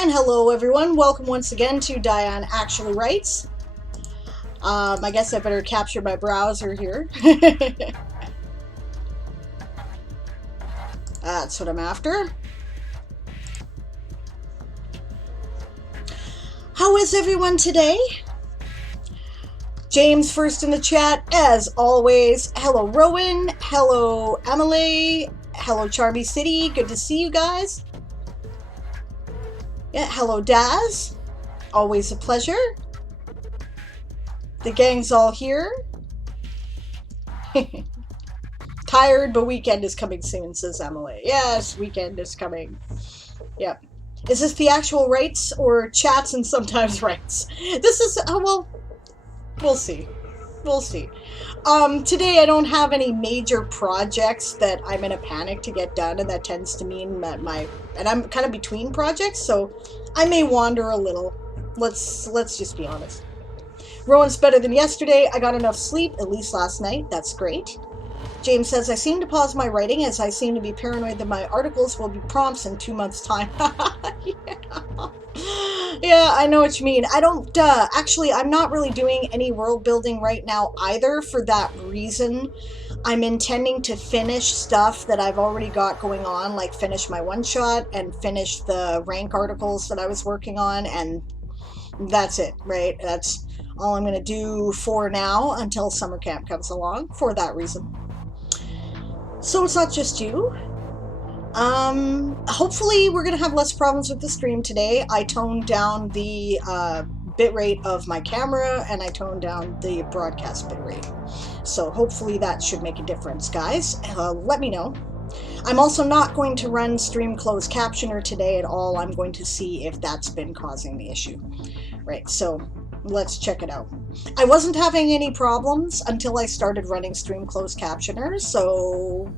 And hello everyone, welcome once again to Diane Actually Writes. I guess I better capture my browser here. That's what I'm after. How is everyone today? James first in the chat, as always. Hello Rowan, hello Emily, hello Charmy City, good to see you guys. Yeah, hello Daz, always a pleasure. The gang's all here. Tired, but weekend is coming soon, says Emily. Yes, weekend is coming. Yep. Is this the actual rights or chats and sometimes rights? This is, well, we'll see. We'll see. Today I don't have any major projects that I'm in a panic to get done, and that tends to mean that and I'm kind of between projects, so I may wander a little. Let's just be honest. Rowan's better than yesterday. I got enough sleep, at least last night. That's great. James says, I seem to pause my writing as I seem to be paranoid that my articles will be prompts in 2 months' time. Yeah, I know what you mean. I don't, actually, I'm not really doing any world building right now either for that reason. I'm intending to finish stuff that I've already got going on, like finish my one-shot and finish the rank articles that I was working on, and that's it, right? That's all I'm going to do for now until summer camp comes along for that reason. So it's not just you. Hopefully we're going to have less problems with the stream today. I toned down the bitrate of my camera and I toned down the broadcast bitrate. So hopefully that should make a difference, guys. Let me know. I'm also not going to run stream closed captioner today at all. I'm going to see if that's been causing the issue. Right, so let's check it out. I wasn't having any problems until I started running stream closed captioner, so,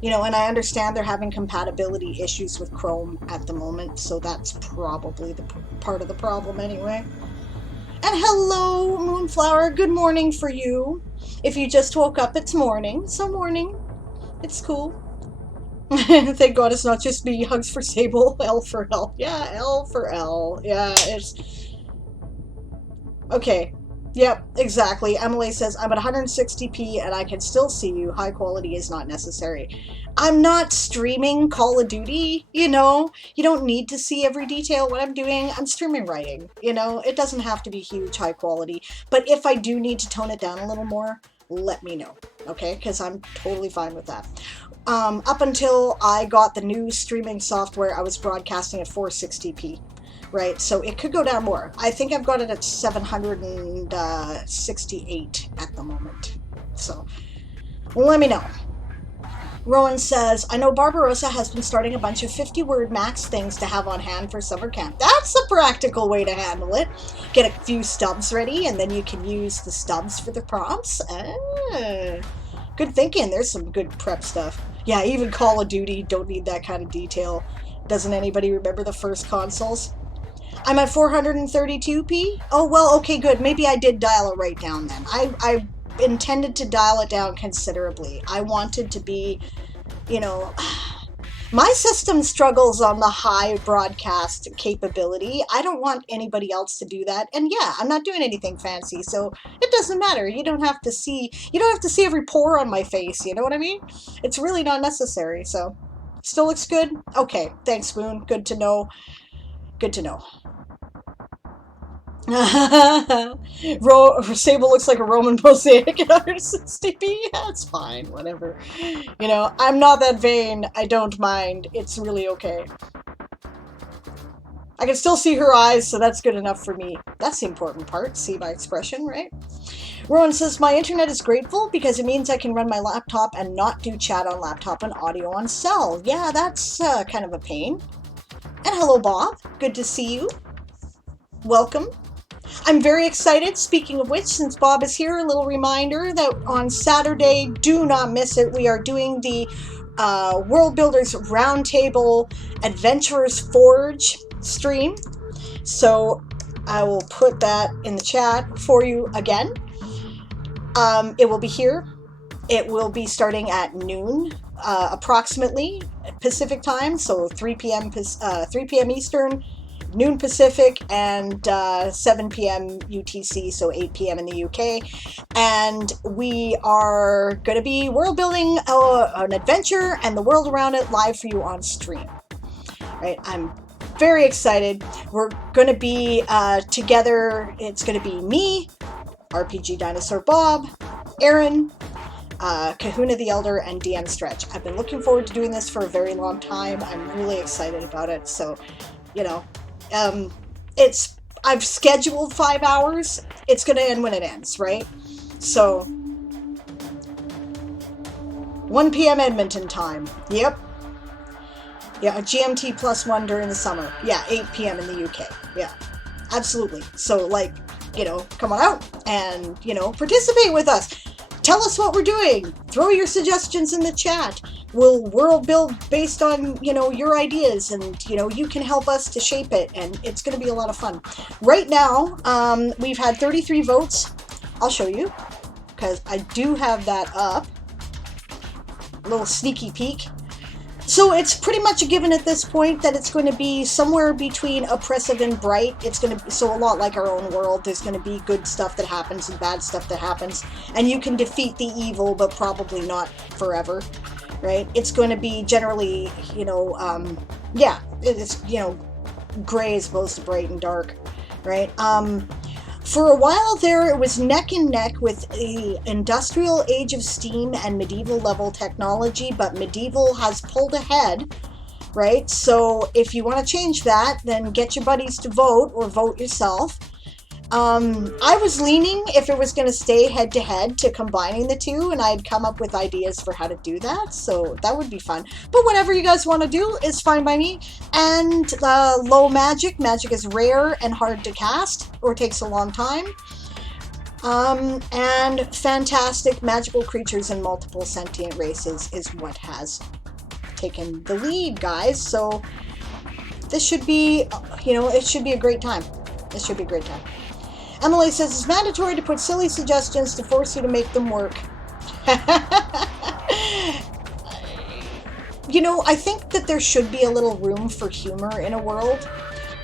you know, and I understand they're having compatibility issues with Chrome at the moment, so that's probably the part of the problem anyway. And hello, Moonflower, good morning for you. If you just woke up, it's morning, so morning. It's cool. Thank God it's not just me. Hugs for Sable, L for L. Yeah, L for L. Yeah, it's... Okay, yep, exactly. Emily says, I'm at 160p and I can still see you. High quality is not necessary. I'm not streaming Call of Duty, you know? You don't need to see every detail what I'm doing. I'm streaming writing, you know? It doesn't have to be huge high quality. But if I do need to tone it down a little more, let me know, okay? Because I'm totally fine with that. Up until I got the new streaming software, I was broadcasting at 460p. Right, so it could go down more. I think I've got it at 768 at the moment. So, let me know. Rowan says, I know Barbarossa has been starting a bunch of 50-word max things to have on hand for summer camp. That's a practical way to handle it. Get a few stubs ready, and then you can use the stubs for the prompts. Good thinking. There's some good prep stuff. Yeah, even Call of Duty don't need that kind of detail. Doesn't anybody remember the first consoles? I'm at 432p? Oh, well, okay, good. Maybe I did dial it right down then. I intended to dial it down considerably. I wanted to be, you know... My system struggles on the high broadcast capability. I don't want anybody else to do that. And yeah, I'm not doing anything fancy, so it doesn't matter. You don't have to see every pore on my face, you know what I mean? It's really not necessary, so... Still looks good? Okay, thanks, Moon. Good to know. Good to know. Sable looks like a Roman mosaic at 160p. That's fine, whatever. You know, I'm not that vain. I don't mind. It's really okay. I can still see her eyes, so that's good enough for me. That's the important part. See my expression, right? Rowan says, my internet is grateful because it means I can run my laptop and not do chat on laptop and audio on cell. Yeah, that's kind of a pain. And hello, Bob. Good to see you. Welcome. I'm very excited, speaking of which, since Bob is here, a little reminder that on Saturday, do not miss it, we are doing the World Builders Roundtable Adventurers Forge stream. So I will put that in the chat for you again. It will be here. It will be starting at noon, approximately, Pacific time, so 3 p.m. Eastern, noon Pacific and 7 p.m. UTC, so 8 p.m. in the UK. And we are going to be world building an adventure and the world around it live for you on stream. Right? I'm very excited. We're going to be together. It's going to be me, RPG Dinosaur Bob, Aaron, Kahuna the Elder, and DM Stretch. I've been looking forward to doing this for a very long time. I'm really excited about it. So, you know, I've scheduled 5 hours. It's going to end when it ends, right? So, 1 p.m. Edmonton time. Yep. Yeah, GMT +1 during the summer. Yeah, 8 p.m. in the UK. Yeah, absolutely. So, like, you know, come on out and, you know, participate with us. Tell us what we're doing. Throw your suggestions in the chat. We'll world build based on, you know, your ideas, and, you know, you can help us to shape it, and it's going to be a lot of fun. Right now, we've had 33 votes. I'll show you, because I do have that up. A little sneaky peek. So it's pretty much a given at this point that it's going to be somewhere between oppressive and bright. It's going to be so a lot like our own world. There's going to be good stuff that happens and bad stuff that happens, and you can defeat the evil, but probably not forever, right? It's going to be generally, you know, yeah, it's, you know, gray as opposed to bright and dark, right? For a while there, it was neck and neck with the industrial age of steam and medieval level technology, but medieval has pulled ahead, right? So if you want to change that, then get your buddies to vote or vote yourself. I was leaning, if it was going to stay head to head, to combining the two, and I'd come up with ideas for how to do that, so that would be fun. But whatever you guys want to do is fine by me. And low magic. Magic is rare and hard to cast, or takes a long time. And fantastic magical creatures and multiple sentient races is what has taken the lead, guys. So this should be, you know, it should be a great time. It should be a great time. Emily says it's mandatory to put silly suggestions to force you to make them work. You know, I think that there should be a little room for humor in a world.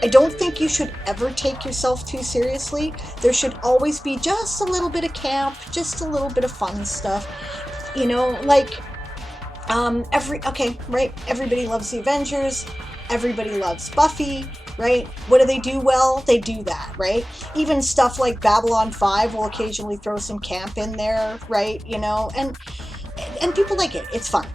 I don't think you should ever take yourself too seriously. There should always be just a little bit of camp, just a little bit of fun stuff. You know, like, right, everybody loves the Avengers. Everybody loves Buffy, right? What do they do well? They do that, right? Even stuff like Babylon 5 will occasionally throw some camp in there, right? You know, and people like it. It's fun,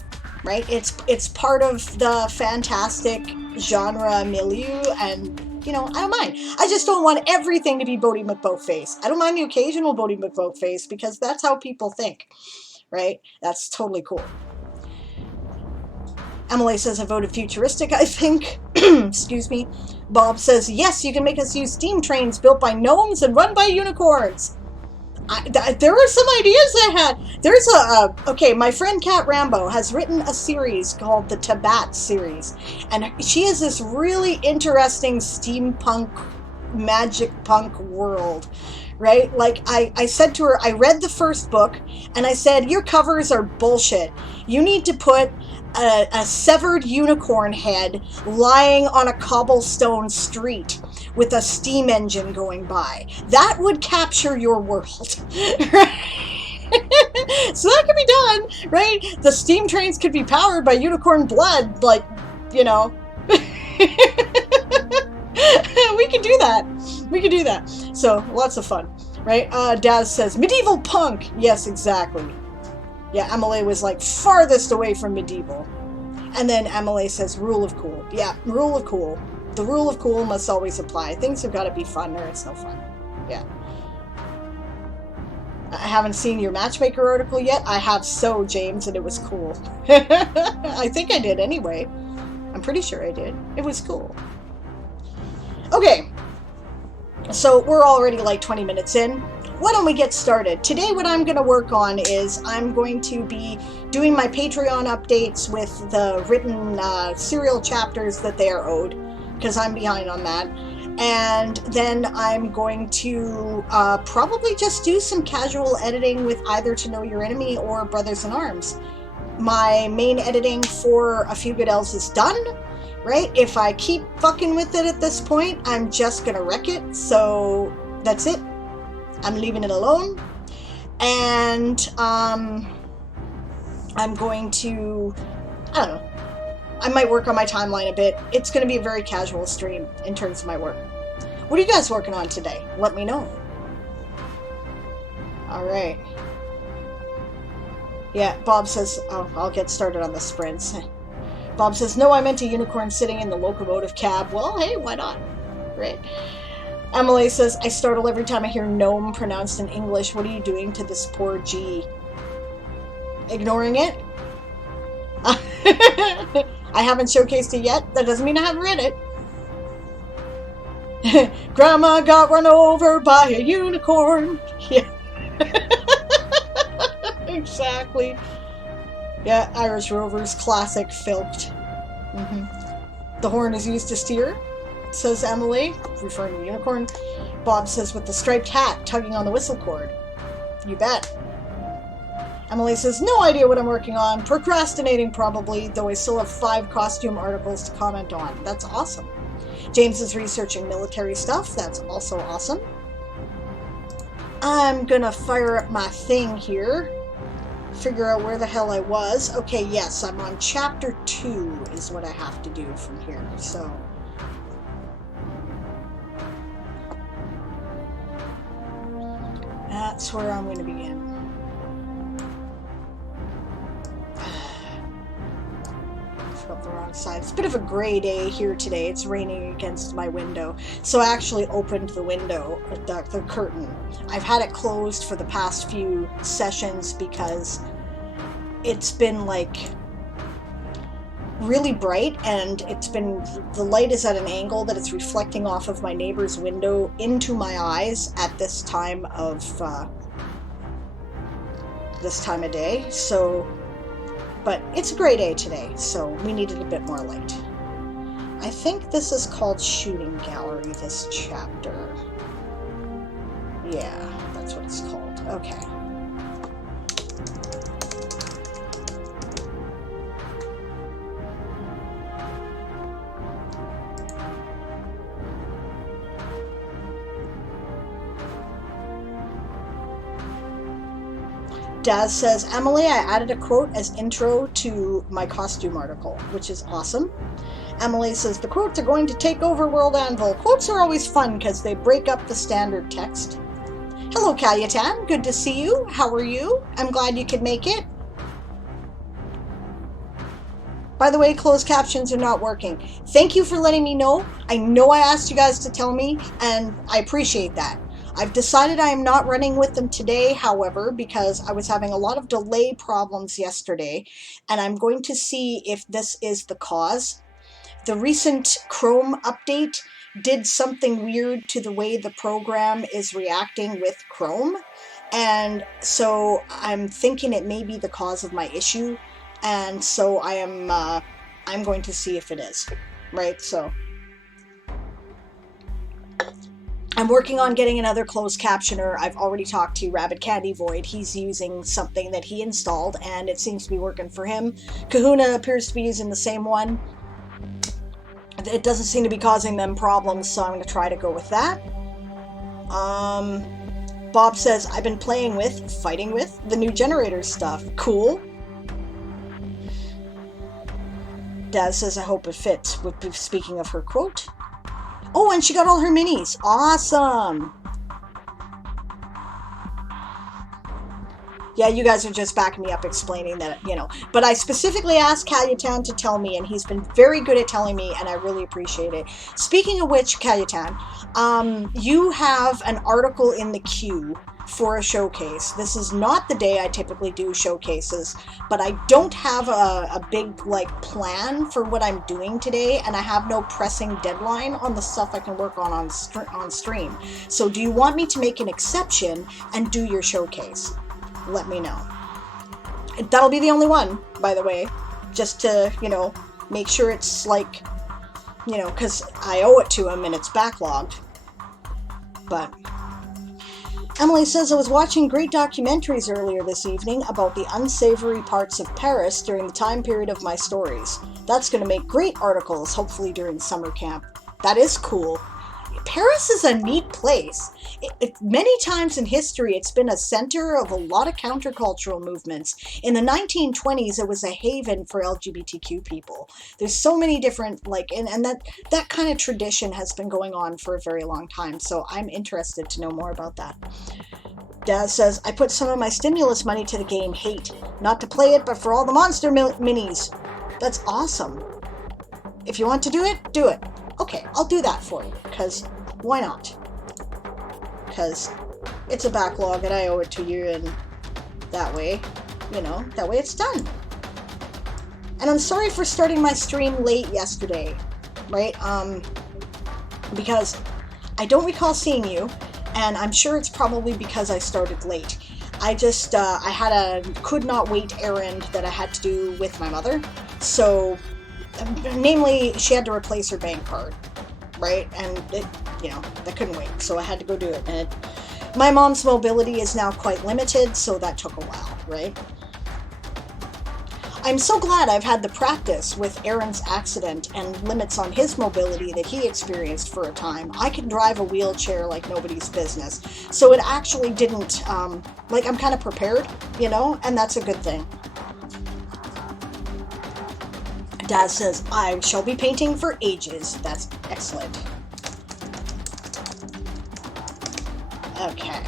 right? It's part of the fantastic genre milieu, and, you know, I don't mind. I just don't want everything to be Bodie McBoatface. I don't mind the occasional Bodie McBoatface, because that's how people think, right? That's totally cool. Emily says I voted futuristic, I think. Excuse me. Bob says, yes, you can make us use steam trains built by gnomes and run by unicorns. There are some ideas I had. There's okay, my friend Kat Rambo has written a series called the Tabat series. And she has this really interesting steampunk, magic punk world. Right? Like, I said to her, I read the first book, and I said, your covers are bullshit. You need to put a severed unicorn head lying on a cobblestone street with a steam engine going by. That would capture your world. Right? So that could be done, right? The steam trains could be powered by unicorn blood, like, you know. We could do that. We could do that. So, lots of fun, right? Daz says, medieval punk. Yes, exactly. Yeah, Emily was like farthest away from medieval. And then Emily says, rule of cool. Yeah, rule of cool. The rule of cool must always apply. Things have got to be fun or it's no fun. Yeah. I haven't seen your matchmaker article yet. I have so, James, and it was cool. I think I did anyway. I'm pretty sure I did. It was cool. Okay. So we're already like 20 minutes in. Why don't we get started? Today what I'm going to work on is I'm going to be doing my Patreon updates with the written serial chapters that they are owed, because I'm behind on that. And then I'm going to probably just do some casual editing with either To Know Your Enemy or Brothers in Arms. My main editing for A Few Good Elves is done, right? If I keep fucking with it at this point, I'm just gonna wreck it. So that's it. I'm leaving it alone. And I'm going to, I don't know, I might work on my timeline a bit. It's going to be a very casual stream in terms of my work. What are you guys working on today? Let me know. All right. Yeah, Bob says, oh, I'll get started on the sprints. Bob says, no, I meant a unicorn sitting in the locomotive cab. Well, hey, why not? Right. Emily says, I startle every time I hear gnome pronounced in English. What are you doing to this poor G? Ignoring it? I haven't showcased it yet. That doesn't mean I haven't read it. Grandma got run over by a unicorn. Yeah. Exactly. Yeah, Irish Rovers classic filked. The horn is used to steer, says Emily, referring to the unicorn. Bob says, with the striped hat tugging on the whistle cord. You bet. Emily says, no idea what I'm working on. Procrastinating probably, though I still have 5 costume articles to comment on. That's awesome. James is researching military stuff. That's also awesome. I'm gonna fire up my thing here. Figure out where the hell I was. Okay, yes, I'm on chapter 2 is what I have to do from here. So that's where I'm going to begin. Up the wrong side. It's a bit of a gray day here today. It's raining against my window. So I actually opened the window, the curtain. I've had it closed for the past few sessions because it's been like really bright and the light is at an angle that it's reflecting off of my neighbor's window into my eyes at this time of day. So but it's a gray day today, so we needed a bit more light. I think this is called Shooting Gallery, this chapter. Yeah, that's what it's called. Okay. Daz says, Emily, I added a quote as intro to my costume article, which is awesome. Emily says, the quotes are going to take over World Anvil. Quotes are always fun because they break up the standard text. Hello, Calyatan. Good to see you. How are you? I'm glad you could make it. By the way, closed captions are not working. Thank you for letting me know. I know I asked you guys to tell me, and I appreciate that. I've decided I am not running with them today, however, because I was having a lot of delay problems yesterday, and I'm going to see if this is the cause. The recent Chrome update did something weird to the way the program is reacting with Chrome, and so I'm thinking it may be the cause of my issue, and so I'm going to see if it is, right? So I'm working on getting another closed captioner. I've already talked to Rabbit Candy Void. He's using something that he installed, and it seems to be working for him. Kahuna appears to be using the same one. It doesn't seem to be causing them problems, so I'm going to try to go with that. Bob says, I've been fighting with, the new generator stuff. Cool. Daz says, I hope it fits. Speaking of her quote. Oh, and she got all her minis. Awesome. Yeah, you guys are just backing me up explaining that, But I specifically asked Calyatan to tell me, and he's been very good at telling me, and I really appreciate it. Speaking of which, Calyatan, you have an article in the queue for a showcase. This is not the day I typically do showcases, but I don't have a big plan for what I'm doing today, and I have no pressing deadline on the stuff I can work on stream. So do you want me to make an exception and do your showcase? Let me know. That'll be the only one, by the way, just to, make sure it's because I owe it to him and it's backlogged. But Emily says, I was watching great documentaries earlier this evening about the unsavory parts of Paris during the time period of my stories. That's going to make great articles, hopefully during summer camp. That is cool. Paris is a neat place. Many times in history, it's been a center of a lot of countercultural movements. In the 1920s, it was a haven for LGBTQ people. There's so many different, and that kind of tradition has been going on for a very long time. So I'm interested to know more about that. Daz says, I put some of my stimulus money to the game Hate. Not to play it, but for all the monster minis. That's awesome. If you want to do it, do it. Okay, I'll do that for you, because why not? Because it's a backlog and I owe it to you, and that way, that way it's done. And I'm sorry for starting my stream late yesterday, right? Because I don't recall seeing you, and I'm sure it's probably because I started late. I just, I had a could not wait errand that I had to do with my mother, so... Namely, she had to replace her bank card, right? And that couldn't wait, so I had to go do it. And my mom's mobility is now quite limited, so that took a while, right? I'm so glad I've had the practice with Aaron's accident and limits on his mobility that he experienced for a time. I can drive a wheelchair like nobody's business, so it actually didn't, I'm kind of prepared, and that's a good thing. Daz says, I shall be painting for ages. That's excellent. Okay.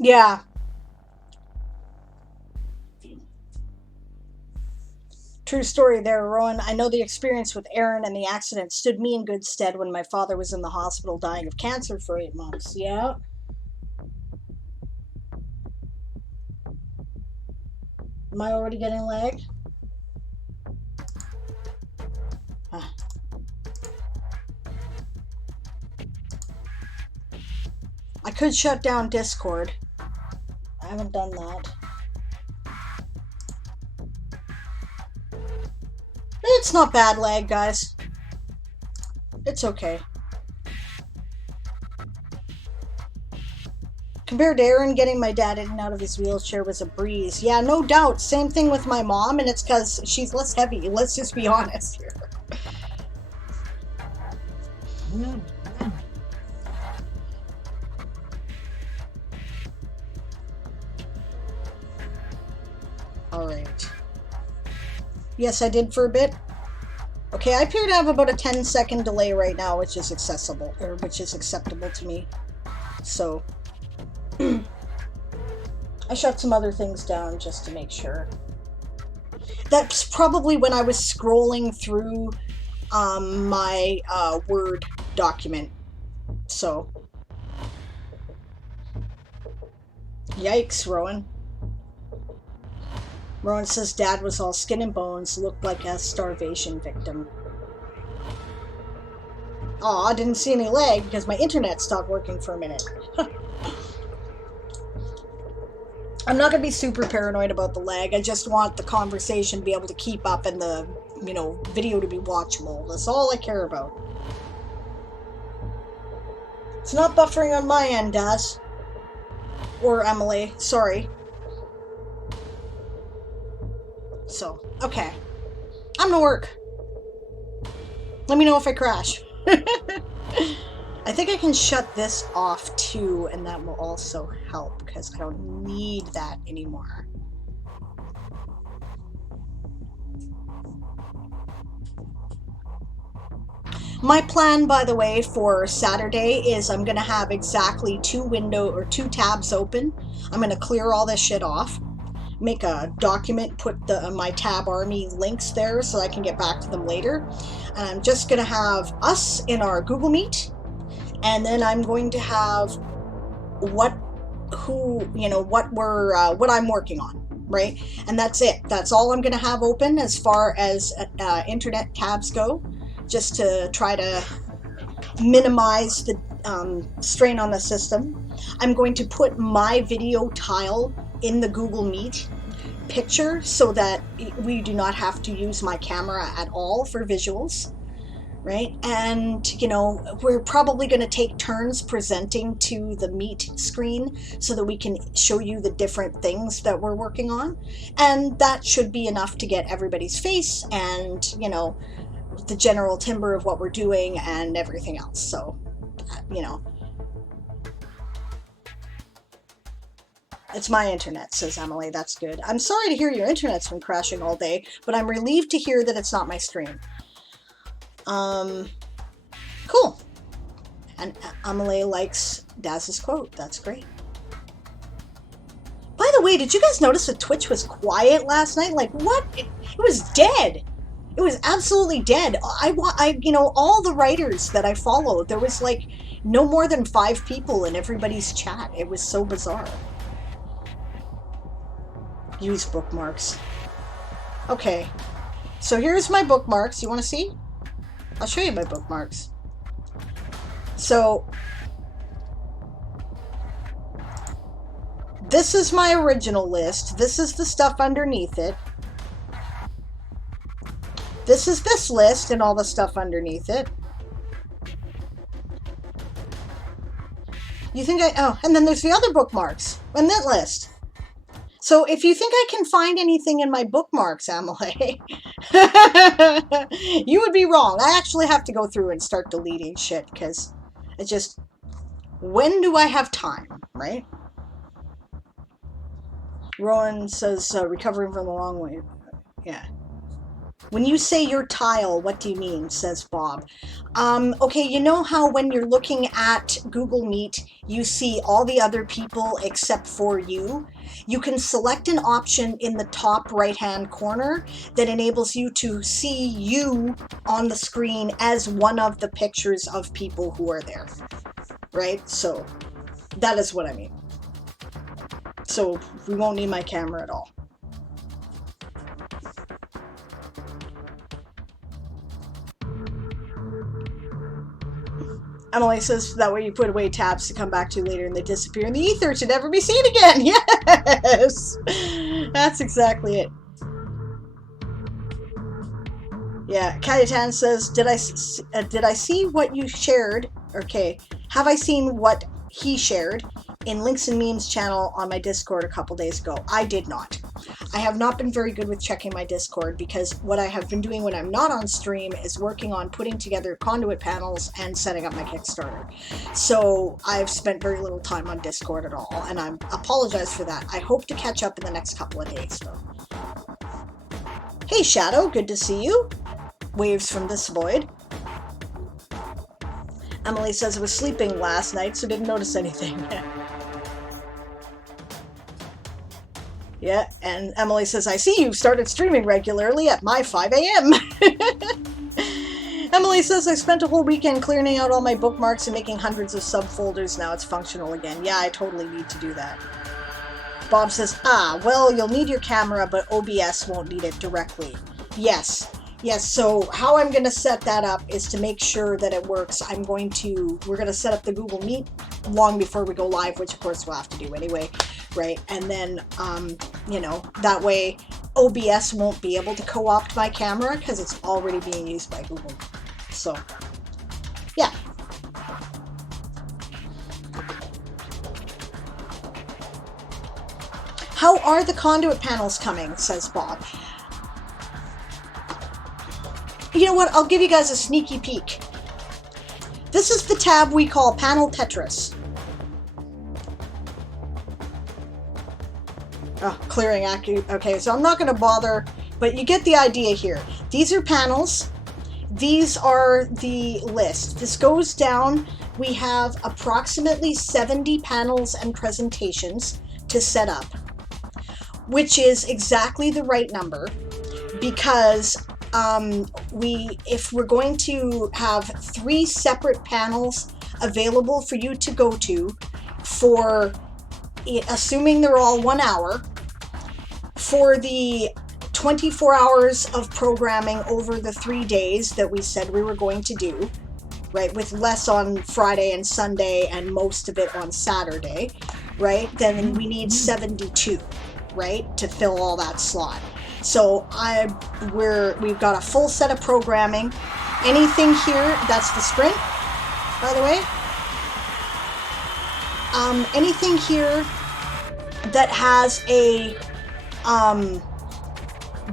Yeah. True story there, Rowan. I know the experience with Aaron and the accident stood me in good stead when my father was in the hospital dying of cancer for 8 months. Yeah. Am I already getting lag? I could shut down Discord. I haven't done that. It's not bad lag, guys. It's okay. Compared to Aaron, getting my dad in and out of his wheelchair was a breeze. Yeah, no doubt. Same thing with my mom, and it's because she's less heavy. Let's just be honest here. Alright. Yes, I did for a bit. Okay, I appear to have about a 10-second delay right now, which is acceptable to me. So, I shut some other things down just to make sure. That's probably when I was scrolling through my Word document. So, yikes, Rowan. Rowan says Dad was all skin and bones, looked like a starvation victim. Aw, I didn't see any lag because my internet stopped working for a minute. I'm not going to be super paranoid about the lag. I just want the conversation to be able to keep up and the, video to be watchable. That's all I care about. It's not buffering on my end, Daz. Or Emily, sorry. So, okay. I'm gonna work. Let me know if I crash. I think I can shut this off too, and that will also help, because I don't need that anymore. My plan, by the way, for Saturday is I'm going to have exactly 2 tabs open. I'm going to clear all this shit off, make a document, put my tab army links there so I can get back to them later. And I'm just going to have us in our Google Meet, and then I'm going to have what I'm working on, right? And that's it. That's all I'm going to have open as far as internet tabs go, just to try to minimize the strain on the system. I'm going to put my video tile in the Google Meet picture so that we do not have to use my camera at all for visuals, right? And we're probably going to take turns presenting to the Meet screen so that we can show you the different things that we're working on, and that should be enough to get everybody's face and the general timbre of what we're doing and everything else. So it's my internet, says Emily. That's good. I'm sorry to hear your internet's been crashing all day, but I'm relieved to hear that it's not my stream. Cool. And Emily likes Daz's quote. That's great. By the way, did you guys notice that Twitch was quiet last night? Like, what? It was dead. It was absolutely dead. All the writers that I followed, there was like no more than 5 people in everybody's chat. It was so bizarre. Use bookmarks. Okay. So here's my bookmarks. You want to see? I'll show you my bookmarks. So this is my original list. This is the stuff underneath it. This is this list and all the stuff underneath it. You think and then there's the other bookmarks and that list. So if you think I can find anything in my bookmarks, Emily, you would be wrong. I actually have to go through and start deleting shit because it's just, when do I have time, right? Rowan says, recovering from the long way. Yeah. When you say your tile, what do you mean, says Bob. Okay, you know how when you're looking at Google Meet, you see all the other people except for you? You can select an option in the top right-hand corner that enables you to see you on the screen as one of the pictures of people who are there, right? So that is what I mean. So we won't need my camera at all. Emily says, that way you put away tabs to come back to later and they disappear in the ether to never be seen again. Yes! That's exactly it. Yeah, Kayatan says, did I see what you shared? Okay, have I seen what he shared in Links and Memes channel on my Discord a couple days ago? I did not. I have not been very good with checking my Discord because what I have been doing when I'm not on stream is working on putting together conduit panels and setting up my Kickstarter. So I've spent very little time on Discord at all, and I apologize for that. I hope to catch up in the next couple of days, though. Hey, Shadow, good to see you. Waves from this void. Emily says, I was sleeping last night, so didn't notice anything. Yeah, and Emily says, I see you started streaming regularly at my 5 a.m. Emily says, I spent a whole weekend clearing out all my bookmarks and making hundreds of subfolders. Now it's functional again. Yeah, I totally need to do that. Bob says, well, you'll need your camera, but OBS won't need it directly. Yes. Yes, so how I'm going to set that up is to make sure that it works. We're going to set up the Google Meet long before we go live, which of course we'll have to do anyway, right? And then, that way OBS won't be able to co-opt my camera because it's already being used by Google. So, yeah. How are the conduit panels coming, says Bob. You know what? I'll give you guys a sneaky peek. This is the tab we call Panel Tetris. Oh, clearing accurate. Okay, so I'm not going to bother, but you get the idea here. These are panels, these are the list. This goes down. We have approximately 70 panels and presentations to set up, which is exactly the right number, because if we're going to have 3 separate panels available for you to go to for, assuming they're all 1 hour, for the 24 hours of programming over the 3 days that we said we were going to do, right, with less on Friday and Sunday and most of it on Saturday, right, then we need 72, right, to fill all that slot. So we've got a full set of programming. Anything here, that's the sprint, by the way. Anything here that has a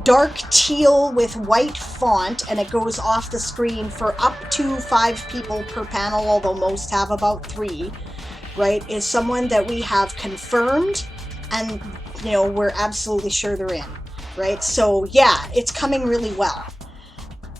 dark teal with white font and it goes off the screen for up to 5 people per panel, although most have about 3, right, is someone that we have confirmed and, you know, we're absolutely sure they're in, right? So yeah, it's coming really well.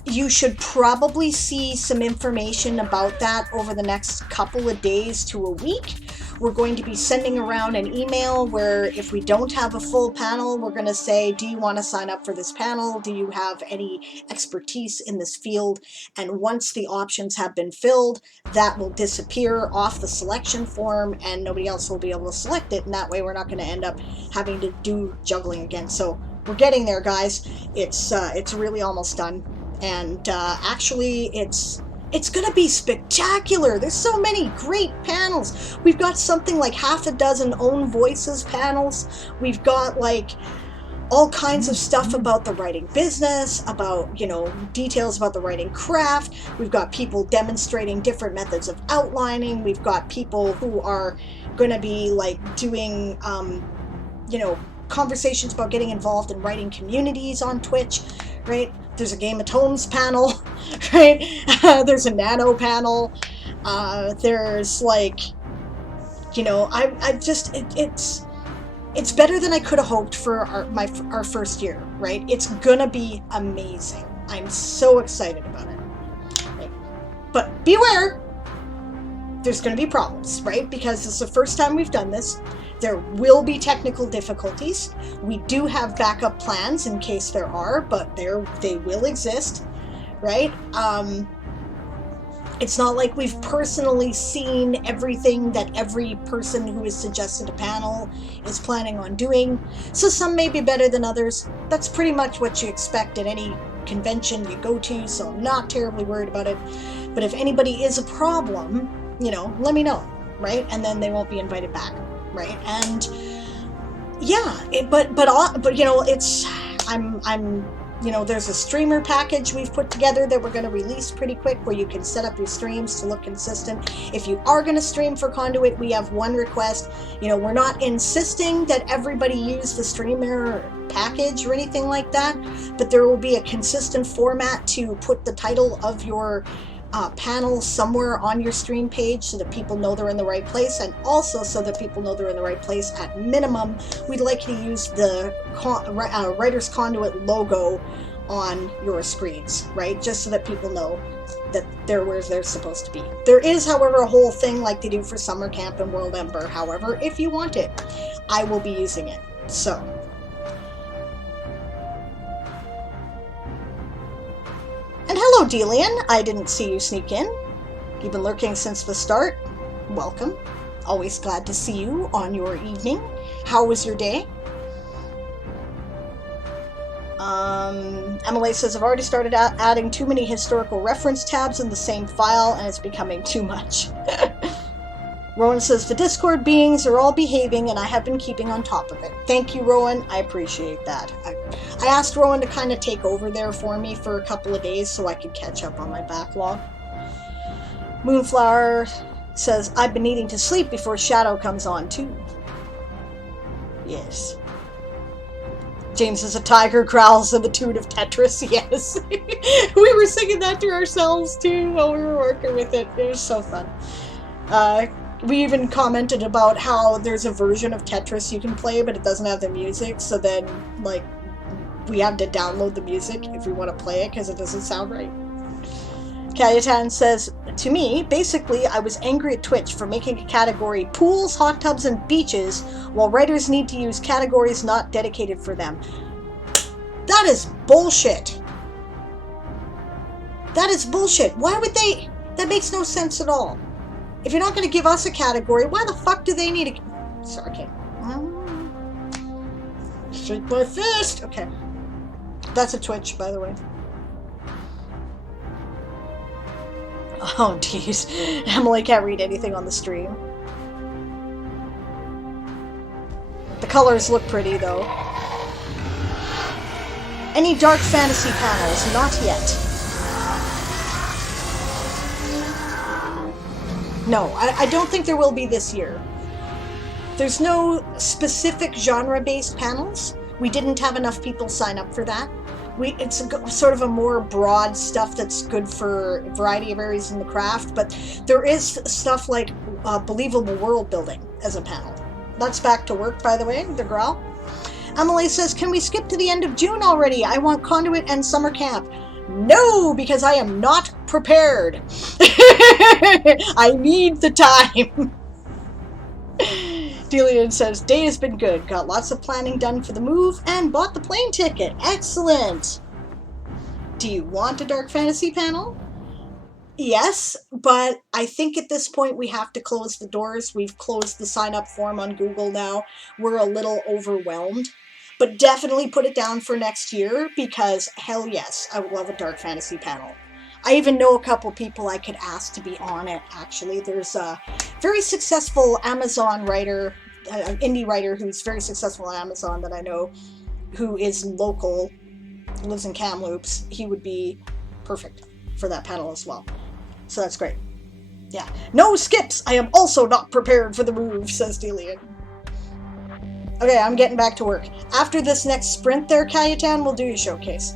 You should probably see some information about that over the next couple of days to a week. We're going to be sending around an email where if we don't have a full panel, we're going to say, do you want to sign up for this panel? Do you have any expertise in this field? And once the options have been filled, that will disappear off the selection form and nobody else will be able to select it. And that way we're not going to end up having to do juggling again. So we're getting there, guys. It's really almost done. And actually, it's going to be spectacular. There's so many great panels. We've got something like half a dozen own voices panels. We've got like all kinds of stuff about the writing business, about, you know, details about the writing craft. We've got people demonstrating different methods of outlining. We've got people who are going to be like doing, you know, conversations about getting involved in writing communities on Twitch, right? There's a Game of Tones panel, right? There's a Nano panel. There's like, you know, it's better than I could have hoped for our first year, right? It's gonna be amazing. I'm so excited about it. Right? But beware, there's gonna be problems, right? Because this is the first time we've done this. There will be technical difficulties. We do have backup plans in case there are, but they will exist, right? It's not like we've personally seen everything that every person who has suggested a panel is planning on doing. So some may be better than others. That's pretty much what you expect at any convention you go to, so I'm not terribly worried about it. But if anybody is a problem, you know, let me know, right? And then they won't be invited back. Right, and yeah, but you know, I'm you know, there's a streamer package we've put together that we're going to release pretty quick where you can set up your streams to look consistent. If you are going to stream for Conduit, we have one request. You know, we're not insisting that everybody use the streamer package or anything like that, but there will be a consistent format to put the title of your panel somewhere on your stream page so that people know they're in the right place, and also so that people know they're in the right place. At minimum, we'd like you to use the Writer's Conduit logo on your screens, right? Just so that people know that they're where they're supposed to be. There is, however, a whole thing like they do for Summer Camp and World Ember. However, if you want it, I will be using it. So. And hello, Delian. I didn't see you sneak in. You've been lurking since the start. Welcome. Always glad to see you on your evening. How was your day? Emily says, I've already started adding too many historical reference tabs in the same file, and it's becoming too much. Rowan says, the Discord beings are all behaving, and I have been keeping on top of it. Thank you, Rowan. I appreciate that. I asked Rowan to kind of take over there for me for a couple of days so I could catch up on my backlog. Moonflower says, I've been needing to sleep before Shadow comes on, too. Yes. James says, a tiger growls in the tune of Tetris. Yes. We were singing that to ourselves, too, while we were working with it. It was so fun. We even commented about how there's a version of Tetris you can play, but it doesn't have the music, so then, like, we have to download the music if we want to play it, because it doesn't sound right. Cayetane says, to me, basically, I was angry at Twitch for making a category pools, hot tubs, and beaches, while writers need to use categories not dedicated for them. That is bullshit. That is bullshit. Why would they? That makes no sense at all. If you're not going to give us a category, why the fuck do they need a... Sorry, okay. Shake my fist. Okay. That's a Twitch, by the way. Oh, geez. Emily can't read anything on the stream. The colors look pretty, though. Any dark fantasy panels? Not yet. No, I don't think there will be this year. There's no specific genre-based panels. We didn't have enough people sign up for that. It's sort of a more broad stuff that's good for a variety of areas in the craft, but there is stuff like believable world building as a panel. That's back to work, by the way, the growl. Emily says, can we skip to the end of June already? I want Conduit and summer camp. No, because I am not prepared. I need the time. Delian says, day has been good. Got lots of planning done for the move and bought the plane ticket. Excellent. Do you want a dark fantasy panel? Yes, but I think at this point we have to close the doors. We've closed the sign-up form on Google now. We're a little overwhelmed. But definitely put it down for next year, because hell yes, I would love a dark fantasy panel. I even know a couple people I could ask to be on it, actually. There's a very successful Amazon writer, an indie writer who's very successful on Amazon that I know, who is local, lives in Kamloops. He would be perfect for that panel as well. So that's great. Yeah. No skips! I am also not prepared for the move, says Delian. Okay, I'm getting back to work. After this next sprint there, Cayetane, we'll do your showcase.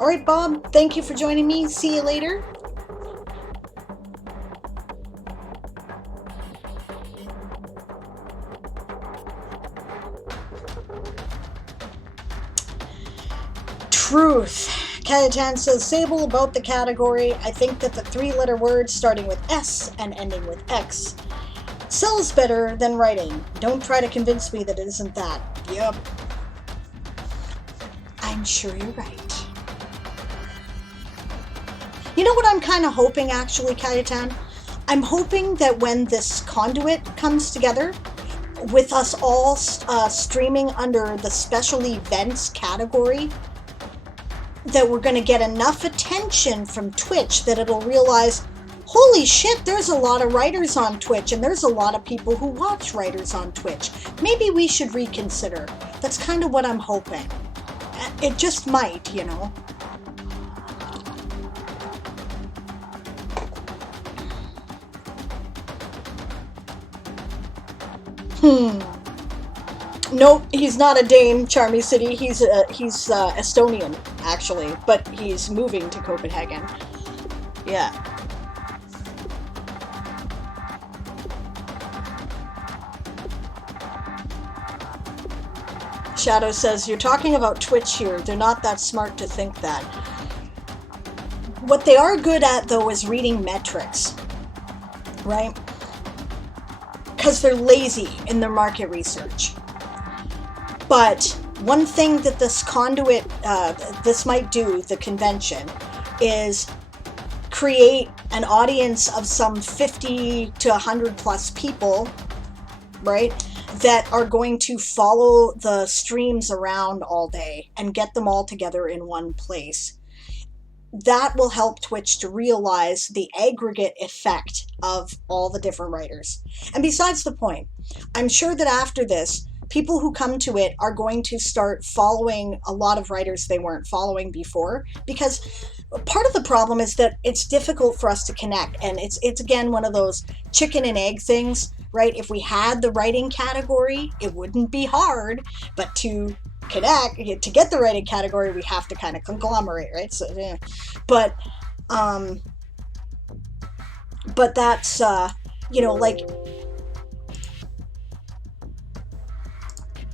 Alright, Bob, thank you for joining me. See you later. Truth. Cayetane says, Sable, about the category, I think that the three-letter word starting with S and ending with X sells better than writing. Don't try to convince me that it isn't that. Yep. I'm sure you're right. You know what I'm kind of hoping, actually, Cayetane? I'm hoping that when this Conduit comes together, with us all streaming under the special events category, that we're going to get enough attention from Twitch that it'll realize, holy shit, there's a lot of writers on Twitch, and there's a lot of people who watch writers on Twitch. Maybe we should reconsider. That's kind of what I'm hoping. It just might, you know. Nope, he's not a Dane, Charmy City. He's Estonian, actually, but he's moving to Copenhagen. Yeah. Shadow says, you're talking about Twitch here. They're not that smart to think that. What they are good at, though, is reading metrics, right? Because they're lazy in their market research. But one thing that this conduit, this might do, the convention, is create an audience of some 50 to 100 plus people, right, that are going to follow the streams around all day and get them all together in one place. That will help Twitch to realize the aggregate effect of all the different writers. And besides the point, I'm sure that after this, people who come to it are going to start following a lot of writers they weren't following before, because part of the problem is that it's difficult for us to connect, and it's again one of those chicken and egg things, right? If we had the writing category, it wouldn't be hard, but to connect, to get the writing category, we have to kind of conglomerate, right? So yeah. But that's you know, like,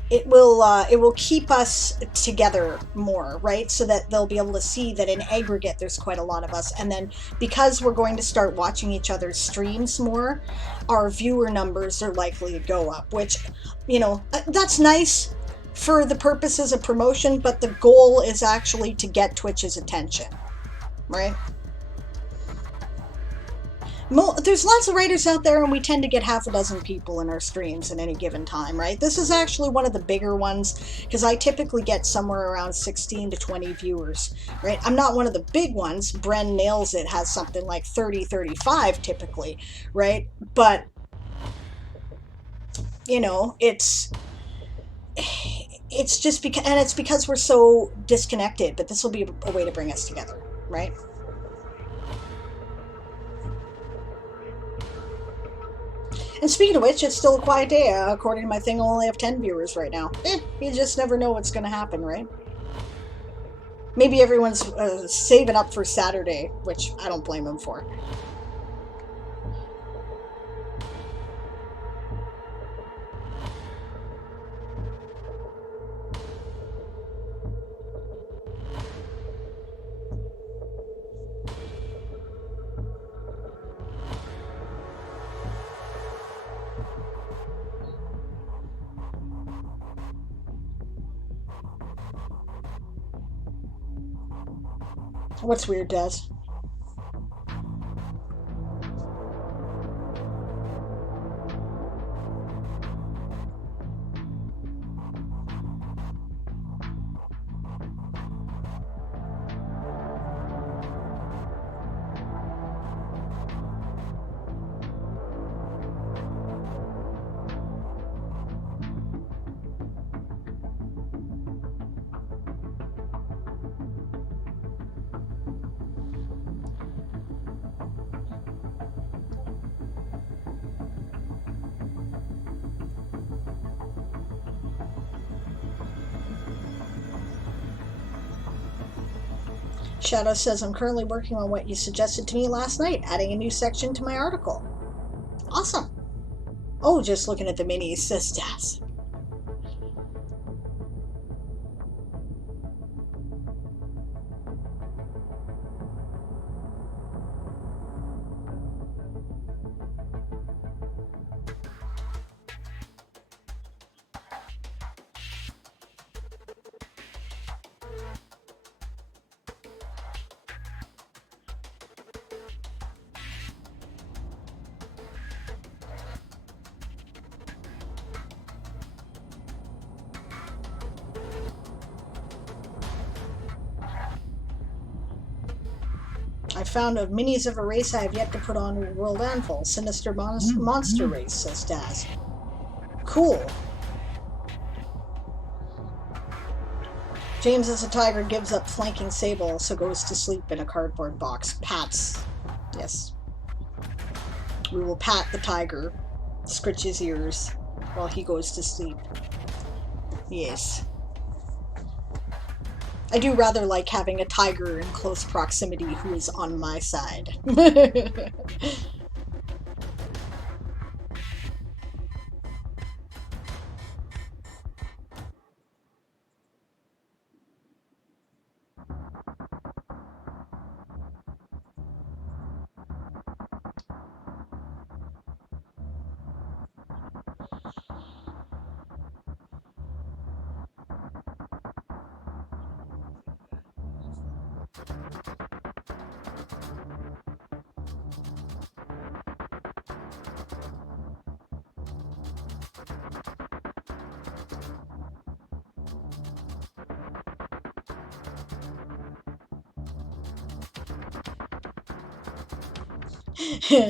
it will keep us together more, right? So that they'll be able to see that in aggregate there's quite a lot of us, and then because we're going to start watching each other's streams more, our viewer numbers are likely to go up, which, you know, that's nice for the purposes of promotion, but the goal is actually to get Twitch's attention, right? There's lots of writers out there, and we tend to get half a dozen people in our streams at any given time, right? This is actually one of the bigger ones, because I typically get somewhere around 16 to 20 viewers, right? I'm not one of the big ones. Bren Nails It has something like 30, 35 typically, right? But, you know, it's just because, and it's because we're so disconnected, but this will be a way to bring us together, right? And speaking of which, it's still a quiet day. According to my thing, I only have 10 viewers right now. You just never know what's going to happen, right? Maybe everyone's saving up for Saturday, which I don't blame them for. What's weird, Des? Shadow says, I'm currently working on what you suggested to me last night, adding a new section to my article. Awesome. Oh, just looking at the minis, says Daz. I found a minis of a race I have yet to put on World Anvil. Sinister Monster Race, says Daz. Cool. James as a tiger gives up flanking Sable, so goes to sleep in a cardboard box. Pats. Yes. We will pat the tiger, scritch his ears, while he goes to sleep. Yes. I do rather like having a tiger in close proximity who is on my side.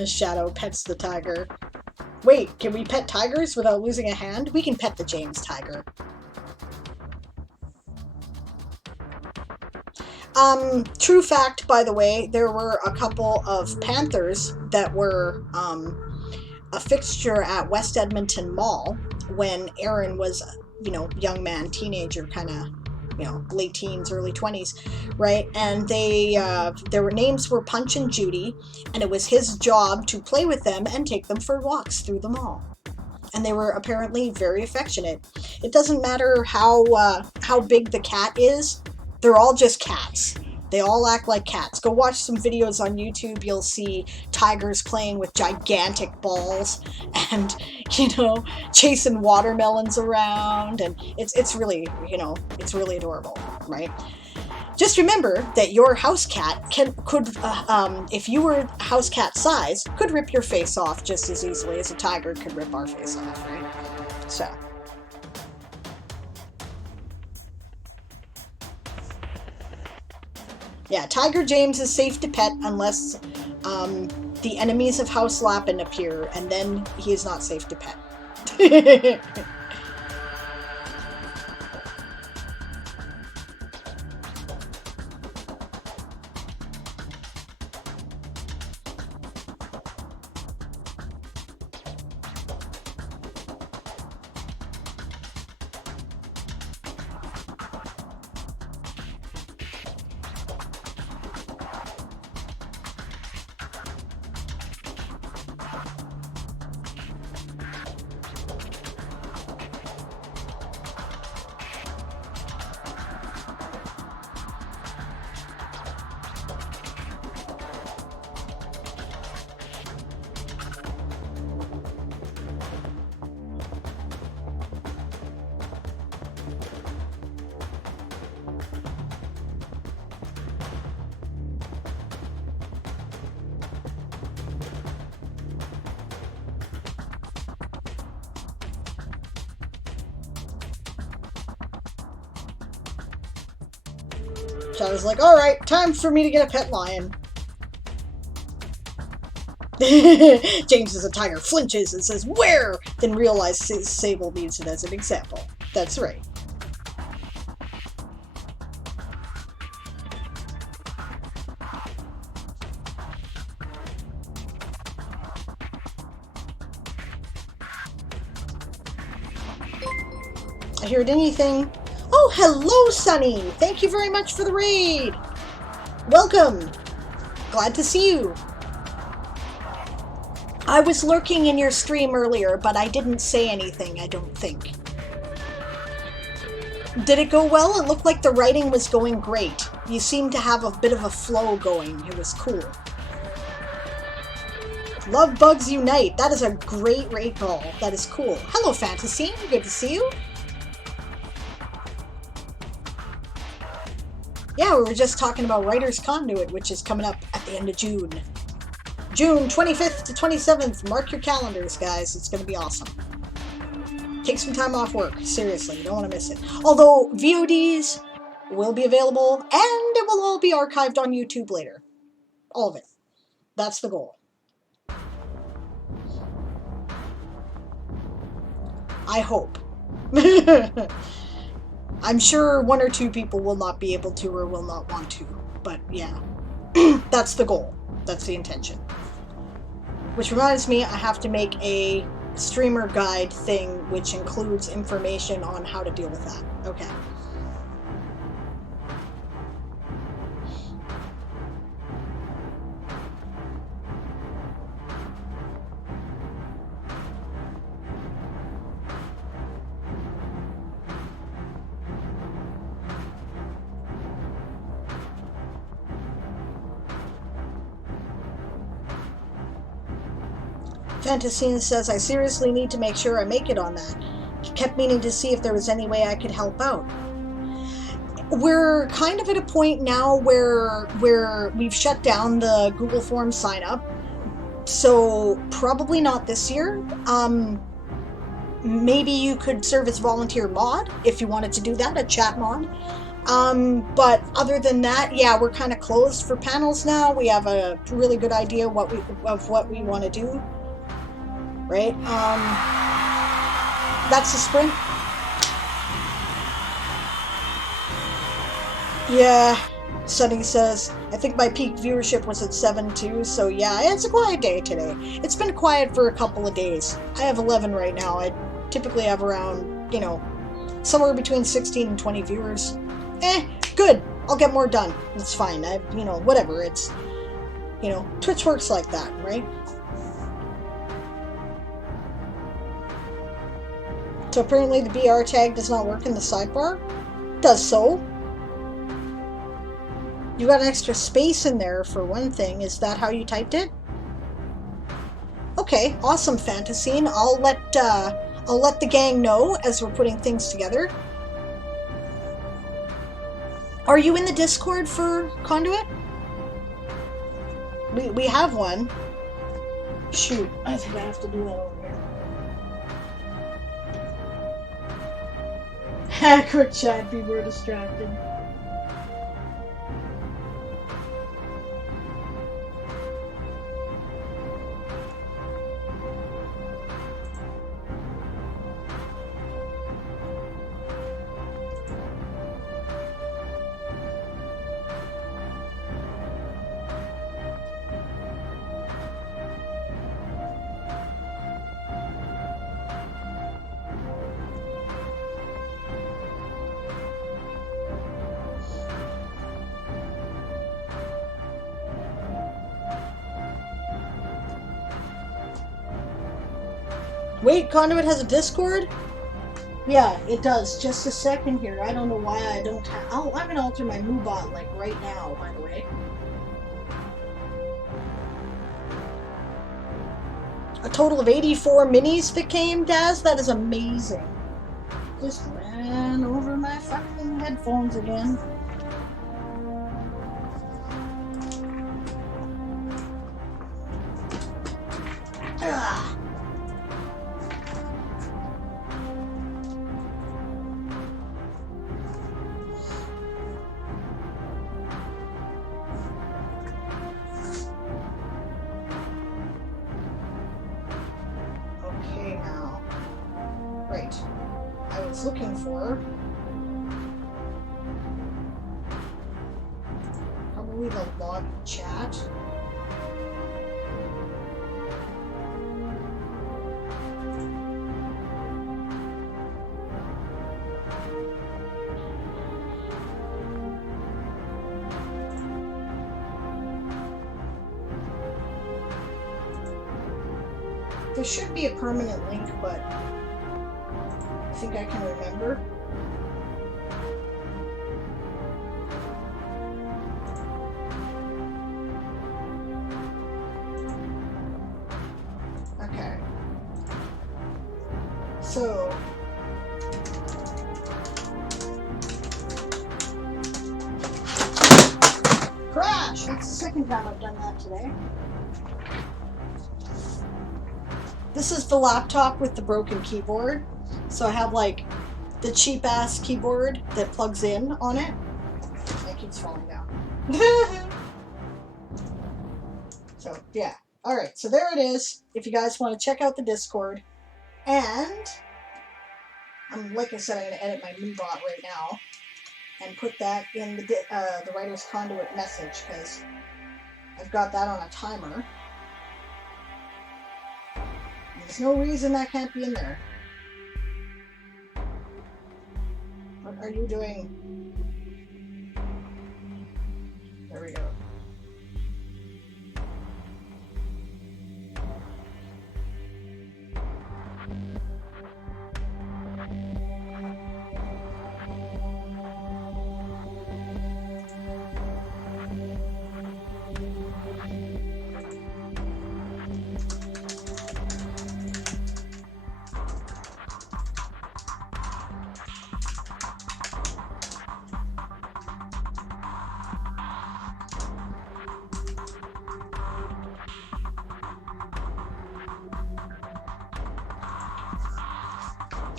Shadow pets the tiger. Wait, can we pet tigers without losing a hand? We can pet the James tiger. True fact, by the way, there were a couple of panthers that were a fixture at West Edmonton Mall when Aaron was, young man, teenager, kind of, late teens, early 20s, right? And their names were Punch and Judy, and it was his job to play with them and take them for walks through the mall. And they were apparently very affectionate. It doesn't matter how big the cat is, they're all just cats. They all act like cats. Go watch some videos on YouTube. You'll see tigers playing with gigantic balls and, chasing watermelons around. And it's really, it's really adorable, right? Just remember that your house cat could, if you were house cat size, could rip your face off just as easily as a tiger could rip our face off, right? So. Yeah, Tiger James is safe to pet unless the enemies of House Lappin appear, and then he is not safe to pet. Shadow's like, alright, time for me to get a pet lion. James as a tiger flinches and says, where? Then realizes Sable needs it as an example. That's right. I heard anything? Oh, hello, Sunny! Thank you very much for the raid! Welcome! Glad to see you! I was lurking in your stream earlier, but I didn't say anything, I don't think. Did it go well? It looked like the writing was going great. You seemed to have a bit of a flow going. It was cool. Love Bugs Unite! That is a great raid call. That is cool. Hello, Fantasy! Good to see you. Yeah, we were just talking about Writer's Conduit, which is coming up at the end of June. June 25th to 27th. Mark your calendars, guys. It's going to be awesome. Take some time off work. Seriously, you don't want to miss it. Although, VODs will be available, and it will all be archived on YouTube later. All of it. That's the goal. I hope. I'm sure one or two people will not be able to or will not want to, but yeah, that's the goal. That's the intention. Which reminds me, I have to make a streamer guide thing, which includes information on how to deal with that. Okay. Fantasine says, I seriously need to make sure I make it on that. Kept meaning to see if there was any way I could help out. We're kind of at a point now where we've shut down the Google Forms sign up, so probably not this year. Maybe you could serve as volunteer mod if you wanted to do that, a chat mod. But other than that, yeah, we're kind of closed for panels now. We have a really good idea of what we want to do, right? That's the sprint. Yeah, Sunny says, I think my peak viewership was at 7 too, so yeah, it's a quiet day today. It's been quiet for a couple of days. I have 11 right now. I typically have around, you know, somewhere between 16 and 20 viewers. Good. I'll get more done. It's fine. You know, whatever. It's, you know, Twitch works like that, right? So apparently the BR tag does not work in the sidebar. Does so. You got an extra space in there for one thing. Is that how you typed it? Okay, awesome, Fantasine. I'll let the gang know as we're putting things together. Are you in the Discord for Conduit? We have one. Shoot, I think I have to do that over here. Quick chat, people are distracted. Wait, Conduit has a Discord? Yeah, it does. Just a second here. I don't know why I don't have... Oh, I'm gonna alter my MooBot, like, right now, by the way. A total of 84 minis that came, Daz? That is amazing. Just ran over my fucking headphones again. Ugh. Looking for probably the log chat. There should be a permanent link, but I think I can remember. Okay. So crash! That's the second time I've done that today. This is the laptop with the broken keyboard. So I have like the cheap ass keyboard that plugs in on it. It keeps falling down. So yeah. Alright, so there it is. If you guys want to check out the Discord. And like I said, I'm going to edit my MooBot right now and put that in the Writer's Conduit message because I've got that on a timer. There's no reason that can't be in there. What are you doing? There we go.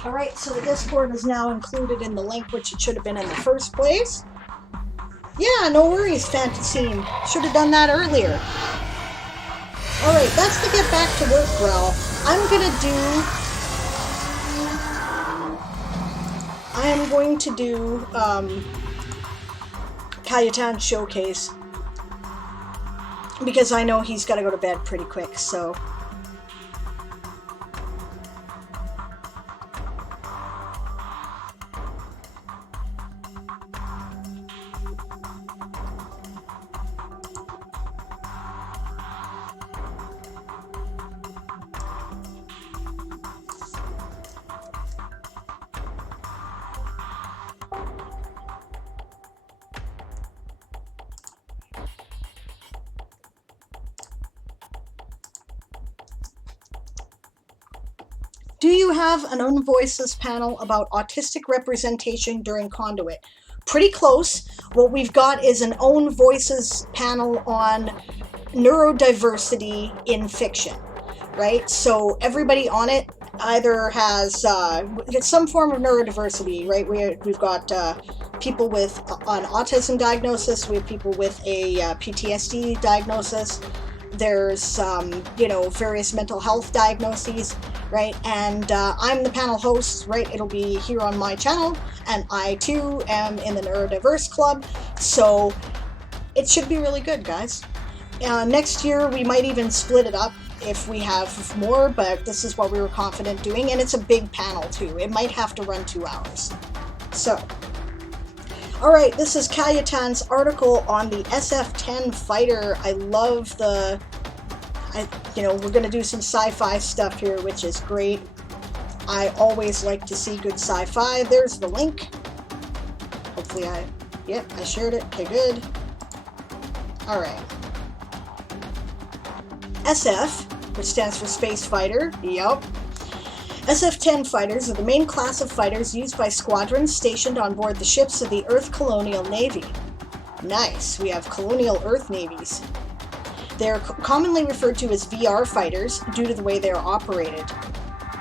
Alright, so the Discord is now included in the link, which it should have been in the first place. Yeah, no worries, Fantasine. Should have done that earlier. Alright, that's to get back to work, Grell. I am going to do Cayetan's showcase. Because I know he's got to go to bed pretty quick, so... Do you have an Own Voices panel about autistic representation during Conduit? Pretty close. What we've got is an Own Voices panel on neurodiversity in fiction, right? So everybody on it either has some form of neurodiversity, right? We've got people with an autism diagnosis, we have people with a PTSD diagnosis, there's various mental health diagnoses, right? And I'm the panel host, right? It'll be here on my channel, and I too am in the Neurodiverse Club, so it should be really good, guys. Next year we might even split it up if we have more, but this is what we were confident doing, and it's a big panel too. It might have to run 2 hours. So, alright, this is Cayetan's article on the SF-10 fighter. I love we're going to do some sci-fi stuff here, which is great. I always like to see good sci-fi. There's the link. Hopefully I shared it. Okay, good. Alright. SF, which stands for Space Fighter. Yup. SF-10 fighters are the main class of fighters used by squadrons stationed on board the ships of the Earth Colonial Navy. Nice, we have colonial Earth navies. They're commonly referred to as VR fighters due to the way they are operated.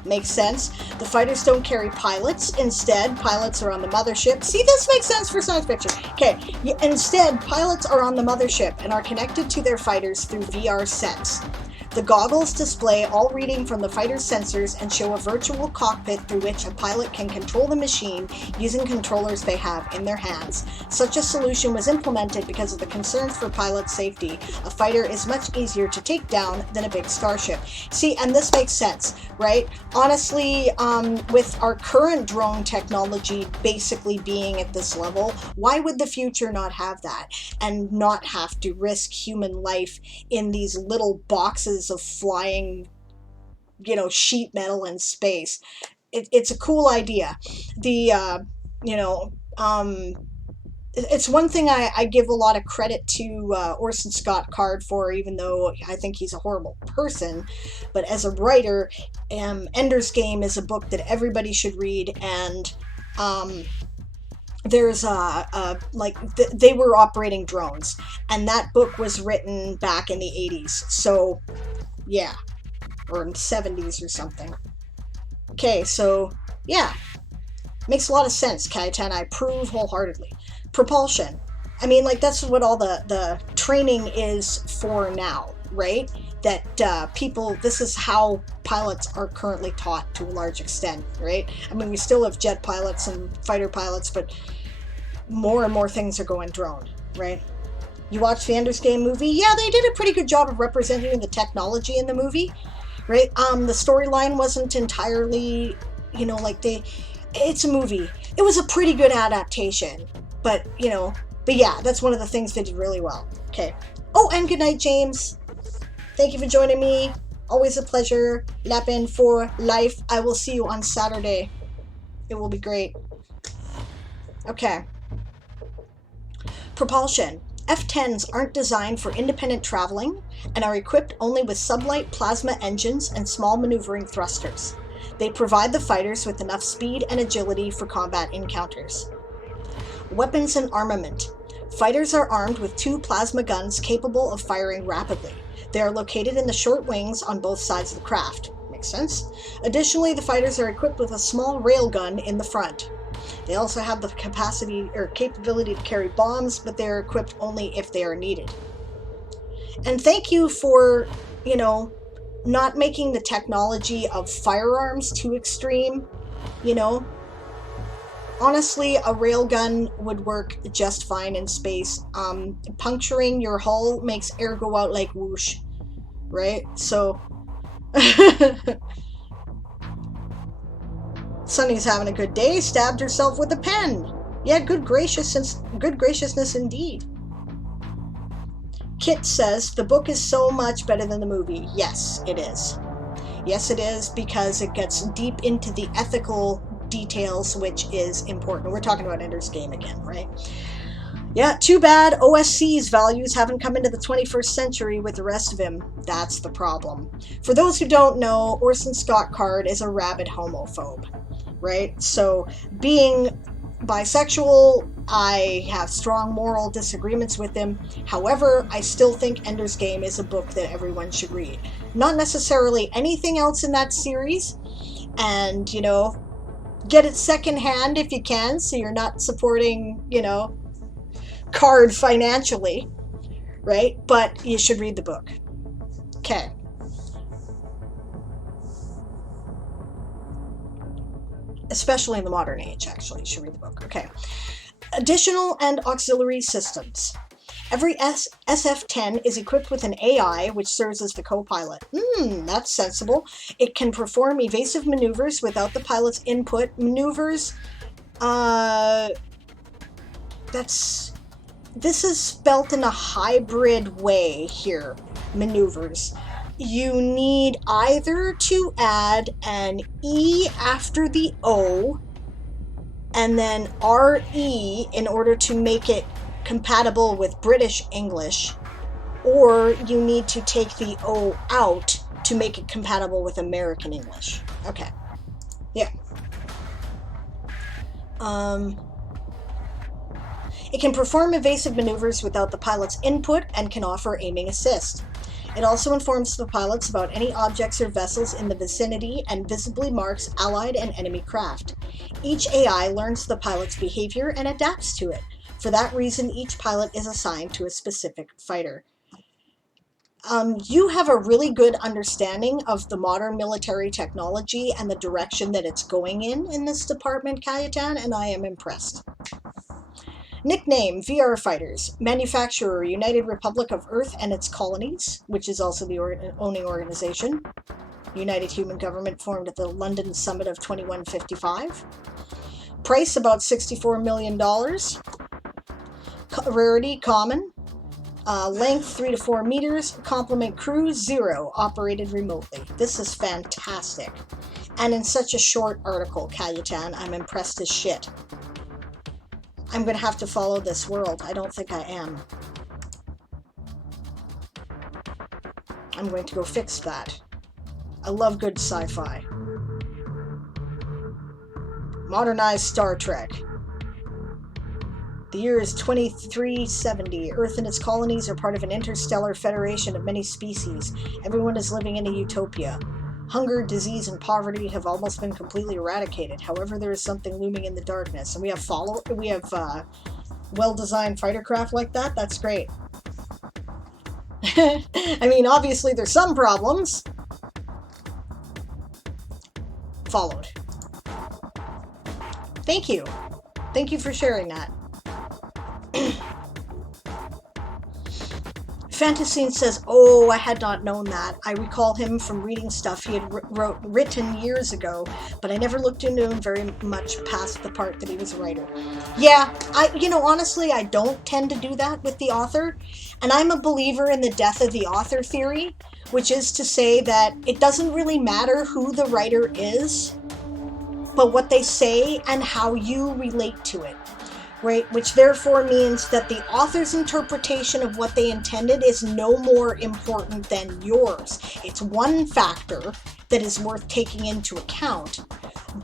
Makes sense. The fighters don't carry pilots. Instead, pilots are on the mothership. See, this makes sense for science fiction. Okay, instead, pilots are on the mothership and are connected to their fighters through VR sets. The goggles display all reading from the fighter's sensors and show a virtual cockpit through which a pilot can control the machine using controllers they have in their hands. Such a solution was implemented because of the concerns for pilot safety. A fighter is much easier to take down than a big starship. See, and this makes sense, right? Honestly, with our current drone technology basically being at this level, why would the future not have that and not have to risk human life in these little boxes of flying, sheet metal in space? It's a cool idea. It's one thing I give a lot of credit to Orson Scott Card for, even though I think he's a horrible person. But as a writer, Ender's Game is a book that everybody should read, and there's they were operating drones, and that book was written back in the 80s. So yeah, or in the 70s or something. Okay, so yeah, makes a lot of sense, Cayetan. I approve wholeheartedly. Propulsion. I mean, that's what all the training is for now, right? That this is how pilots are currently taught to a large extent, right? I mean, we still have jet pilots and fighter pilots, but more and more things are going drone, right? You watch the Ender's Game movie? Yeah, they did a pretty good job of representing the technology in the movie, right? The storyline wasn't entirely, like it's a movie. It was a pretty good adaptation, but yeah, that's one of the things they did really well. Okay. Oh, and good night, James. Thank you for joining me. Always a pleasure. Lapin for life. I will see you on Saturday. It will be great. Okay. Propulsion. F-10s aren't designed for independent traveling and are equipped only with sublight plasma engines and small maneuvering thrusters. They provide the fighters with enough speed and agility for combat encounters. Weapons and armament. Fighters are armed with 2 plasma guns capable of firing rapidly. They are located in the short wings on both sides of the craft. Makes sense. Additionally, the fighters are equipped with a small railgun in the front. They also have the capability to carry bombs, but they are equipped only if they are needed. And thank you for, not making the technology of firearms too extreme, Honestly, a railgun would work just fine in space. Puncturing your hull makes air go out like whoosh, right? So, Sunny's having a good day. Stabbed herself with a pen. Yeah, good graciousness indeed. Kit says the book is so much better than the movie. Yes, it is. Yes, it is, because it gets deep into the ethical details, which is important. We're talking about Ender's Game again, right? Yeah, too bad OSC's values haven't come into the 21st century with the rest of him. That's the problem. For those who don't know, Orson Scott Card is a rabid homophobe, right? So being bisexual, I have strong moral disagreements with him. However, I still think Ender's Game is a book that everyone should read. Not necessarily anything else in that series, and, get it secondhand if you can, so you're not supporting, Card financially, right? But you should read the book. Okay. Especially in the modern age, actually, you should read the book. Okay. Additional and auxiliary systems. Every SF-10 is equipped with an AI, which serves as the co-pilot. That's sensible. It can perform evasive maneuvers without the pilot's input. Maneuvers, this is spelt in a hybrid way here. Maneuvers. You need either to add an E after the O and then RE in order to make it compatible with British English, or you need to take the O out to make it compatible with American English. Okay. Yeah. It can perform evasive maneuvers without the pilot's input and can offer aiming assist. It also informs the pilots about any objects or vessels in the vicinity and visibly marks allied and enemy craft. Each AI learns the pilot's behavior and adapts to it. For that reason, each pilot is assigned to a specific fighter. You have a really good understanding of the modern military technology and the direction that it's going in this department, Kayetan, and I am impressed. Nickname, VR Fighters. Manufacturer, United Republic of Earth and its colonies, which is also the owning organization. United Human Government formed at the London Summit of 2155. Price, about $64 million. Rarity, common. Length, 3 to 4 meters. Complement crew, 0. Operated remotely. This is fantastic. And in such a short article, Kayetan, I'm impressed as shit. I'm going to have to follow this world. I don't think I am. I'm going to go fix that. I love good sci-fi. Modernized Star Trek. The year is 2370. Earth and its colonies are part of an interstellar federation of many species. Everyone is living in a utopia. Hunger, disease, and poverty have almost been completely eradicated. However, there is something looming in the darkness. And we have well-designed fighter craft like that. That's great. I mean, obviously there's some problems. Followed. Thank you. Thank you for sharing that. Fantasine says, "Oh, I had not known that. I recall him from reading stuff he had written years ago, but I never looked into him very much past the part that he was a writer." Yeah, honestly, I don't tend to do that with the author, and I'm a believer in the death of the author theory, which is to say that it doesn't really matter who the writer is, but what they say and how you relate to it. Right, which therefore means that the author's interpretation of what they intended is no more important than yours. It's one factor that is worth taking into account,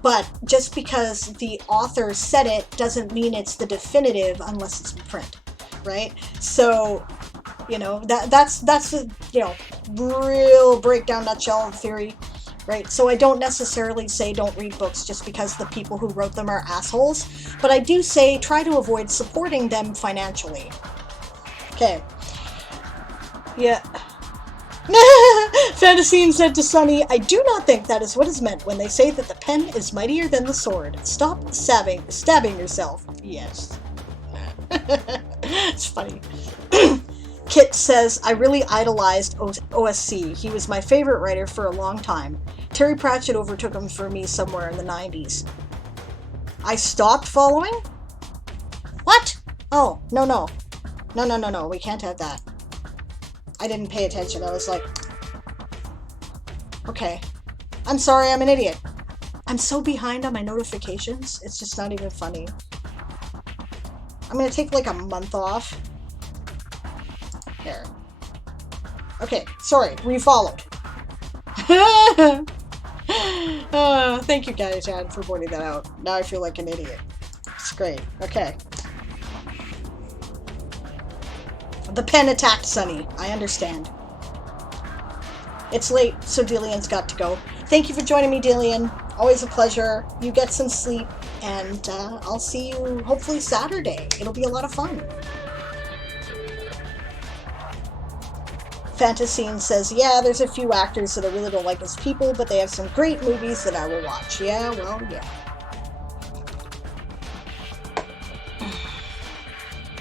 but just because the author said it doesn't mean it's the definitive unless it's in print, right? So, that's a, real breakdown nutshell of theory. Right, so I don't necessarily say don't read books just because the people who wrote them are assholes, but I do say try to avoid supporting them financially. Okay. Yeah. Fantasine said to Sunny, "I do not think that is what is meant when they say that the pen is mightier than the sword. Stop stabbing yourself." Yes. It's funny. Kit says, "I really idolized OSC. He was my favorite writer for a long time. Terry Pratchett overtook him for me somewhere in the 90s. I stopped following? What? Oh, no. No. We can't have that. I didn't pay attention. I was like, okay. I'm sorry, I'm an idiot. I'm so behind on my notifications. It's just not even funny. I'm going to take like a month off. There. Okay, sorry, refollowed. Thank you, Diane, for pointing that out. Now I feel like an idiot. It's great. Okay. The pen attacked Sunny. I understand. It's late, so Dillian's got to go. Thank you for joining me, Dillian. Always a pleasure. You get some sleep, and I'll see you hopefully Saturday. It'll be a lot of fun. Fantasine says, "Yeah, there's a few actors that I really don't like as people, but they have some great movies that I will watch." Yeah, well, yeah.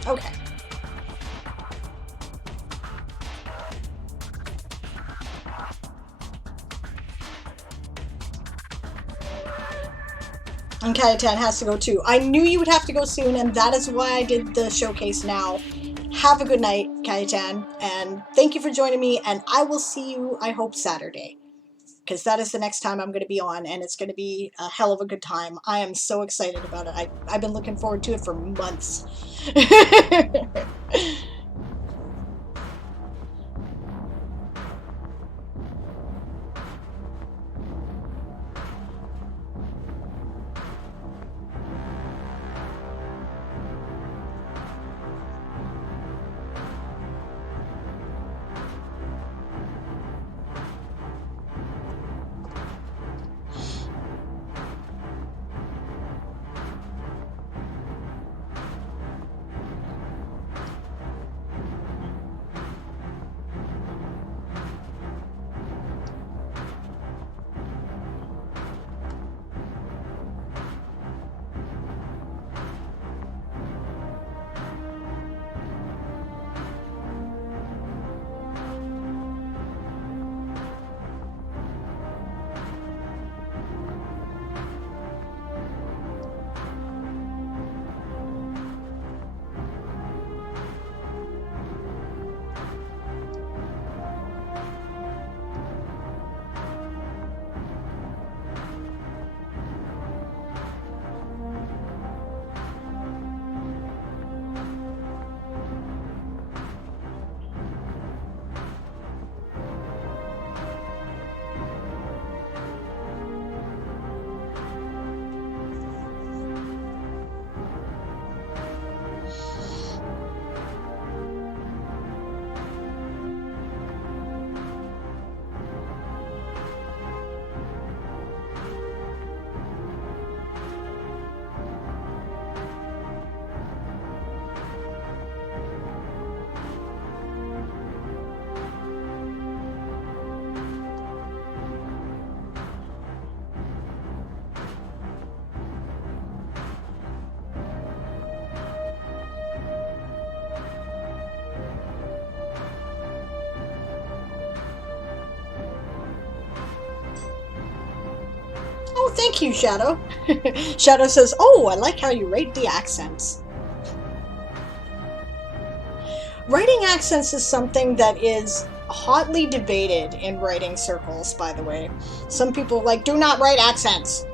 Okay. And Kayetan has to go too. I knew you would have to go soon, and that is why I did the showcase now. Have a good night, Kayetan, and thank you for joining me, and I will see you, I hope, Saturday. Because that is the next time I'm going to be on, and it's going to be a hell of a good time. I am so excited about it. I've been looking forward to it for months. Oh, thank you, Shadow. Shadow says, oh, I like how you rate the accents. Writing accents is something that is hotly debated in writing circles, by the way. Some people are like, do not write accents,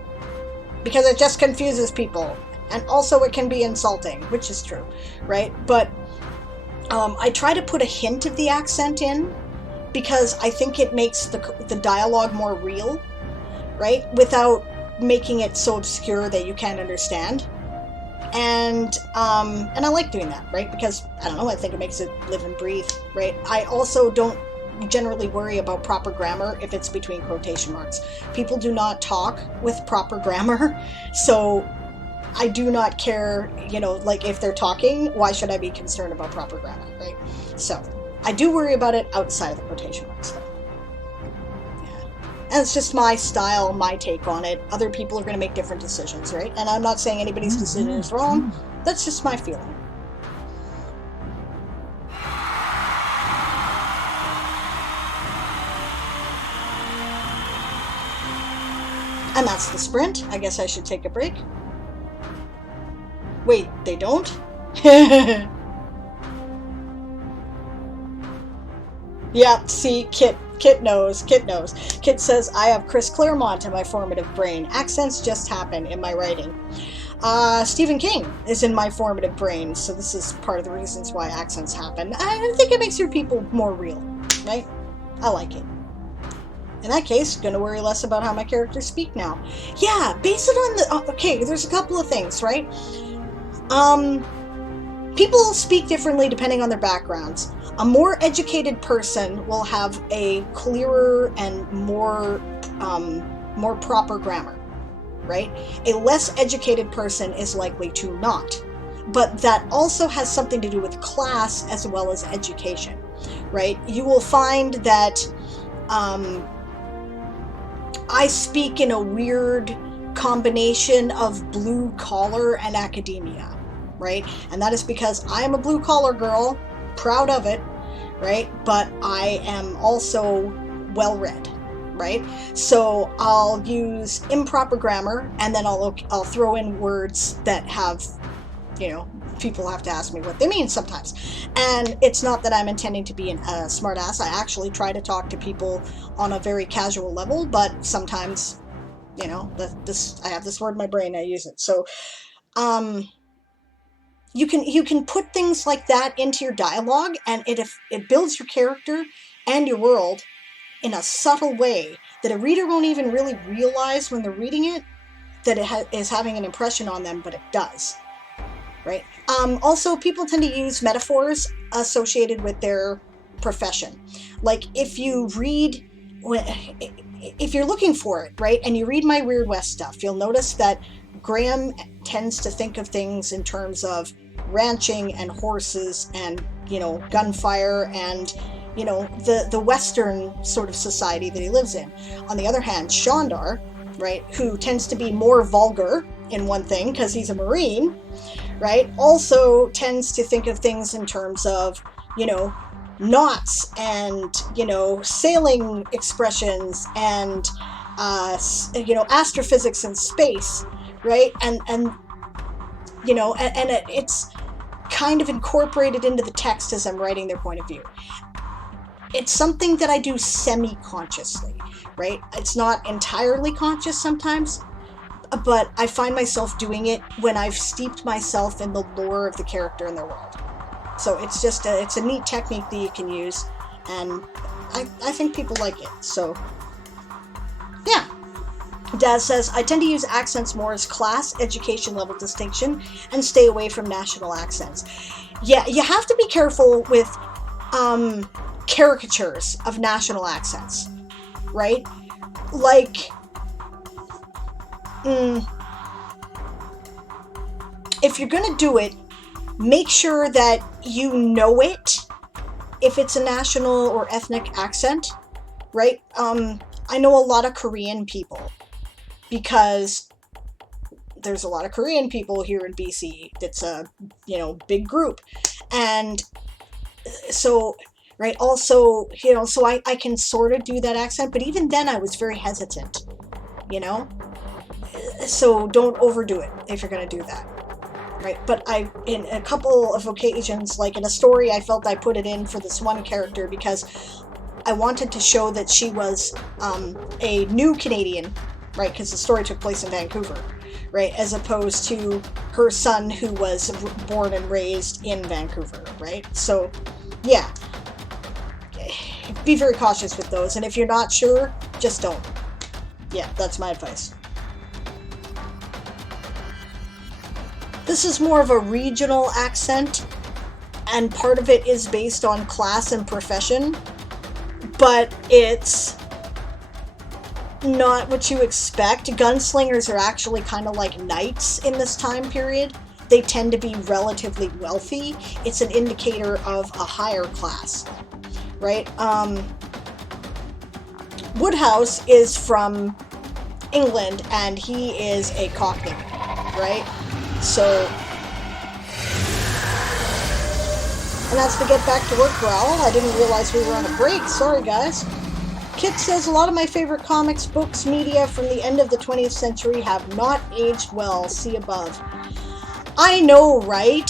because it just confuses people. And also it can be insulting, which is true, right? But I try to put a hint of the accent in, because I think it makes the dialogue more real, right? Without making it so obscure that you can't understand. And I like doing that, right? Because, I don't know, I think it makes it live and breathe, right? I also don't generally worry about proper grammar if it's between quotation marks. People do not talk with proper grammar, so I do not care, you know, like if they're talking, why should I be concerned about proper grammar, right? So I do worry about it outside of the quotation marks, though. And it's just my style, my take on it. Other people are going to make different decisions, right? And I'm not saying anybody's decision is wrong. That's just my feeling. And that's the sprint. I guess I should take a break. Wait, they don't? Yeah, see, Kit knows. Kit says, I have Chris Claremont in my formative brain. Accents just happen in my writing. Stephen King is in my formative brain, so this is part of the reasons why accents happen. I think it makes your people more real, right? I like it. In that case, gonna worry less about how my characters speak now. Yeah, base it on the... okay, there's a couple of things, right? People speak differently depending on their backgrounds. A more educated person will have a clearer and more proper grammar, right? A less educated person is likely to not. But that also has something to do with class as well as education, right? You will find that I speak in a weird combination of blue collar and academia, right? And that is because I am a blue collar girl, proud of it, right? But I am also well read, right? So I'll use improper grammar, and then I'll throw in words that have, you know, people have to ask me what they mean sometimes. And it's not that I'm intending to be a smart ass. I actually try to talk to people on a very casual level, but sometimes, you know, I have this word in my brain, I use it. So you can put things like that into your dialogue, and it builds your character and your world in a subtle way that a reader won't even really realize when they're reading it that it is having an impression on them, but it does. Right. Also, people tend to use metaphors associated with their profession. Like if you're looking for it, right, and you read my Weird West stuff, you'll notice that Graham tends to think of things in terms of ranching and horses and, you know, gunfire and, you know, the Western sort of society that he lives in. On the other hand, Shondar, right, who tends to be more vulgar in one thing because he's a Marine, right, also tends to think of things in terms of, you know, knots and, you know, sailing expressions and, you know, astrophysics and space, right? And you know, and it's kind of incorporated into the text as I'm writing their point of view. It's something that I do semi-consciously, right? It's not entirely conscious sometimes, but I find myself doing it when I've steeped myself in the lore of the character and their world. So it's just it's a neat technique that you can use, and I think people like it. So yeah. Daz says, I tend to use accents more as class, education level distinction, and stay away from national accents. Yeah, you have to be careful with caricatures of national accents, right? Like, if you're gonna do it, make sure that you know it, if it's a national or ethnic accent, right? I know a lot of Korean people, because there's a lot of Korean people here in BC. It's a, you know, big group. And so, right, also, you know, so I can sort of do that accent, but even then I was very hesitant, you know? So don't overdo it if you're going to do that. Right? But in a couple of occasions, like in a story, I felt I put it in for this one character because I wanted to show that she was a new Canadian, right? Because the story took place in Vancouver, right? As opposed to her son who was born and raised in Vancouver, right? So, yeah. Be very cautious with those. And if you're not sure, just don't. Yeah, that's my advice. This is more of a regional accent, and part of it is based on class and profession, but it's not what you expect. Gunslingers are actually kind of like knights in this time period. They tend to be relatively wealthy. It's an indicator of a higher class, right? Woodhouse is from England, and he is a Cockney, right? So, and that's the get back to work growl. I didn't realize we were on a break. Sorry, guys. Kit says, a lot of my favorite comics, books, media from the end of the 20th century have not aged well. See above. I know, right?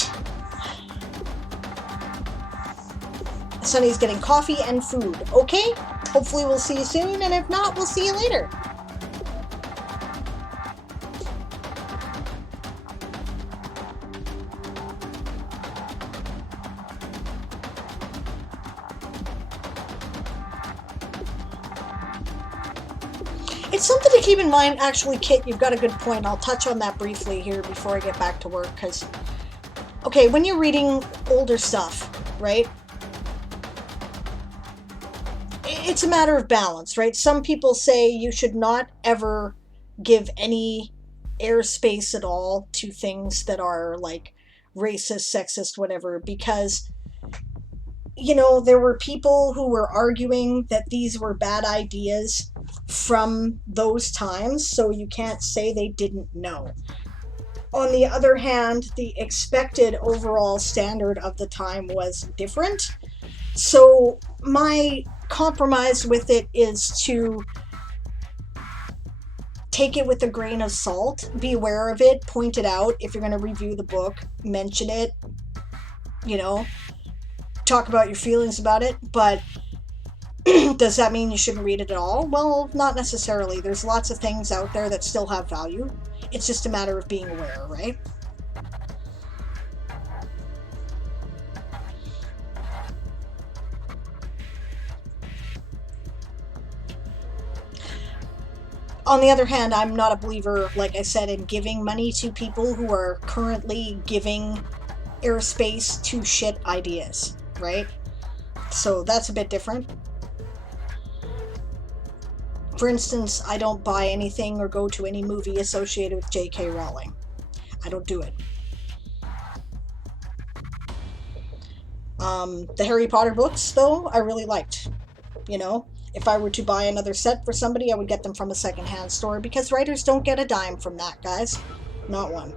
Sonny's getting coffee and food. Okay? Hopefully we'll see you soon, and if not, we'll see you later. It's something to keep in mind. Actually, Kit, you've got a good point. I'll touch on that briefly here before I get back to work. Because, okay, when you're reading older stuff, right, it's a matter of balance, right? Some people say you should not ever give any airspace at all to things that are like racist, sexist, whatever, because, you know, there were people who were arguing that these were bad ideas from those times, so you can't say they didn't know. On the other hand, the expected overall standard of the time was different. So my compromise with it is to take it with a grain of salt, be aware of it, point it out. If you're going to review the book, mention it, you know, talk about your feelings about it, but does that mean you shouldn't read it at all? Well, not necessarily. There's lots of things out there that still have value. It's just a matter of being aware, right? On the other hand, I'm not a believer, like I said, in giving money to people who are currently giving airspace to shit ideas, right? So that's a bit different. For instance, I don't buy anything or go to any movie associated with J.K. Rowling. I don't do it. The Harry Potter books, though, I really liked. You know, if I were to buy another set for somebody, I would get them from a secondhand store, because writers don't get a dime from that, guys. Not one.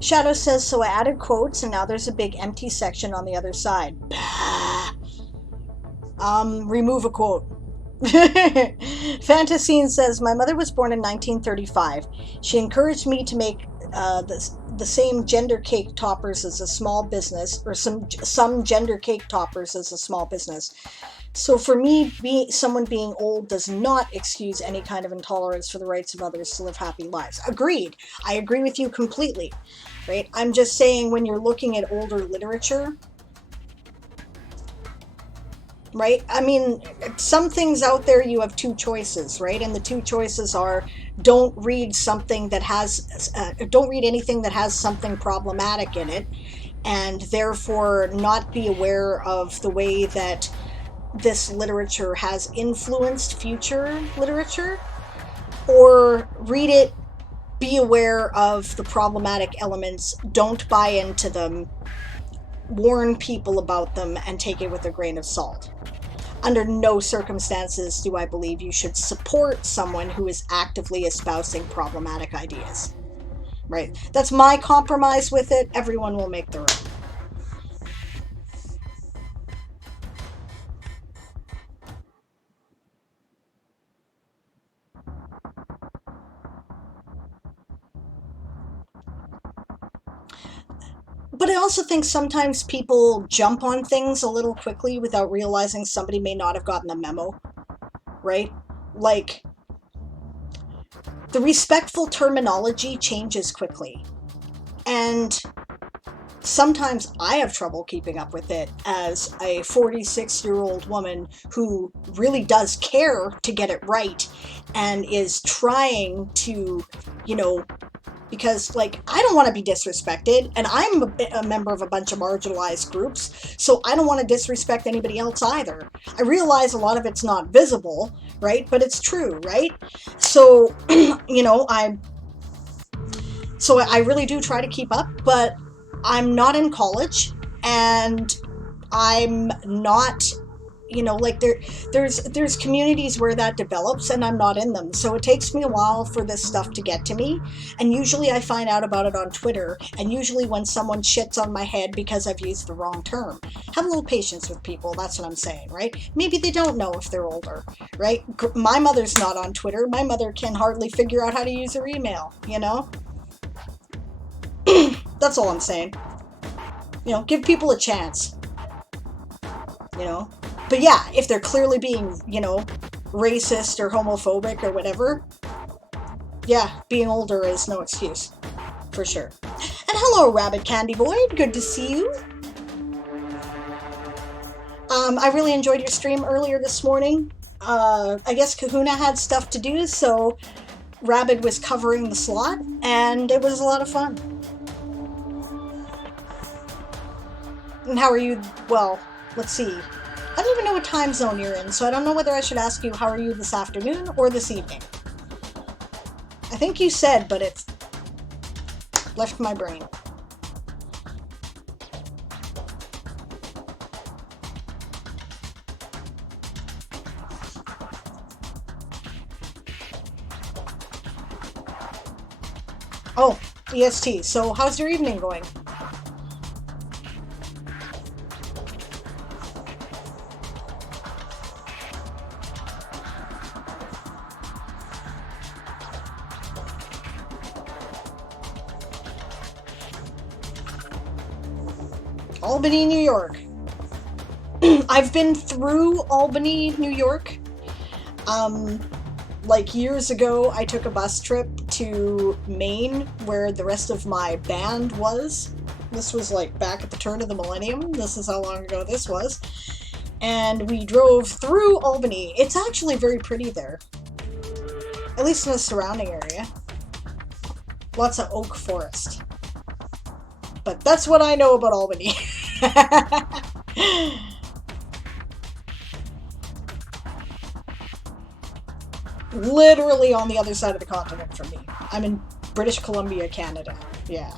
Shadow says, so I added quotes and now there's a big empty section on the other side. Bah. Remove a quote. Fantasine says, my mother was born in 1935. She encouraged me to make the same gender cake toppers as a small business, or some gender cake toppers as a small business. So for me, someone being old does not excuse any kind of intolerance for the rights of others to live happy lives. Agreed. I agree with you completely. Right? I'm just saying, when you're looking at older literature, right? I mean, some things out there, you have two choices, right? And the two choices are, don't read something that has, don't read anything that has something problematic in it, and therefore not be aware of the way that this literature has influenced future literature, or read it, be aware of the problematic elements, don't buy into them, warn people about them, and take it with a grain of salt. Under no circumstances do I believe you should support someone who is actively espousing problematic ideas. Right? That's my compromise with it. Everyone will make their own. But I also think sometimes people jump on things a little quickly without realizing somebody may not have gotten the memo, right? Like, the respectful terminology changes quickly. And sometimes I have trouble keeping up with it as a 46-year-old woman who really does care to get it right and is trying to, because, like, I don't want to be disrespected, and I'm a member of a bunch of marginalized groups, so I don't want to disrespect anybody else either. I realize a lot of it's not visible, right? But it's true, right? So, I really do try to keep up, but I'm not in college, and I'm not, there's communities where that develops, and I'm not in them. So it takes me a while for this stuff to get to me. And usually I find out about it on Twitter, and usually when someone shits on my head because I've used the wrong term. Have a little patience with people, that's what I'm saying, right? Maybe they don't know if they're older, right? My mother's not on Twitter. My mother can hardly figure out how to use her email, That's all I'm saying. Give people a chance. But yeah, if they're clearly being, racist or homophobic or whatever, yeah, being older is no excuse. For sure. And hello, Rabbit Candy Void. Good to see you. I really enjoyed your stream earlier this morning. I guess Kahuna had stuff to do, so Rabbit was covering the slot, and it was a lot of fun. And how are you? Well, let's see. I don't even know what time zone you're in, so I don't know whether I should ask you how are you this afternoon or this evening. I think you said, but it's left my brain. Oh, EST. So how's your evening going? Albany, New York. I've been through Albany, New York. Like years ago, I took a bus trip to Maine, where the rest of my band was. This was like back at the turn of the millennium. This is how long ago this was. And we drove through Albany. It's actually very pretty there. At least in the surrounding area. Lots of oak forest. But that's what I know about Albany. Literally on the other side of the continent from me. I'm in British Columbia, Canada. Yeah.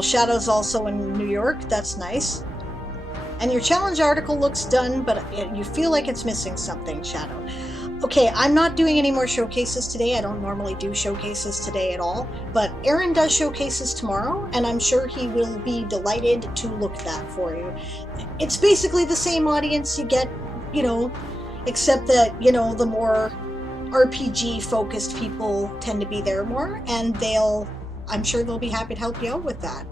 Oh, Shadow's also in New York. That's nice. And your challenge article looks done, but you feel like it's missing something, Shadow. Okay, I'm not doing any more showcases today. I don't normally do showcases today at all, but Aaron does showcases tomorrow, and I'm sure he will be delighted to look that for you. It's basically the same audience you get, you know, except that, you know, the more RPG focused people tend to be there more, and I'm sure they'll be happy to help you out with that.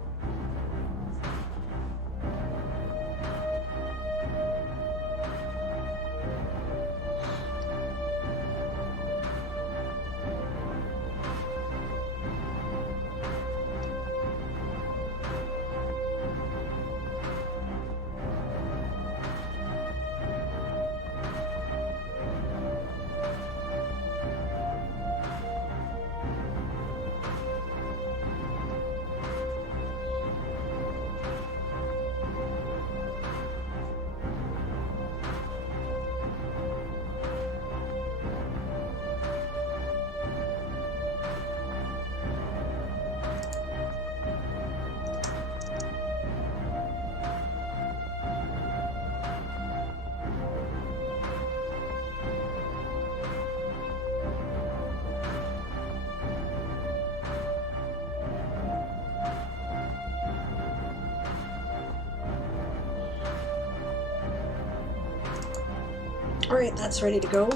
All right, that's ready to go.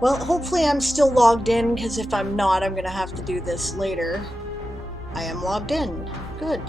Well, hopefully I'm still logged in, because if I'm not, I'm going to have to do this later. I am logged in. Good.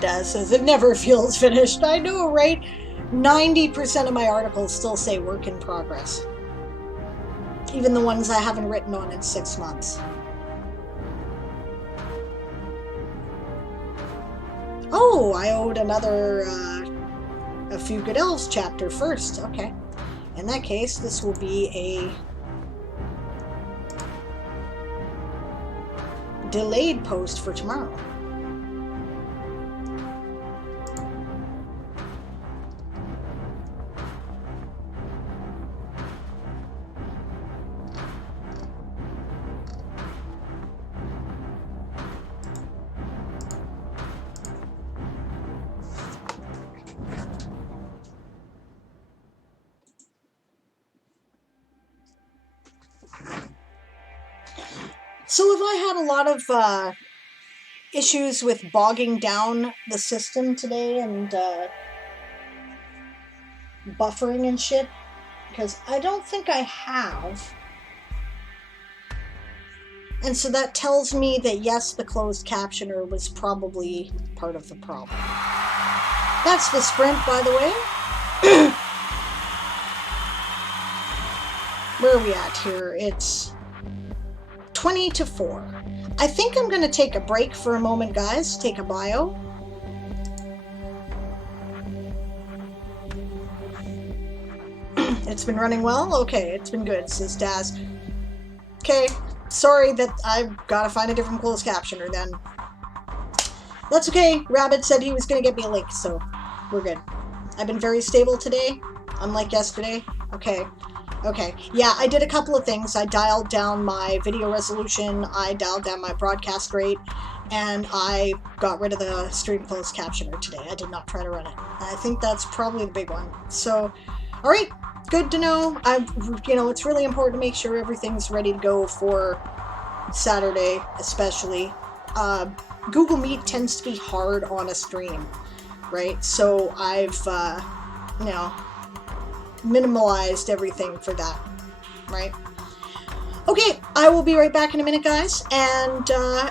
Daz says, it never feels finished. I know, right? 90% of my articles still say work in progress. Even the ones I haven't written on in 6 months. Oh, I owed another A Few Good Elves chapter first. Okay. In that case, this will be a delayed post for tomorrow. So have I had a lot of issues with bogging down the system today and buffering and shit? Because I don't think I have. And so that tells me that yes, the closed captioner was probably part of the problem. That's the sprint, by the way. Where are we at here? It's 20 to 4. I think I'm going to take a break for a moment, guys. Take a bio. It's been running well? Okay, it's been good, says Daz. Okay, sorry that I've got to find a different closed captioner then. That's okay. Rabbit said he was going to get me a link, so we're good. I've been very stable today, unlike yesterday. Okay. Okay, yeah, I did a couple of things. I dialed down my video resolution, I dialed down my broadcast rate, and I got rid of the stream closed captioner today. I did not try to run it. I think that's probably the big one. So, alright, good to know. It's really important to make sure everything's ready to go for Saturday, especially. Google Meet tends to be hard on a stream, right? So I've, minimalized everything for that, right? Okay, I will be right back in a minute, guys. And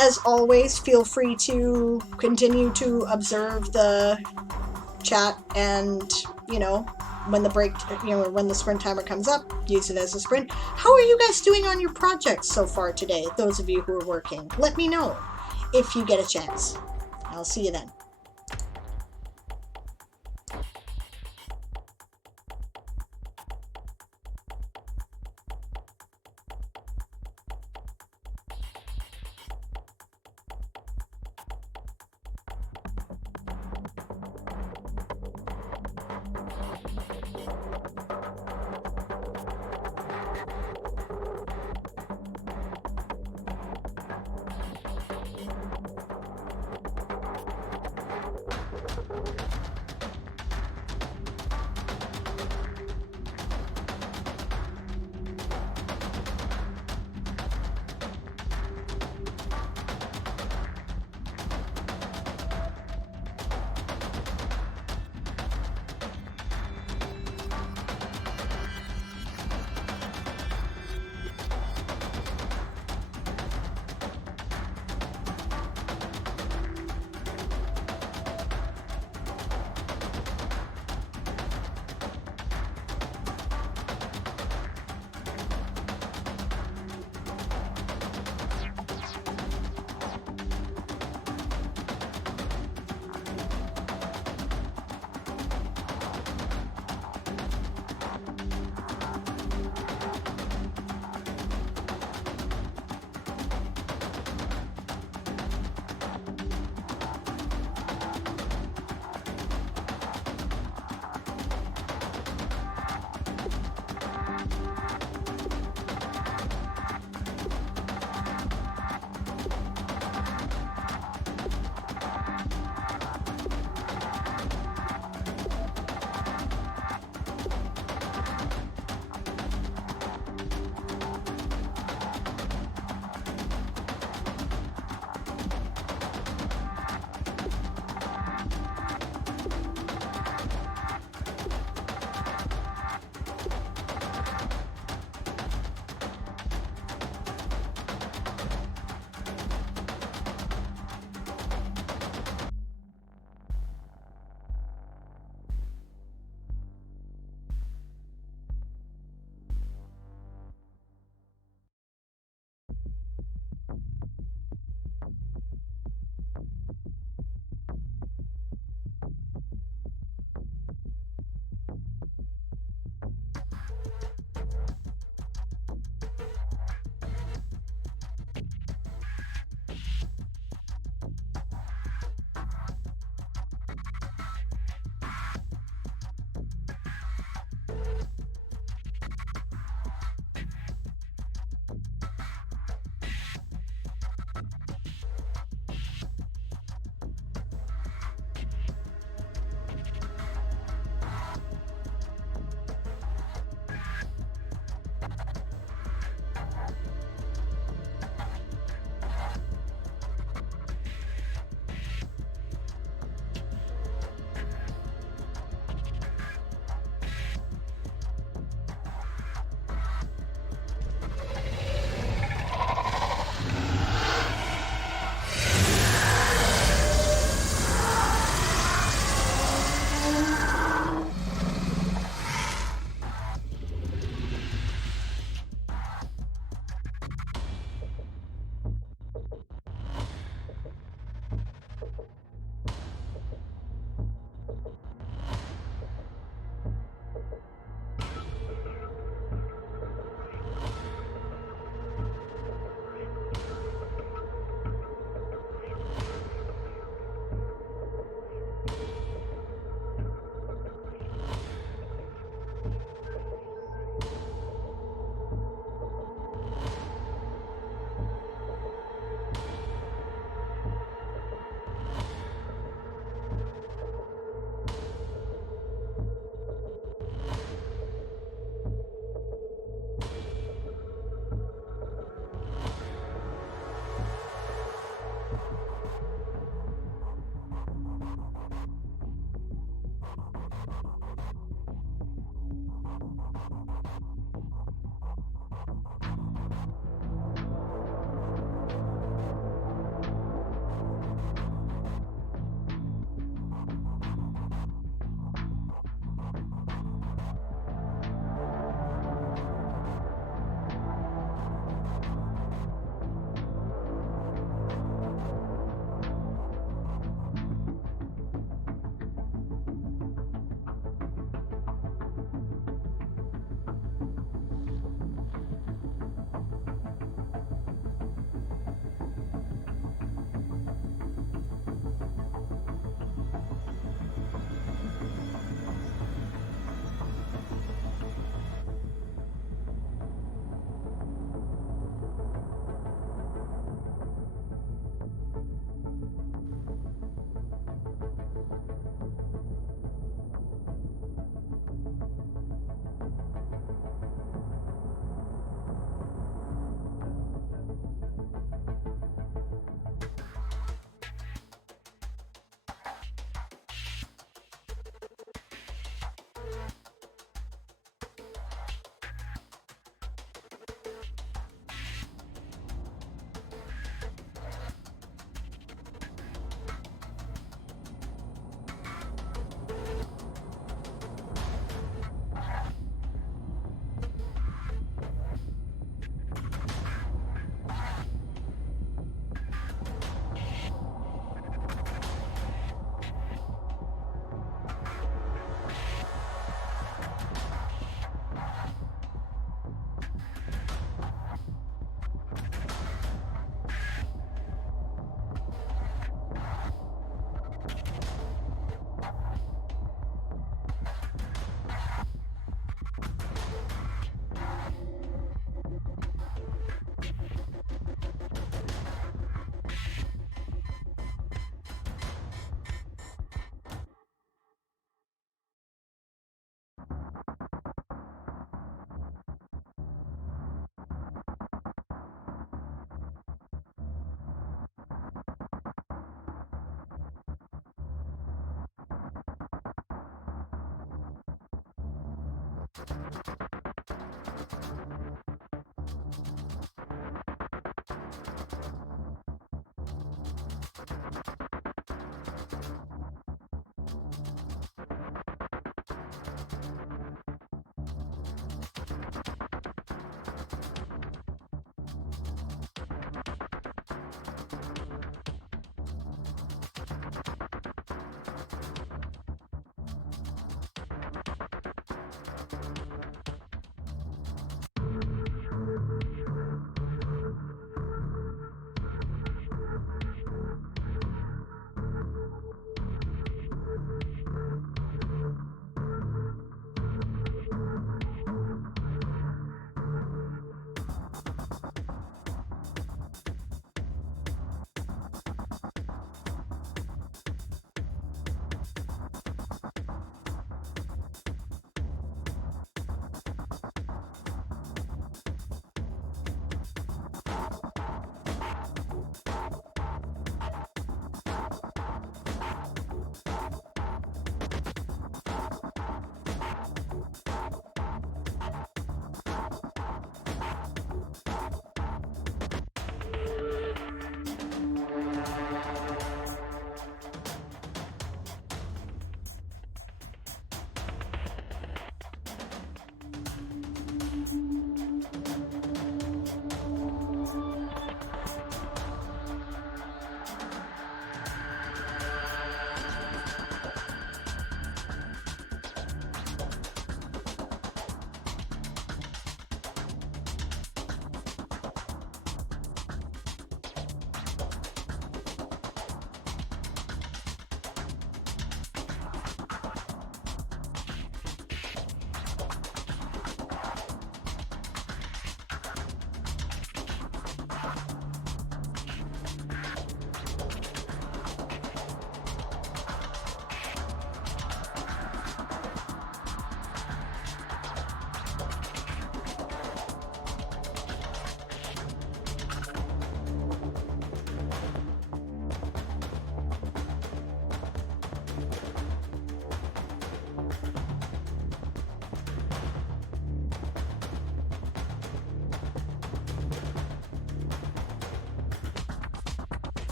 as always, feel free to continue to observe the chat, and when the break, when the sprint timer comes up, use it as a sprint. How are you guys doing on your projects so far today? Those of you who are working, let me know if you get a chance. I'll see you then.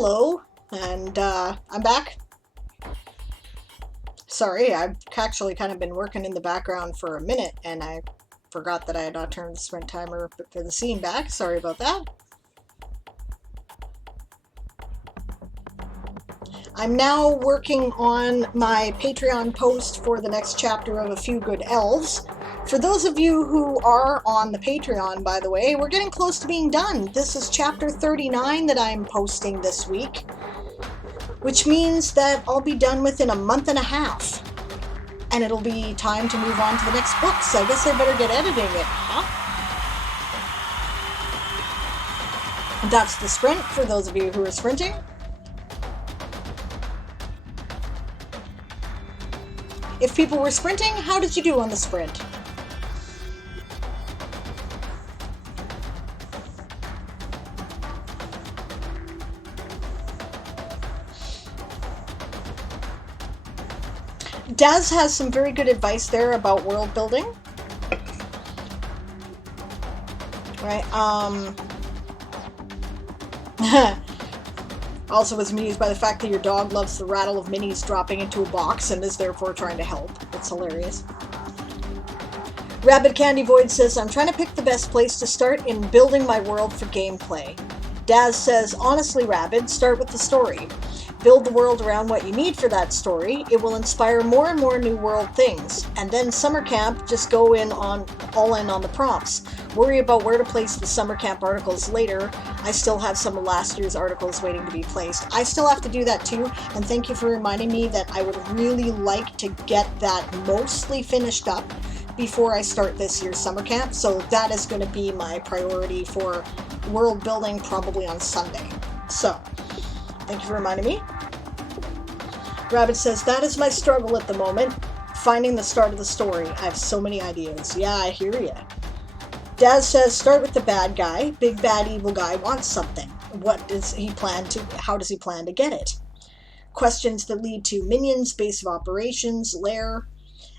Hello, and I'm back. Sorry, I've actually kind of been working in the background for a minute, and I forgot that I had not turned the sprint timer for the scene back. Sorry about that. I'm now working on my Patreon post for the next chapter of A Few Good Elves. For those of you who are on the Patreon, by the way, we're getting close to being done. This is chapter 39 that I'm posting this week, which means that I'll be done within a month and a half. And it'll be time to move on to the next book, so I guess I better get editing it, huh? That's the sprint, for those of you who are sprinting. If people were sprinting, how did you do on the sprint? Daz has some very good advice there about world building. Right, also was amused by the fact that your dog loves the rattle of minis dropping into a box and is therefore trying to help. It's hilarious. Rabbit Candy Void says, I'm trying to pick the best place to start in building my world for gameplay. Daz says, honestly, Rabbit, start with the story. Build the world around what you need for that story. It will inspire more and more new world things. And then summer camp, just go all in on the prompts. Worry about where to place the summer camp articles later. I still have some of last year's articles waiting to be placed. I still have to do that too, and thank you for reminding me that I would really like to get that mostly finished up before I start this year's summer camp. So that is going to be my priority for world building, probably on Sunday. So, thank you for reminding me. Rabbit says, that is my struggle at the moment, finding the start of the story. I have so many ideas. Yeah, I hear ya. Daz says, start with the bad guy. Big bad evil guy wants something. How does he plan to get it? Questions that lead to minions, base of operations, lair.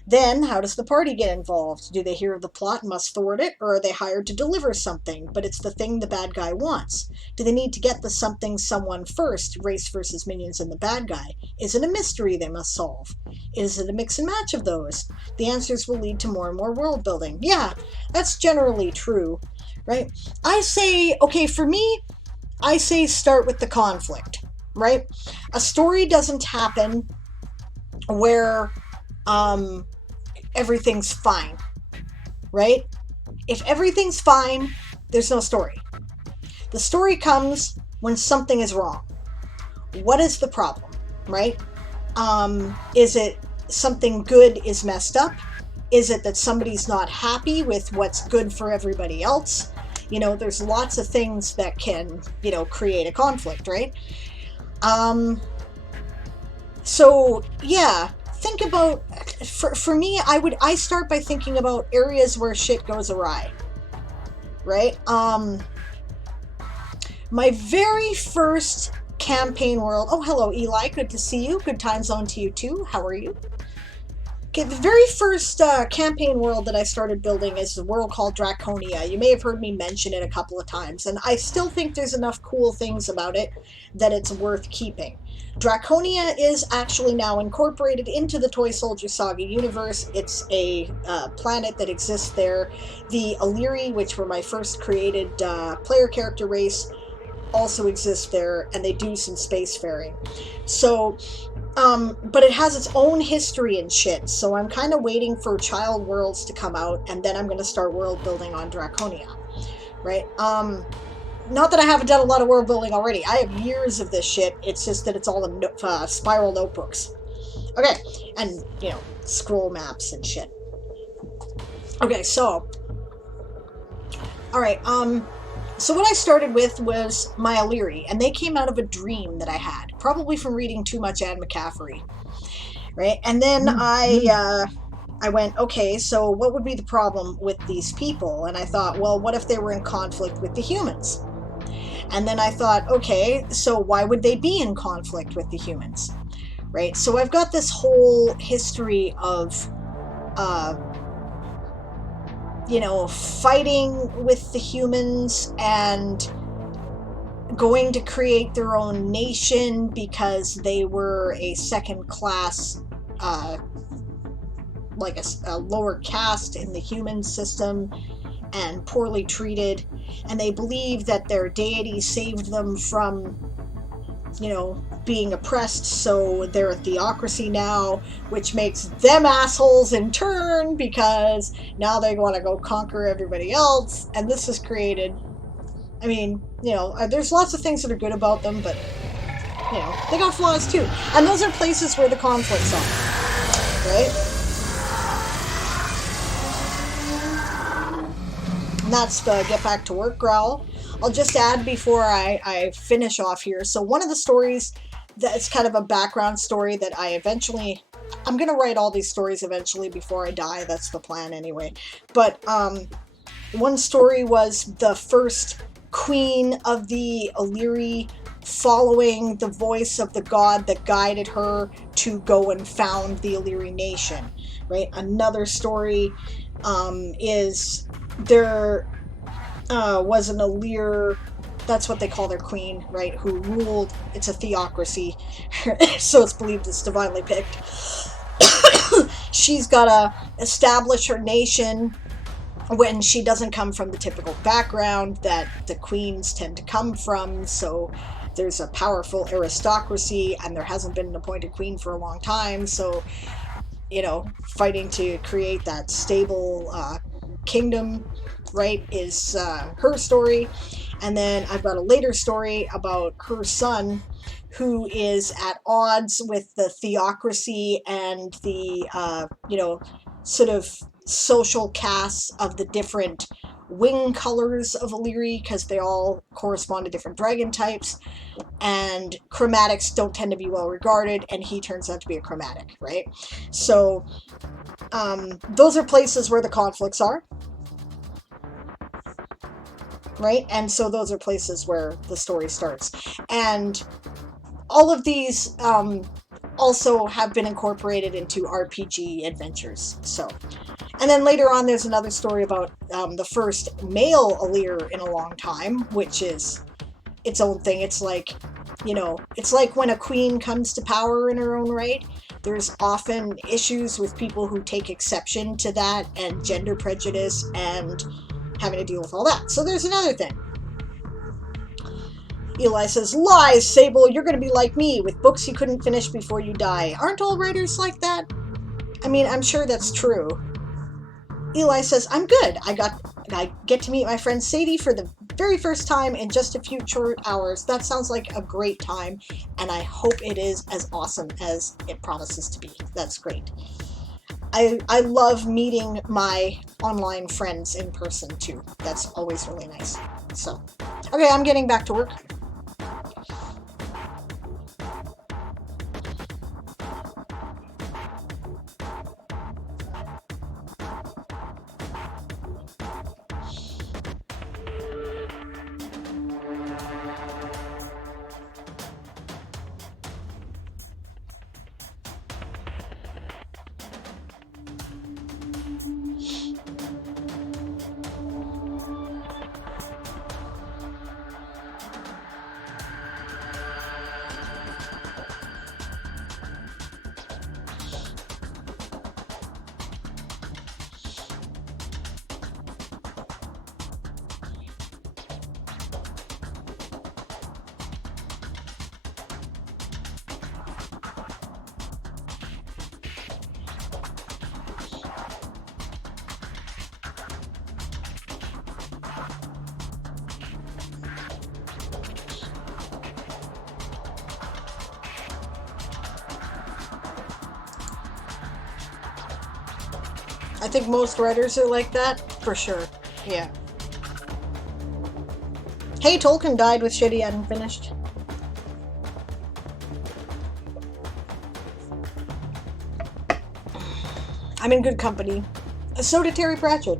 Then, how does the party get involved? Do they hear of the plot and must thwart it, or are they hired to deliver something, but it's the thing the bad guy wants? Do they need to get the someone first, race versus minions and the bad guy? Is it a mystery they must solve? Is it a mix and match of those? The answers will lead to more and more world building. Yeah, that's generally true, right? I say, okay, for me, I say start with the conflict, right? A story doesn't happen where everything's fine, right? If everything's fine, there's no story. The story comes when something is wrong. What is the problem, right? Is it something good is messed up? Is it that somebody's not happy with what's good for everybody else? You know, there's lots of things that can, create a conflict, right? So, yeah. Think about, for me, I start by thinking about areas where shit goes awry, right? My very first campaign world, oh, hello, Eli, good to see you, good time zone to you too, how are you? Okay, the very first campaign world that I started building is a world called Draconia. You may have heard me mention it a couple of times, and I still think there's enough cool things about it that it's worth keeping. Draconia is actually now incorporated into the Toy Soldier Saga universe. It's a planet that exists there. The Illyri, which were my first created player character race, also exists there, and they do some spacefaring. So, but it has its own history and shit, so I'm kind of waiting for Child Worlds to come out, and then I'm going to start world building on Draconia, right? Not that I haven't done a lot of world building already. I have years of this shit. It's just that it's all in spiral notebooks. Okay, and, scroll maps and shit. Okay, so, alright, so what I started with was my Illyri, and they came out of a dream that I had, probably from reading too much Anne McCaffrey, right? And then I went, okay, so what would be the problem with these people? And I thought, well, what if they were in conflict with the humans? And then I thought, okay, so why would they be in conflict with the humans, right? So I've got this whole history of, fighting with the humans and going to create their own nation because they were a second class, like a lower caste in the human system and poorly treated. And they believe that their deity saved them from, being oppressed, so they're a theocracy now, which makes them assholes in turn because now they want to go conquer everybody else. And this has created, there's lots of things that are good about them, but, they got flaws too. And those are places where the conflicts are, right? And that's the get back to work growl. I'll just add before I finish off here. So one of the stories that's kind of a background story that I'm going to write all these stories eventually before I die. That's the plan anyway. But one story was the first queen of the Illyri following the voice of the god that guided her to go and found the Illyri nation, right? Another story is there was an Illyr, that's what they call their queen, right, who ruled. It's a theocracy, so it's believed it's divinely picked. She's got to establish her nation when she doesn't come from the typical background that the queens tend to come from, so there's a powerful aristocracy, and there hasn't been an appointed queen for a long time, so, fighting to create that stable kingdom, right, is her story. And then I've got a later story about her son who is at odds with the theocracy and the sort of social castes of the different wing colors of Illyri, because they all correspond to different dragon types, and chromatics don't tend to be well regarded, and he turns out to be a chromatic, right? So those are places where the conflicts are, right? And so those are places where the story starts. And all of these also have been incorporated into RPG adventures. So, and then later on, there's another story about the first male Illyr in a long time, which is its own thing. It's like, it's like when a queen comes to power in her own right. There's often issues with people who take exception to that, and gender prejudice, and having to deal with all that. So there's another thing. Eli says, lies, Sable, you're going to be like me, with books you couldn't finish before you die. Aren't all writers like that? I mean, I'm sure that's true. Eli says, I'm good. I get to meet my friend Sadie for the very first time in just a few short hours. That sounds like a great time, and I hope it is as awesome as it promises to be. That's great. I love meeting my online friends in person, too. That's always really nice. So, okay, I'm getting back to work. I think most writers are like that, for sure. Yeah. Hey, Tolkien died with shit he hadn't finished. I'm in good company. So did Terry Pratchett.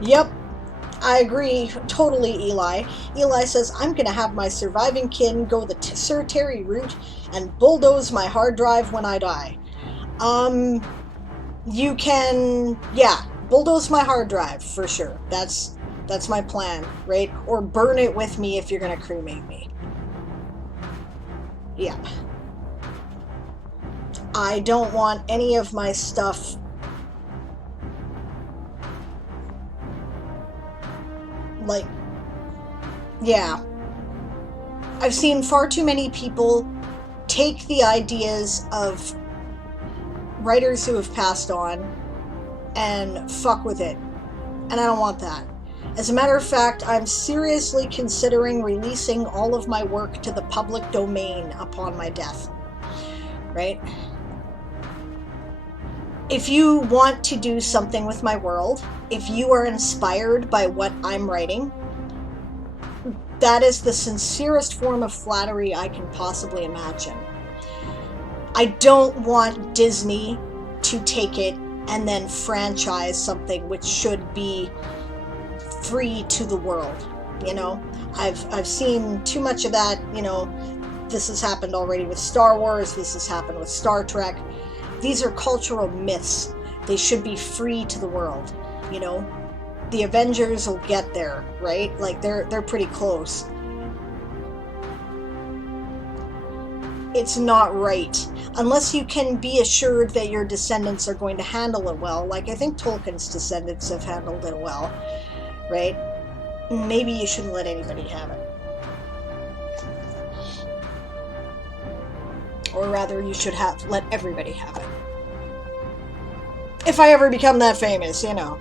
Yep, I agree totally, Eli. Eli says, I'm gonna have my surviving kin go the Sir Terry route and bulldoze my hard drive when I die. Um, you can, yeah, bulldoze my hard drive for sure. That's my plan, right? Or burn it with me if you're gonna cremate me. Yeah. I don't want any of my stuff, like, yeah. I've seen far too many people take the ideas of writers who have passed on and fuck with it. And I don't want that. As a matter of fact, I'm seriously considering releasing all of my work to the public domain upon my death. Right? If you want to do something with my world, if you are inspired by what I'm writing, that is the sincerest form of flattery I can possibly imagine. I don't want Disney to take it and then franchise something which should be free to the world. You know, I've seen too much of that. You know, this has happened already with Star Wars. This has happened with Star Trek. These are cultural myths. They should be free to the world. You know, the Avengers will get there, right? Like they're pretty close. It's not right unless you can be assured that your descendants are going to handle it well. Like I think Tolkien's descendants have handled it well, right? Maybe you shouldn't let anybody have it. Or rather, you should have let everybody have it. If I ever become that famous, you know.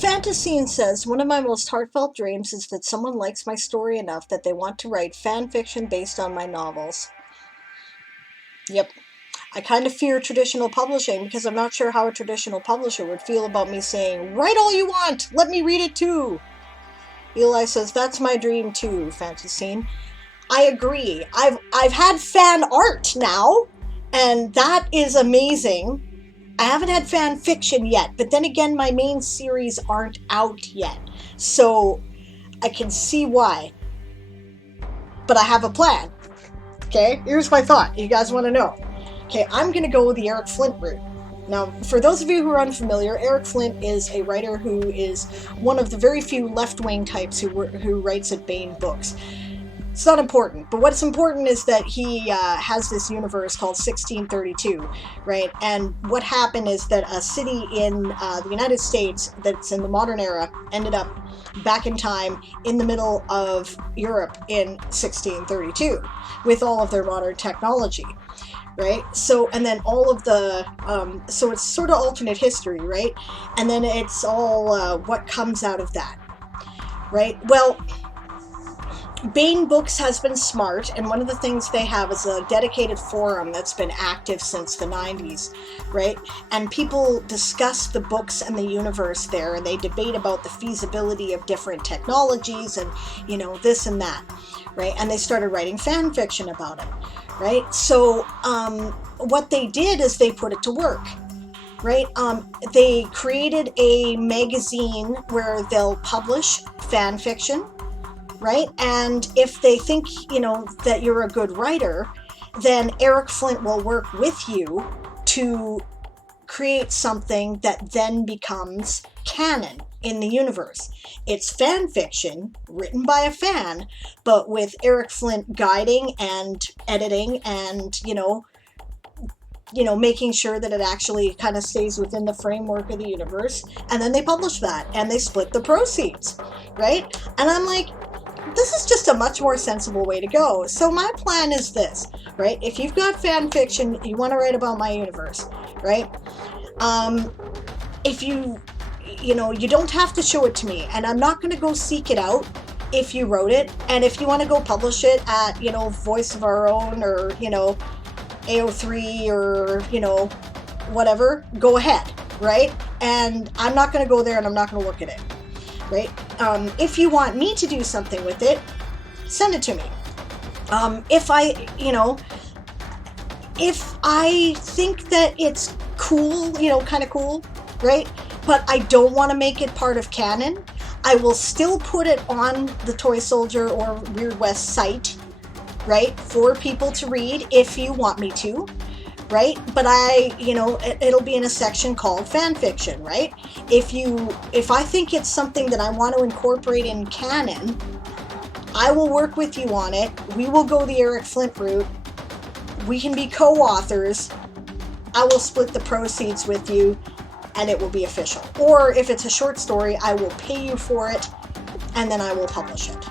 Fantasine says, one of my most heartfelt dreams is that someone likes my story enough that they want to write fan fiction based on my novels. Yep. I kind of fear traditional publishing because I'm not sure how a traditional publisher would feel about me saying, write all you want, let me read it too. Eli says, that's my dream too, Fantasine. I agree. I've had fan art now, and that is amazing. I haven't had fan fiction yet, but then again, my main series aren't out yet. So I can see why. But I have a plan. Okay, here's my thought. You guys want to know? Okay, I'm going to go the Eric Flint route. Now, for those of you who are unfamiliar, Eric Flint is a writer who is one of the very few left-wing types who writes at Baen Books. It's not important, but what's important is that he has this universe called 1632, right? And what happened is that a city in the United States that's in the modern era ended up back in time in the middle of Europe in 1632 with all of their modern technology, right? So, and then all of the, so it's sort of alternate history, right? And then it's all what comes out of that, right? Well, Baen Books has been smart, and one of the things they have is a dedicated forum that's been active since the 90s, right? And people discuss the books and the universe there, and they debate about the feasibility of different technologies and, you know, this and that, right? And they started writing fan fiction about it, right? So what they did is they put it to work. Right? They created a magazine where they'll publish fan fiction, right? And if they think, you know, that you're a good writer, then Eric Flint will work with you to create something that then becomes canon in the universe. It's fan fiction written by a fan, but with Eric Flint guiding and editing and, you know, making sure that it actually kind of stays within the framework of the universe. And then they publish that and they split the proceeds, right? And I'm like, this is just a much more sensible way to go. So my plan is this, right? If you've got fan fiction, you want to write about my universe, right? If you don't have to show it to me, and I'm not going to go seek it out if you wrote it. And if you want to go publish it at, Voice of Our Own or, AO3 or, whatever, go ahead, right? And I'm not going to go there and I'm not going to look at it. Right? If you want me to do something with it, send it to me. If I think that it's cool, kind of cool, right? But I don't want to make it part of canon, I will still put it on the Toy Soldier or Weird West site, right? For people to read if you want me to. Right? But it'll be in a section called fan fiction, right? If I think it's something that I want to incorporate in canon, I will work with you on it. We will go the Eric Flint route. We can be co-authors. I will split the proceeds with you, and it will be official. Or if it's a short story, I will pay you for it, and then I will publish it.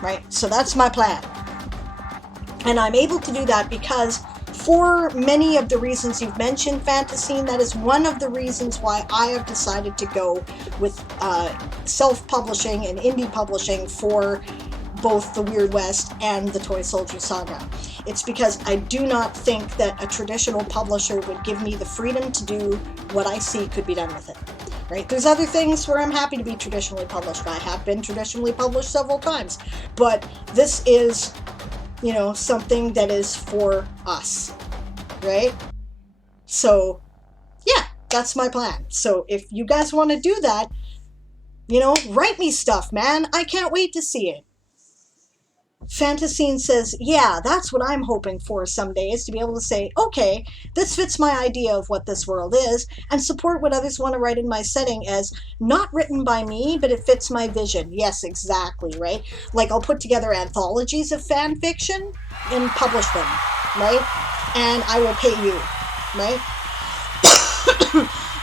Right? So that's my plan. And I'm able to do that because for many of the reasons you've mentioned, Fantasine, that is one of the reasons why I have decided to go with self-publishing and indie publishing for both the Weird West and the Toy Soldier Saga. It's because I do not think that a traditional publisher would give me the freedom to do what I see could be done with it. Right? There's other things where I'm happy to be traditionally published. I have been traditionally published several times, but this is something that is for us, right? So, yeah, that's my plan. So if you guys want to do that, write me stuff, man. I can't wait to see it. Fantasine says, yeah, that's what I'm hoping for someday, is to be able to say, okay, this fits my idea of what this world is, and support what others want to write in my setting as not written by me, but it fits my vision. Yes, exactly, right? Like, I'll put together anthologies of fan fiction and publish them, right? And I will pay you, right?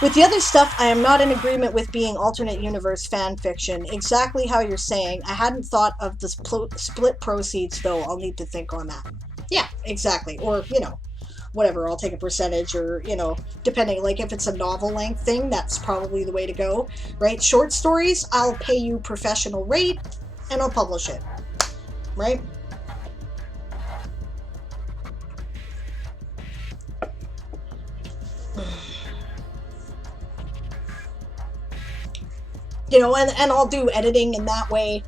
With the other stuff, I am not in agreement with being alternate universe fan fiction. Exactly how you're saying. I hadn't thought of the split proceeds, though. I'll need to think on that. Yeah, exactly. Or, whatever. I'll take a percentage or, depending. Like, if it's a novel-length thing, that's probably the way to go, right? Short stories, I'll pay you professional rate, and I'll publish it, right? you know, and I'll do editing in that way.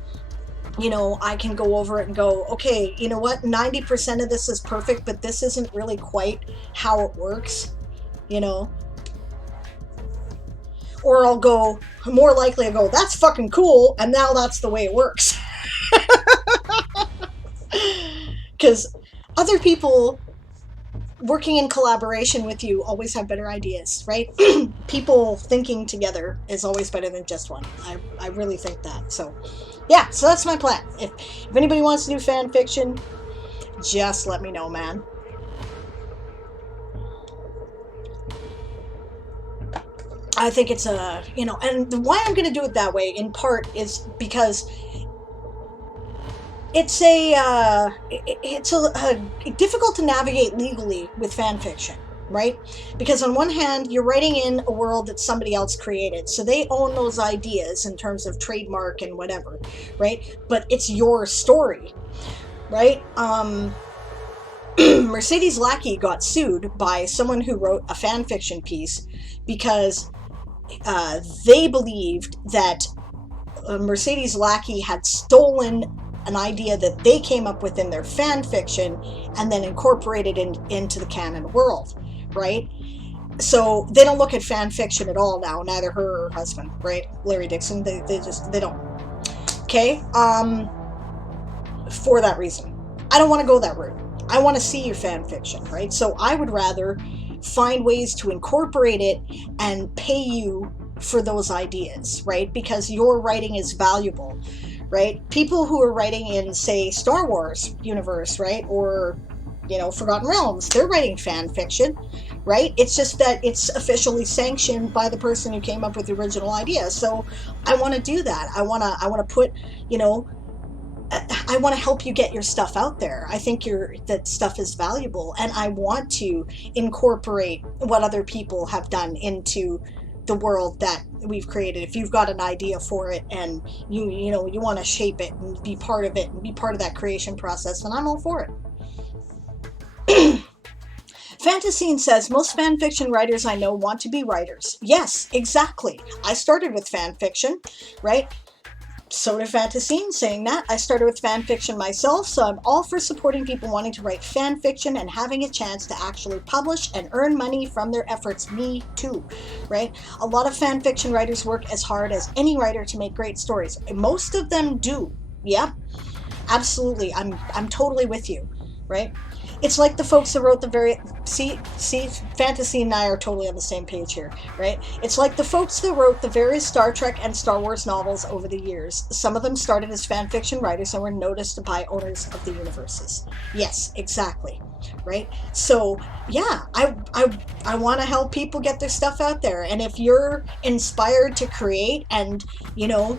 You know, I can go over it and go, okay, you know what, 90% of this is perfect, but this isn't really quite how it works, you know. Or I'll go, more likely I'll go, that's fucking cool, and now that's the way it works. Because other people working in collaboration with you always have better ideas, right? People thinking together is always better than just one. I really think that. So, yeah, so that's my plan. If anybody wants to do fan fiction, just let me know, man. I think it's a, you know, and why I'm going to do it that way in part is because it's a difficult to navigate legally with fan fiction, right? Because on one hand, you're writing in a world that somebody else created, so they own those ideas in terms of trademark and whatever, right? But it's your story, right? Mercedes Lackey got sued by someone who wrote a fan fiction piece because they believed that Mercedes Lackey had stolen an idea that they came up with in their fan fiction and then incorporated into the canon world, right? So they don't look at fan fiction at all now, neither her or her husband, right? Larry Dixon, they don't. Okay? For that reason. I don't want to go that route. I want to see your fan fiction, right? So I would rather find ways to incorporate it and pay you for those ideas, right? Because your writing is valuable, right? People who are writing in, say, Star Wars universe, right? Or, you know, Forgotten Realms, they're writing fan fiction, right? It's just that it's officially sanctioned by the person who came up with the original idea. So I want to do that. I want to put, you know, I want to help you get your stuff out there. I think that stuff is valuable, and I want to incorporate what other people have done into the world that we've created. If you've got an idea for it and you know you want to shape it and be part of it and be part of that creation process, then I'm all for it. Fantasine says, most fan fiction writers I know want to be writers. Yes, exactly. I started with fan fiction, right? So did Fantasine saying that. I started with fan fiction myself, so I'm all for supporting people wanting to write fan fiction and having a chance to actually publish and earn money from their efforts. Me too, right? A lot of fan fiction writers work as hard as any writer to make great stories. Most of them do. Yeah, absolutely. I'm totally with you, right? It's like the folks that wrote the very... See, Fantasy and I are totally on the same page here, right? It's like the folks that wrote the various Star Trek and Star Wars novels over the years. Some of them started as fan fiction writers and were noticed by owners of the universes. Yes, exactly, right? So, yeah, I want to help people get their stuff out there. And if you're inspired to create and, you know,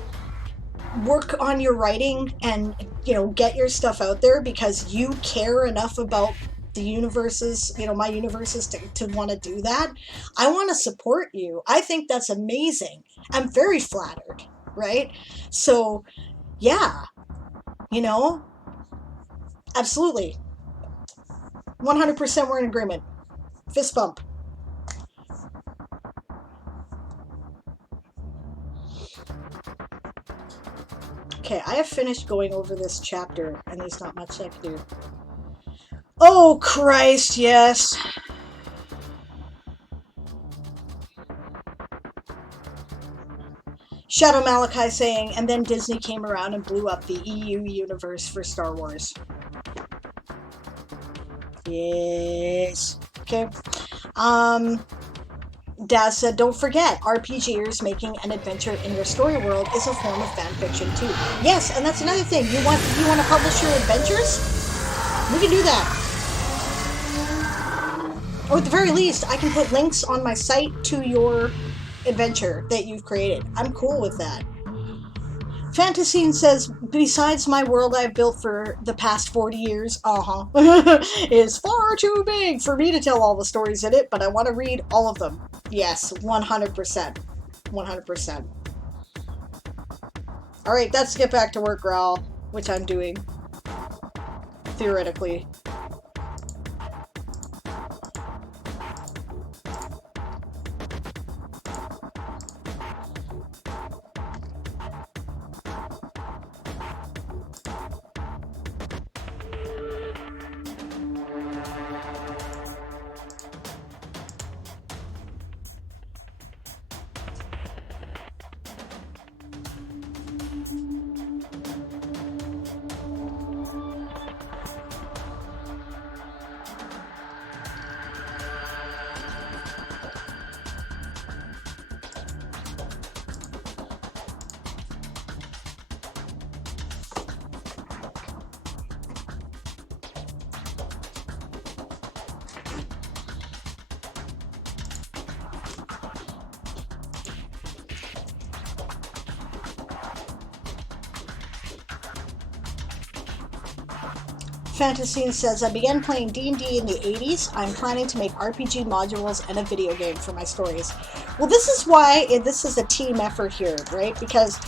work on your writing and, you know, get your stuff out there because you care enough about the universes, you know, my universes to want to do that, I want to support you. I think that's amazing. I'm very flattered, right? So, yeah, you know, absolutely. 100% we're in agreement. Fist bump. Okay, I have finished going over this chapter, and there's not much I can do. Oh, Christ, yes. Shadow Malachi saying, and then Disney came around and blew up the EU universe for Star Wars. Yes. Okay. Daz said, don't forget, RPGers making an adventure in your story world is a form of fan fiction too. Yes, and that's another thing. You want to publish your adventures? We can do that. Or at the very least, I can put links on my site to your adventure that you've created. I'm cool with that. Fantasine says, besides my world I've built for the past 40 years, is far too big for me to tell all the stories in it, but I want to read all of them. Yes, 100%. 100%. Alright, let's get back to work, Growl, which I'm doing. Theoretically. Fantasy says, I began playing D&D in the 80s. I'm planning to make RPG modules and a video game for my stories. Well, this is why this is a team effort here, right? Because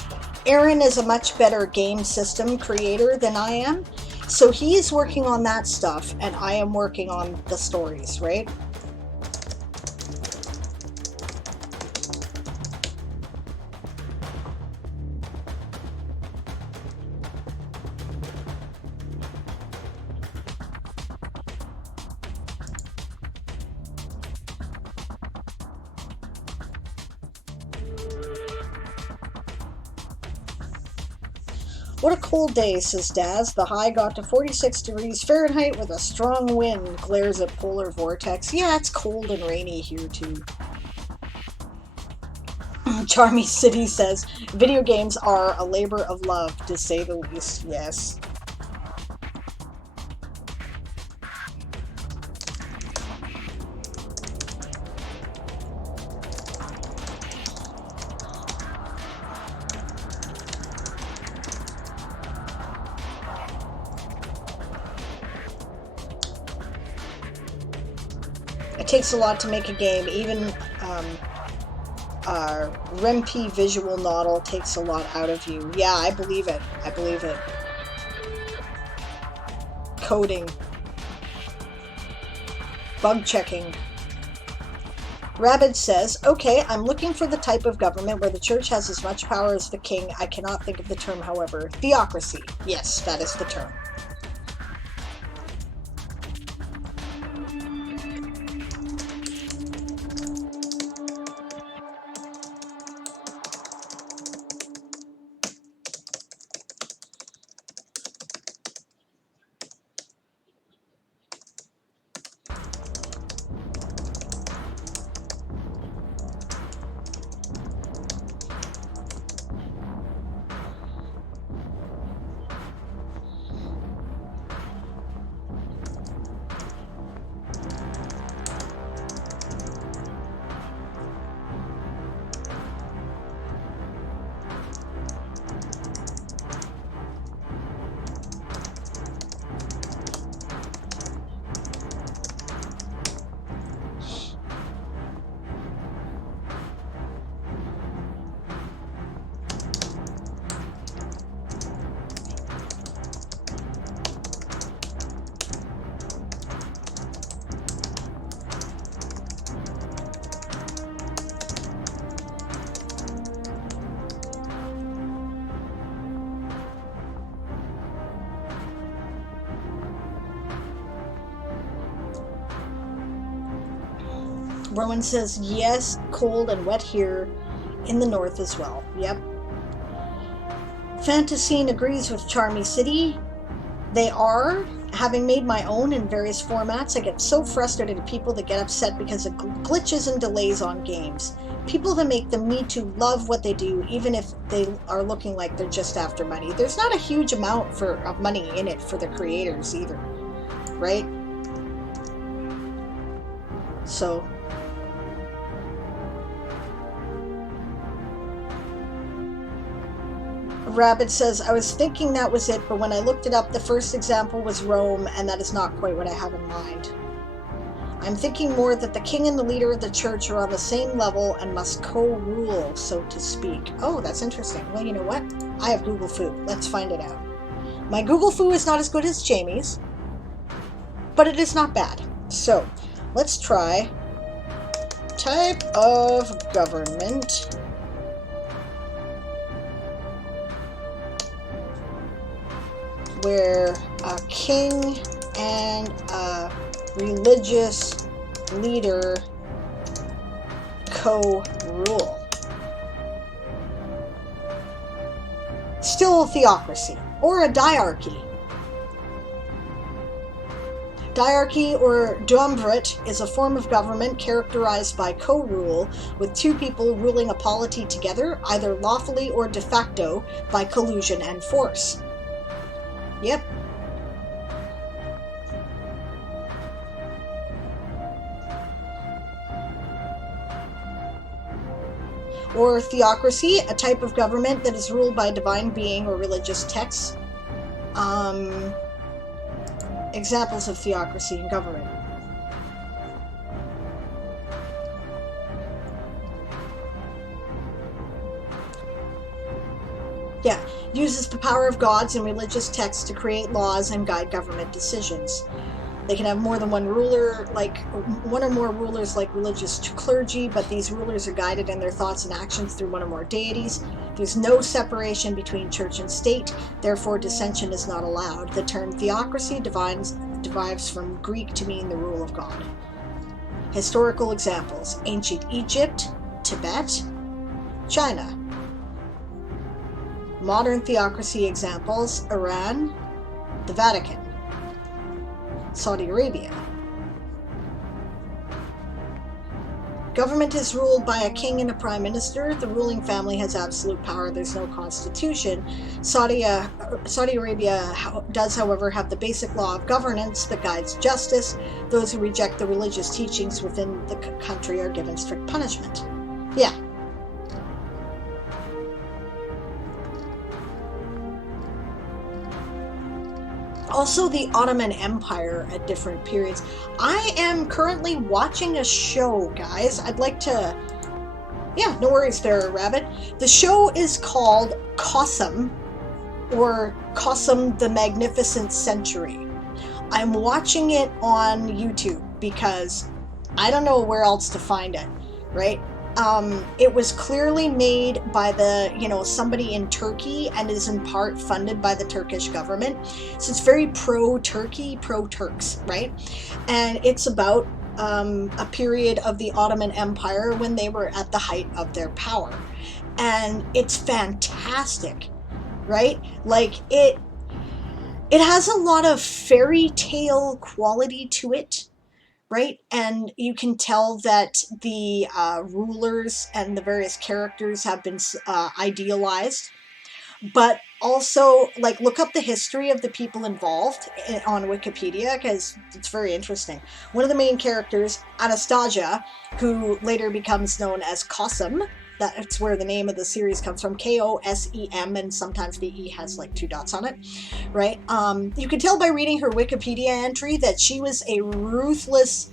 Aaron is a much better game system creator than I am. So he's working on that stuff, and I am working on the stories, right? What a cold day, says Daz. The high got to 46 degrees Fahrenheit with a strong wind, glares at polar vortex. Yeah, it's cold and rainy here too. Charmy City says, video games are a labor of love, to say the least. Yes. It takes a lot to make a game. Even REMP visual novel takes a lot out of you. Yeah, I believe it. I believe it. Coding. Bug checking. Rabbit says, okay, I'm looking for the type of government where the church has as much power as the king. I cannot think of the term, however. Theocracy. Yes, that is the term. Rowan says, yes, cold and wet here in the north as well. Yep. Fantasine agrees with Charmy City. They are. Having made my own in various formats, I get so frustrated at people that get upset because of glitches and delays on games. People that make them need to love what they do, even if they are looking like they're just after money. There's not a huge amount of money in it for the creators either, right? So... Rabbit says, I was thinking that was it, but when I looked it up, the first example was Rome, and that is not quite what I have in mind. I'm thinking more that the king and the leader of the church are on the same level and must co-rule, so to speak. Oh, that's interesting. Well, you know what? I have Google Foo. Let's find it out. My Google Foo is not as good as Jamie's, but it is not bad. So, let's try type of government... where a king and a religious leader co-rule. Still a theocracy, or a diarchy. Diarchy or duumvirate is a form of government characterized by co-rule, with two people ruling a polity together, either lawfully or de facto, by collusion and force. Yep. Or theocracy, a type of government that is ruled by a divine being or religious texts. Examples of theocracy in government. Yeah, uses the power of gods and religious texts to create laws and guide government decisions. They can have more than one ruler, like one or more rulers like religious clergy, but these rulers are guided in their thoughts and actions through one or more deities. There's no separation between church and state, therefore dissension is not allowed. The term theocracy derives from Greek to mean the rule of God. Historical examples: ancient Egypt, Tibet, China. Modern theocracy examples: Iran, the Vatican, Saudi Arabia. Government is ruled by a king and a prime minister. The ruling family has absolute power. There's no constitution. Saudi Arabia does, however, have the basic law of governance that guides justice. Those who reject the religious teachings within the country are given strict punishment. Yeah. Also, the Ottoman Empire at different periods. I am currently watching a show, guys. I'd like to... Yeah, no worries there, Rabbit. The show is called Qasim, or Qasim the Magnificent Century. I'm watching it on YouTube because I don't know where else to find it, right? It was clearly made by somebody in Turkey and is in part funded by the Turkish government. So it's very pro-Turkey, pro-Turks, right? And it's about a period of the Ottoman Empire when they were at the height of their power. And it's fantastic, right? Like, it has a lot of fairy tale quality to it. Right? And you can tell that the rulers and the various characters have been idealized. But also, like, look up the history of the people involved on Wikipedia, because it's very interesting. One of the main characters, Anastasia, who later becomes known as Qasim, that's where the name of the series comes from, Kosem, and sometimes the E has like 2 dots on it, right? You can tell by reading her Wikipedia entry that she was a ruthless,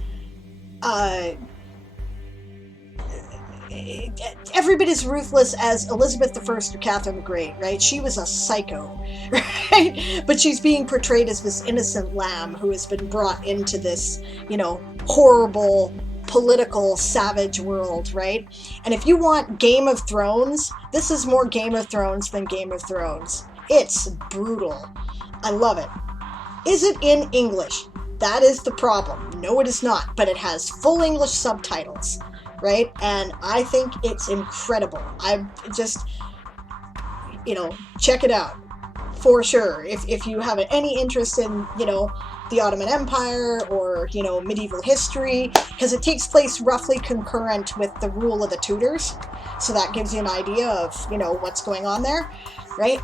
every bit as ruthless as Elizabeth I or Catherine the Great, right? She was a psycho, right? But she's being portrayed as this innocent lamb who has been brought into this, horrible, political, savage world, right? And if you want Game of Thrones, this is more Game of Thrones than Game of Thrones. It's brutal. I love it. Is it in English? That is the problem. No, it is not, but it has full English subtitles, right? And I think it's incredible. I just, check it out for sure. If you have any interest in, the Ottoman Empire or, medieval history, because it takes place roughly concurrent with the rule of the Tudors. So that gives you an idea of, what's going on there, right?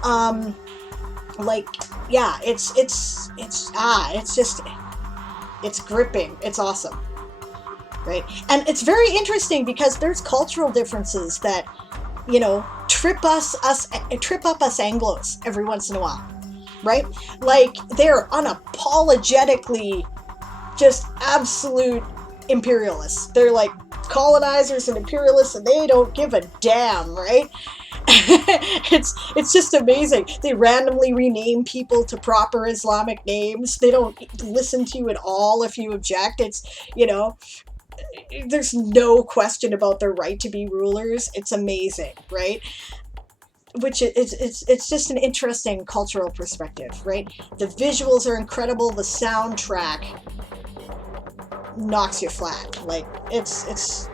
It's gripping. It's awesome, right? And it's very interesting because there's cultural differences that, trip up us Anglos every once in a while. Right? Like, they're unapologetically just absolute imperialists. They're like colonizers and imperialists, and they don't give a damn, right? It's just amazing. They randomly rename people to proper Islamic names. They don't listen to you at all if you object. It's, there's no question about their right to be rulers. It's amazing, right? Which it's just an interesting cultural perspective, right? The visuals are incredible. The soundtrack knocks you flat. Like, it's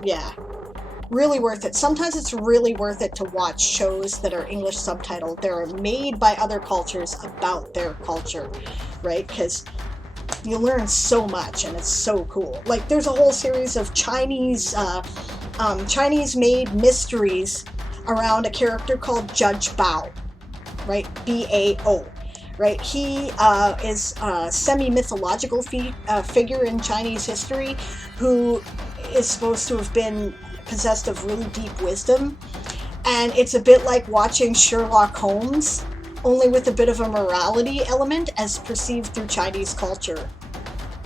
really worth it. Sometimes it's really worth it to watch shows that are English subtitled. They're made by other cultures about their culture, right? Because you learn so much, and it's so cool. Like, there's a whole series of Chinese made mysteries around a character called Judge Bao, right? B-A-O, right? He is a semi-mythological figure in Chinese history who is supposed to have been possessed of really deep wisdom. And it's a bit like watching Sherlock Holmes, only with a bit of a morality element as perceived through Chinese culture.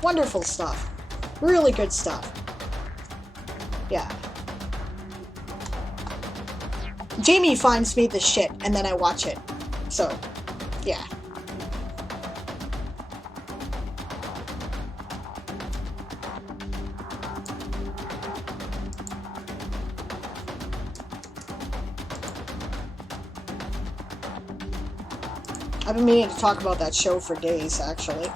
Wonderful stuff. Really good stuff. Yeah. Jamie finds me the shit, and then I watch it. So, yeah. I've been meaning to talk about that show for days, actually.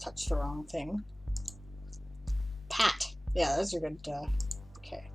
Touched the wrong thing. Pat. Yeah, those are good. Okay.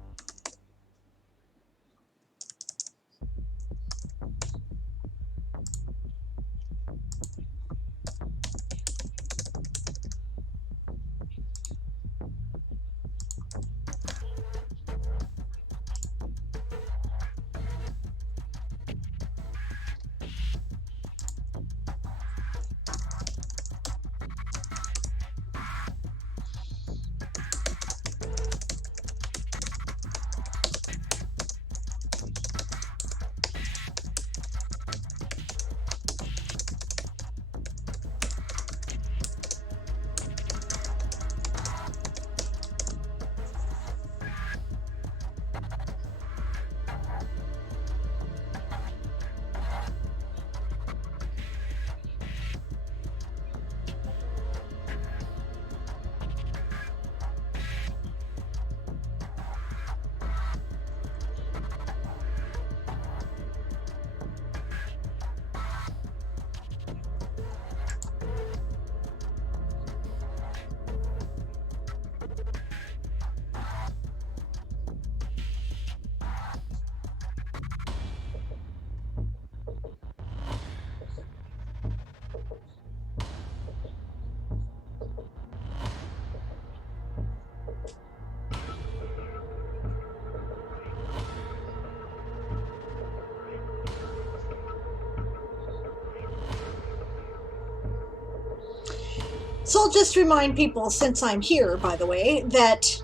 So I'll just remind people, since I'm here, by the way, that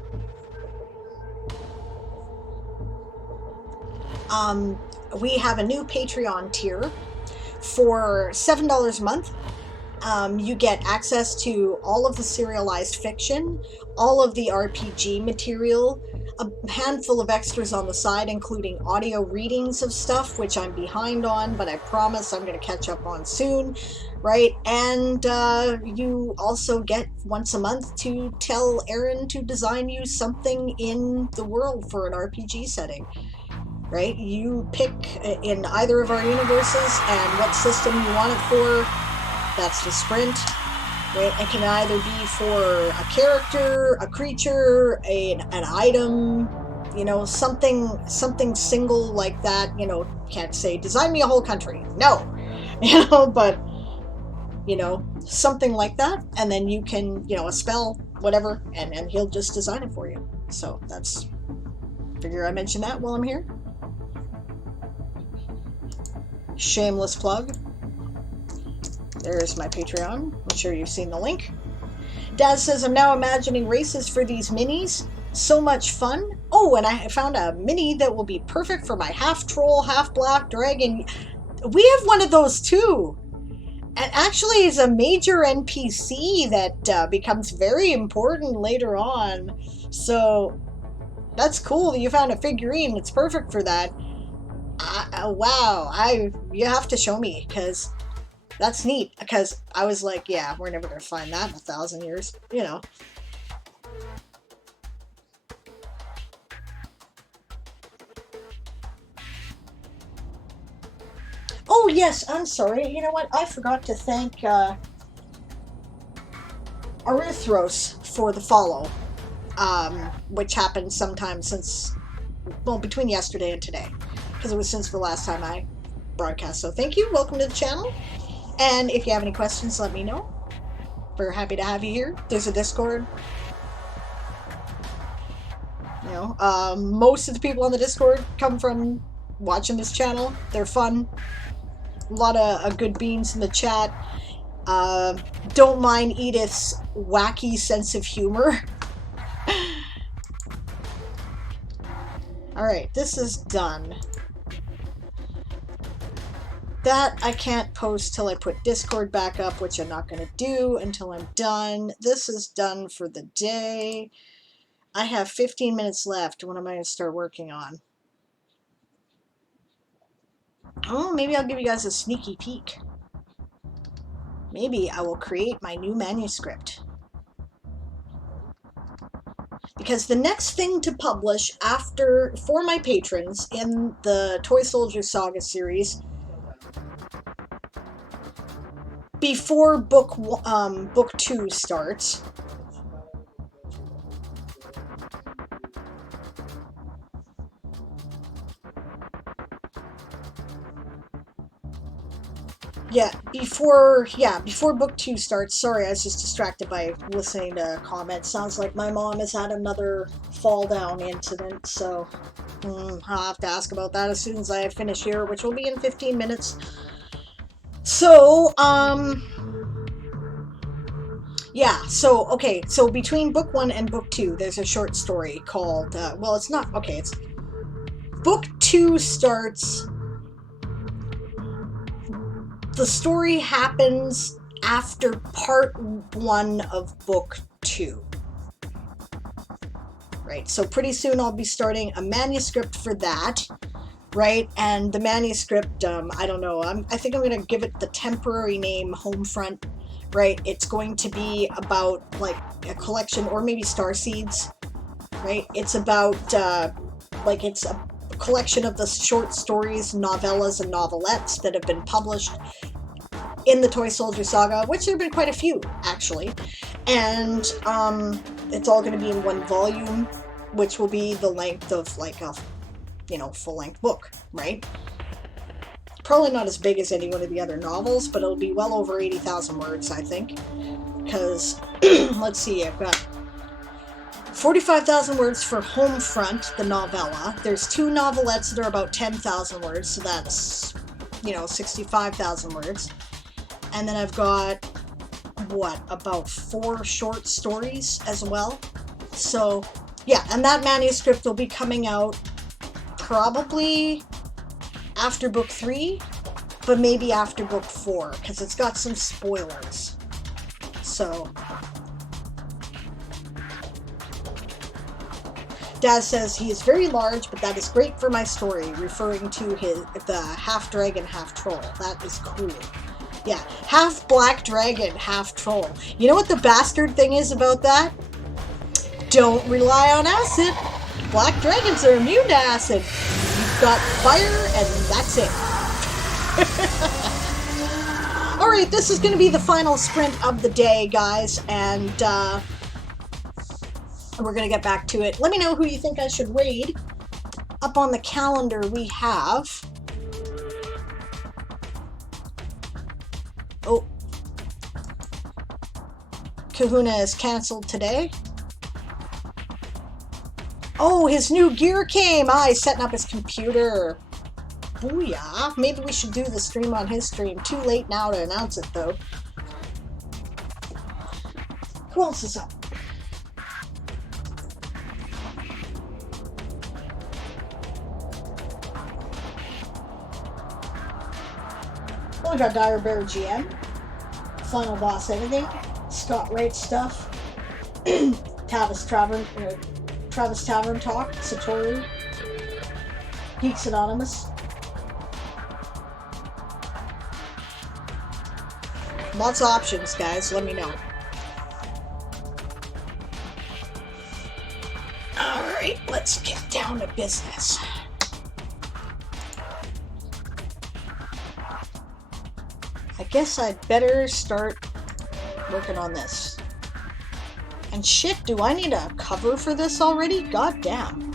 we have a new Patreon tier for $7 a month. You get access to all of the serialized fiction, all of the RPG material, a handful of extras on the side, including audio readings of stuff, which I'm behind on, but I promise I'm going to catch up on soon, right? And you also get once a month to tell Erin to design you something in the world for an RPG setting. Right? You pick in either of our universes and what system you want it for. That's the sprint. Right? It can either be for a character, a creature, an item, you know, something single like that. You know, can't say design me a whole country. No, you know, but you know, something like that, and then you can, you know, a spell, whatever, and he'll just design it for you. So that's. Figure I mention that while I'm here. Shameless plug. There's my Patreon. I'm sure you've seen the link. Dad says, I'm now imagining races for these minis. So much fun. Oh, and I found a mini that will be perfect for my half troll, half black dragon. We have one of those too. And actually is a major NPC that becomes very important later on. So that's cool that you found a figurine that's perfect for that. Wow, you have to show me, because that's neat. Because I was like, yeah, we're never gonna find that in 1,000 years, you know. Oh, Oh, yes, I'm sorry. You know what? I forgot to thank Arithros for the follow, which happened sometime since, well, between yesterday and today, because it was since the last time I broadcast. So thank you. Welcome to the channel. And if you have any questions, let me know. We're happy to have you here. There's a Discord. You know, most of the people on the Discord come from watching this channel. They're fun. A lot of good beans in the chat. Don't mind Edith's wacky sense of humor. Alright, this is done. That I can't post till I put Discord back up, which I'm not going to do until I'm done. This is done for the day. I have 15 minutes left. What am I going to start working on? Oh, maybe I'll give you guys a sneaky peek. Maybe I will create my new manuscript. Because the next thing to publish for my patrons in the Toy Soldier Saga series, before book 2 starts, before book 2 starts. Sorry, I was just distracted by listening to comments. Sounds like my mom has had another fall down incident, so I'll have to ask about that as soon as I finish here, which will be in 15 minutes. So, yeah, so, okay, so between book 1 and book 2, there's a short story called, well, it's not, okay, it's, book 2 starts, the story happens after part 1 of book 2. Right, so pretty soon I'll be starting a manuscript for that, right? And the manuscript, I don't know, I think I'm going to give it the temporary name Homefront, right? It's going to be about, like, a collection, or maybe Starseeds, right? It's about, like, it's a collection of the short stories, novellas, and novelettes that have been published in the Toy Soldier Saga, which there have been quite a few, actually. And it's all going to be in one volume, which will be the length of, like, a, you know, full-length book, right? Probably not as big as any one of the other novels, but it'll be well over 80,000 words, I think. Because, let's see, I've got 45,000 words for Homefront, the novella. There's 2 novelettes that are about 10,000 words, so that's, you know, 65,000 words. And then I've got, what, about 4 short stories as well. So, yeah, and that manuscript will be coming out probably after book 3, but maybe after book 4, because it's got some spoilers. So, Daz says he is very large, but that is great for my story, referring to the half dragon, half troll. That is cool. Yeah, half black dragon, half troll. You know what the bastard thing is about that? Don't rely on acid. Black dragons are immune to acid. You've got fire, and that's it. Alright, this is going to be the final sprint of the day, guys, and we're going to get back to it. Let me know who you think I should raid. Up on the calendar we have... Oh. Kahuna is cancelled today. Oh, his new gear came! Ah, he's setting up his computer. Booyah. Maybe we should do the stream on his stream. Too late now to announce it, though. Who else is up? Well, we got Dire Bear GM, Final Boss Anything, Scott Wright Stuff, Travis Tavern Talk, Satori, Geeks Anonymous. Lots of options, guys. Let me know. Alright, let's get down to business. I guess I'd better start working on this. And shit, do I need a cover for this already? God damn.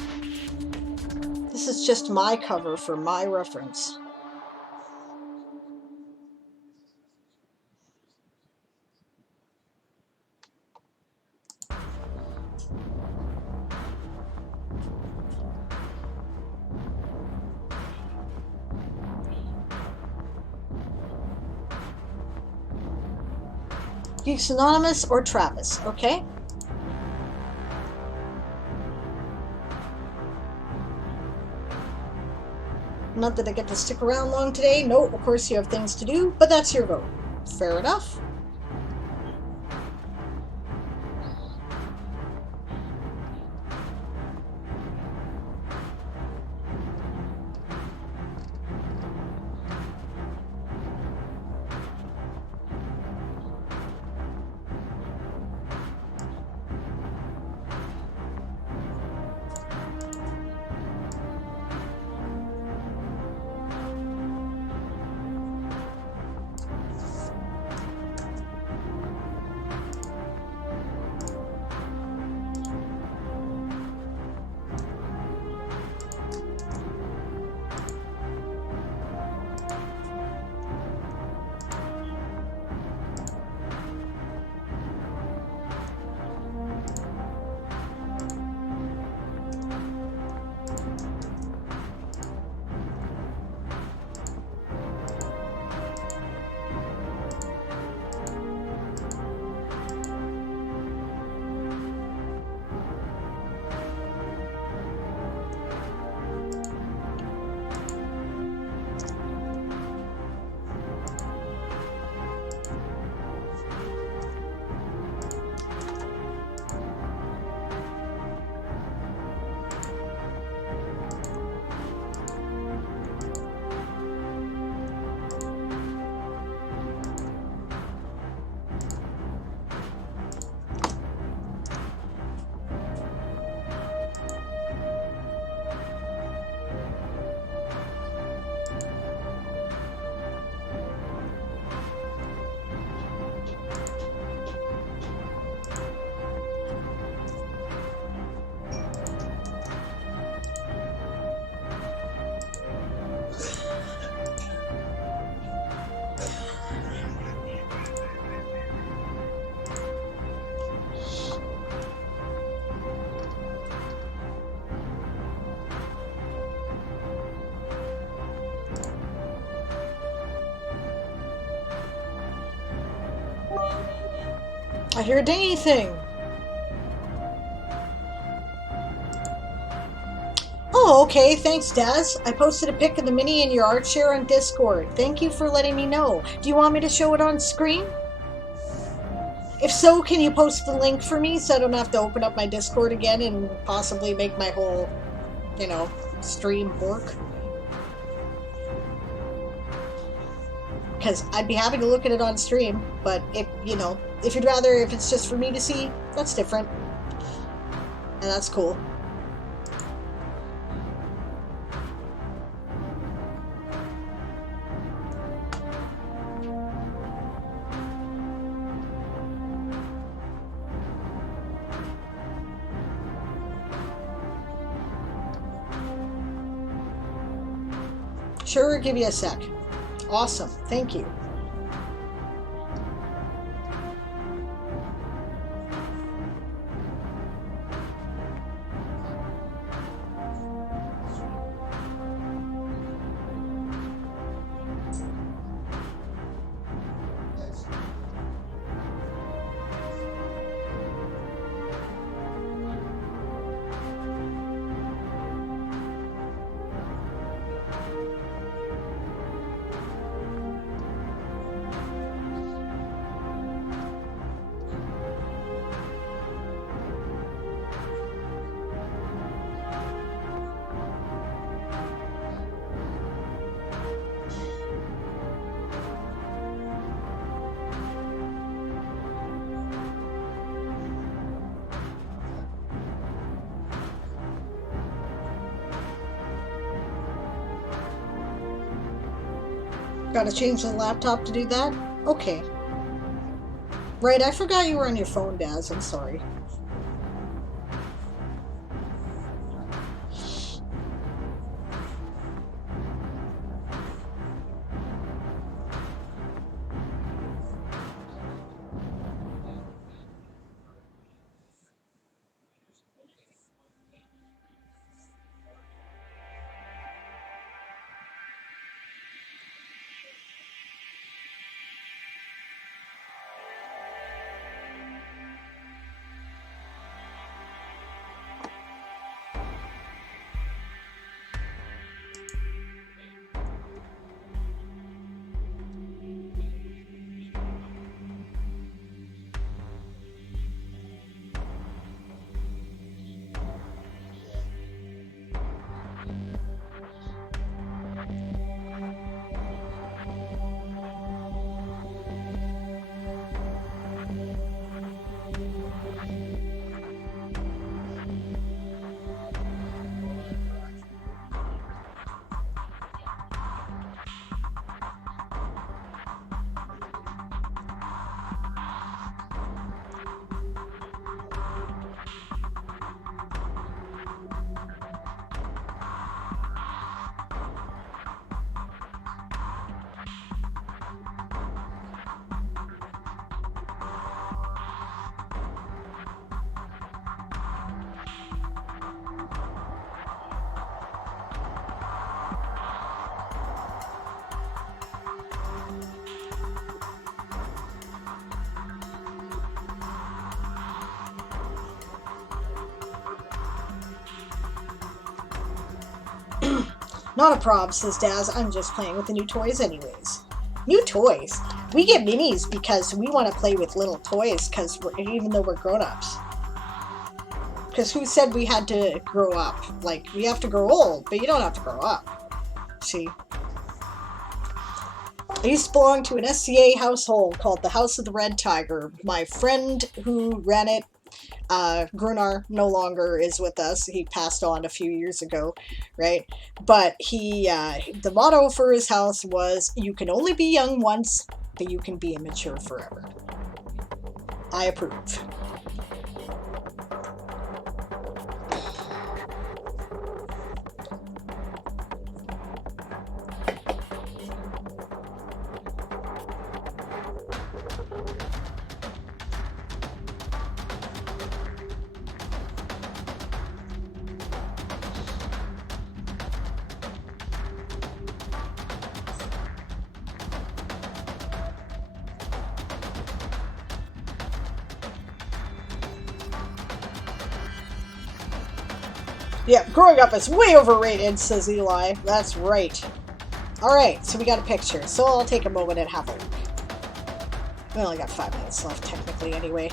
This is just my cover for my reference. Geeks Anonymous or Travis, okay? Not that I get to stick around long today. No, of course you have things to do, but that's your vote. Fair enough. I hear a dingy thing. Oh, okay. Thanks, Daz. I posted a pic of the mini in your art share on Discord. Thank you for letting me know. Do you want me to show it on screen? If so, can you post the link for me so I don't have to open up my Discord again and possibly make my whole, stream work? Because I'd be happy to look at it on stream, but if you'd rather, if it's just for me to see, that's different. And that's cool. Sure, give you a sec. Awesome, thank you. Gotta change the laptop to do that? Okay. Right, I forgot you were on your phone, Daz. I'm sorry. Not a prob, says Daz. I'm just playing with the new toys anyways. New toys? We get minis because we want to play with little toys, because even though we're grown-ups. Because who said we had to grow up? Like, we have to grow old, but you don't have to grow up. See? I used to belong to an SCA household called the House of the Red Tiger. My friend who ran it, Grunar, no longer is with us. He passed on a few years ago, right? But the motto for his house was, you can only be young once, but you can be immature forever. I approve. Yeah, growing up is way overrated, says Eli. That's right. Alright, so we got a picture, so I'll take a moment and have a look. We only got 5 minutes left, technically, anyway.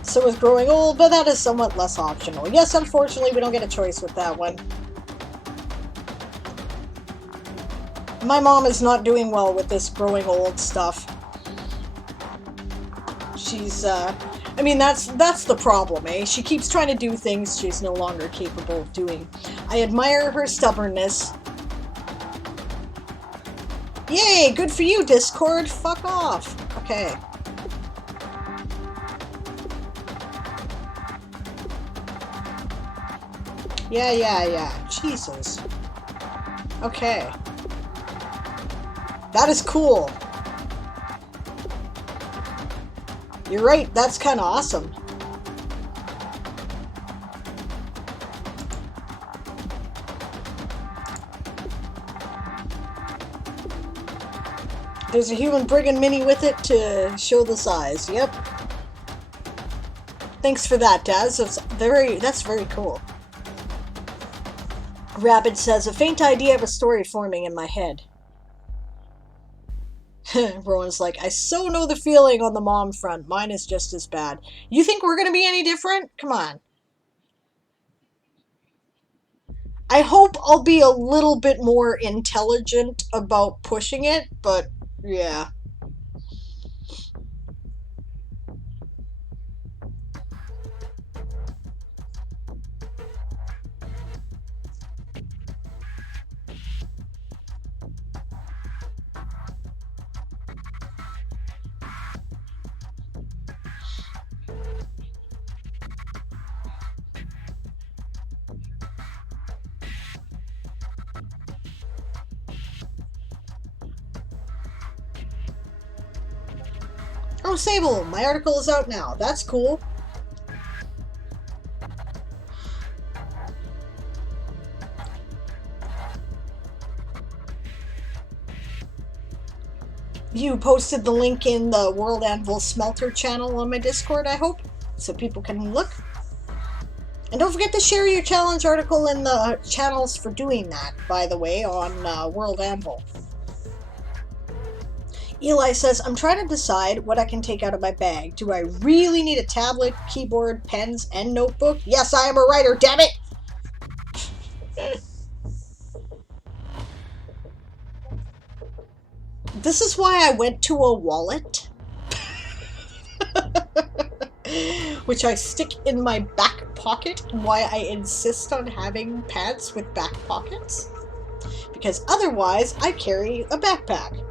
So is growing old, but that is somewhat less optional. Yes, unfortunately, we don't get a choice with that one. My mom is not doing well with this growing old stuff. She's, I mean, that's the problem, eh? She keeps trying to do things she's no longer capable of doing. I admire her stubbornness. Yay, good for you, Discord. Fuck off. Okay. Yeah. Jesus. Okay. That is cool. You're right, that's kind of awesome. There's a human brigand mini with it to show the size. Yep. Thanks for that, Daz. That's very cool. Rabbit says, a faint idea of a story forming in my head. Rowan's like, I so know the feeling on the mom front. Mine is just as bad. You think we're going to be any different? Come on. I hope I'll be a little bit more intelligent about pushing it, but yeah. Oh, Sable, my article is out now. That's cool. You posted the link in the World Anvil Smelter channel on my Discord, I hope, so people can look. And don't forget to share your challenge article in the channels for doing that, by the way, on World Anvil. Eli says, I'm trying to decide what I can take out of my bag. Do I really need a tablet, keyboard, pens, and notebook? Yes, I am a writer, damn it! This is why I went to a wallet, which I stick in my back pocket, and why I insist on having pants with back pockets, because otherwise I carry a backpack.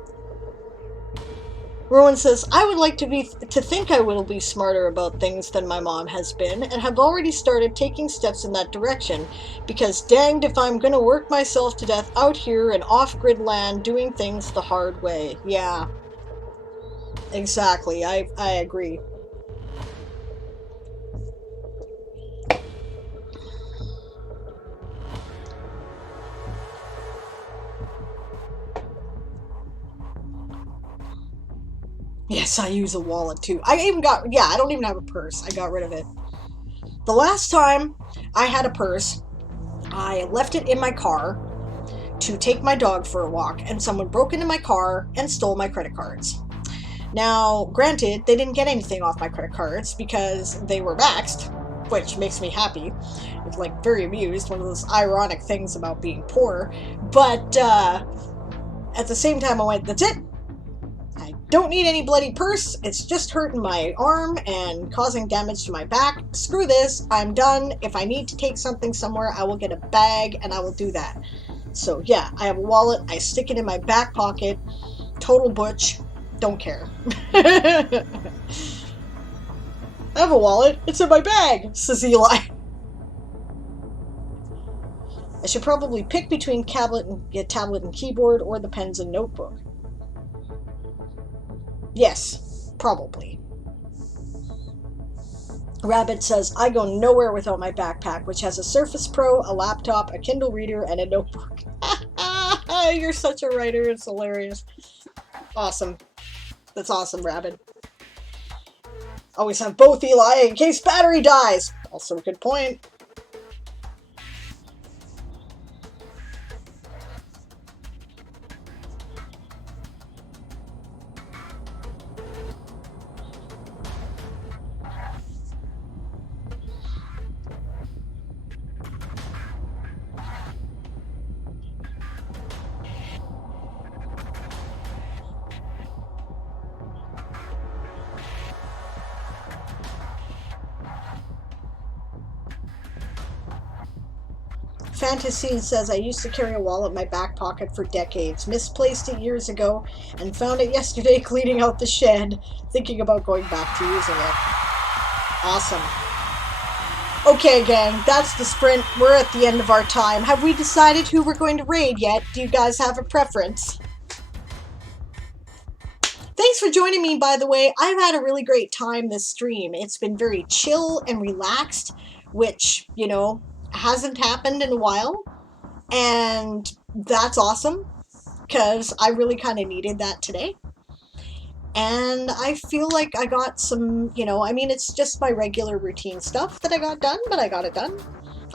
Rowan says, I would like to think I will be smarter about things than my mom has been, and have already started taking steps in that direction, because danged if I'm gonna work myself to death out here in off-grid land doing things the hard way. Yeah. Exactly. I agree. Yes, I use a wallet too. I don't even have a purse. I got rid of it. The last time I had a purse, I left it in my car to take my dog for a walk, and someone broke into my car and stole my credit cards. Now, granted, they didn't get anything off my credit cards because they were maxed, which makes me happy. It's like very amused, one of those ironic things about being poor. But at the same time, I went, that's it. I don't need any bloody purse. It's just hurting my arm and causing damage to my back. Screw this. I'm done. If I need to take something somewhere, I will get a bag and I will do that. So yeah, I have a wallet. I stick it in my back pocket. Total butch. Don't care. I have a wallet. It's in my bag, says Eli. I should probably pick between tablet and keyboard or the pens and notebook. Yes, probably. Rabbit says, I go nowhere without my backpack, which has a Surface Pro, a laptop, a Kindle reader, and a notebook. You're such a writer. It's hilarious. Awesome. That's awesome, Rabbit. Always have both, Eli, in case battery dies. Also a good point. Fantasy says, I used to carry a wallet in my back pocket for decades, misplaced it years ago, and found it yesterday cleaning out the shed, thinking about going back to using it. Awesome. Okay, gang, that's the sprint. We're at the end of our time. Have we decided who we're going to raid yet? Do you guys have a preference? Thanks for joining me, by the way. I've had a really great time this stream. It's been very chill and relaxed, which, you know, hasn't happened in a while, and that's awesome because I really kind of needed that today. And I feel like I got some, you know, I mean, it's just my regular routine stuff that I got done, but I got it done.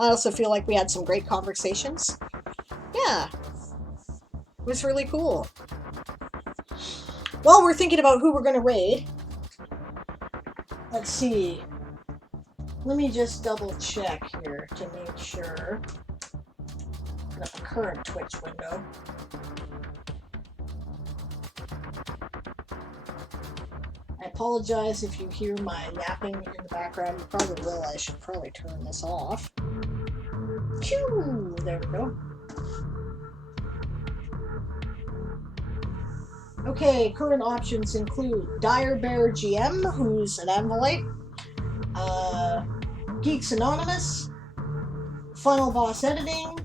I also feel like we had some great conversations. Yeah, it was really cool. While we're thinking about who we're going to raid, let's see. Let me just double check here to make sure. The current Twitch window. I apologize if you hear my yapping in the background. You probably will. I should probably turn this off. Phew! There we go. Okay, current options include Dire Bear GM, who's an Anvilite, Geeks Anonymous, Final Boss Editing,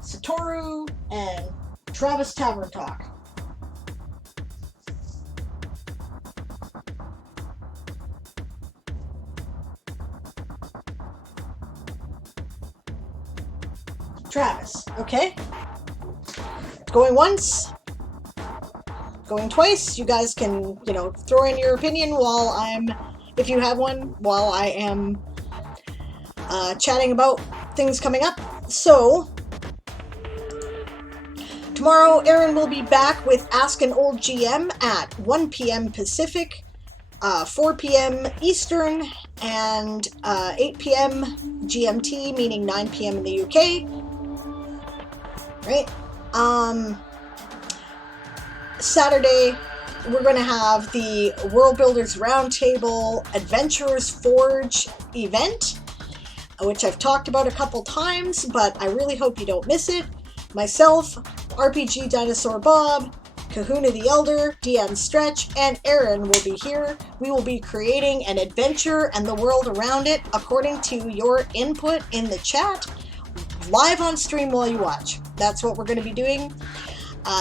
Satoru, and Travis Tavern Talk. Travis, okay? Going once, going twice. You guys can, you know, throw in your opinion while I'm, if you have one, while I am chatting about things coming up. So, tomorrow, Aaron will be back with Ask an Old GM at 1 p.m. Pacific, 4 p.m. Eastern, and 8 p.m. GMT, meaning 9 p.m. in the UK. Right? Saturday, we're going to have the World Builders Roundtable Adventurers Forge event, which I've talked about a couple times, but I really hope you don't miss it. Myself, RPG Dinosaur Bob, Kahuna the Elder, Diane Stretch, and Aaron will be here. We will be creating an adventure and the world around it according to your input in the chat, live on stream while you watch. That's what we're going to be doing.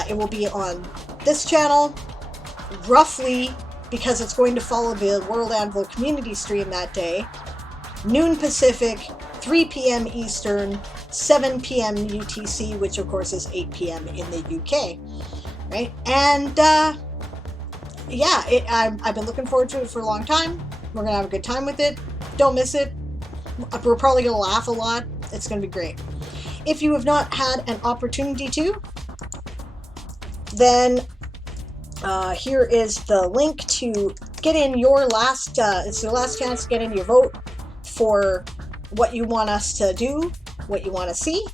It will be on this channel, roughly, because it's going to follow the World Anvil community stream that day, noon Pacific, 3 p.m. Eastern, 7 p.m. UTC, which of course is 8 p.m. in the UK, right? And yeah, I've been looking forward to it for a long time. We're going to have a good time with it. Don't miss it. We're probably going to laugh a lot. It's going to be great. If you have not had an opportunity to, then here is the link to get in your last, it's your last chance to get in your vote for what you want us to do, what you want to see,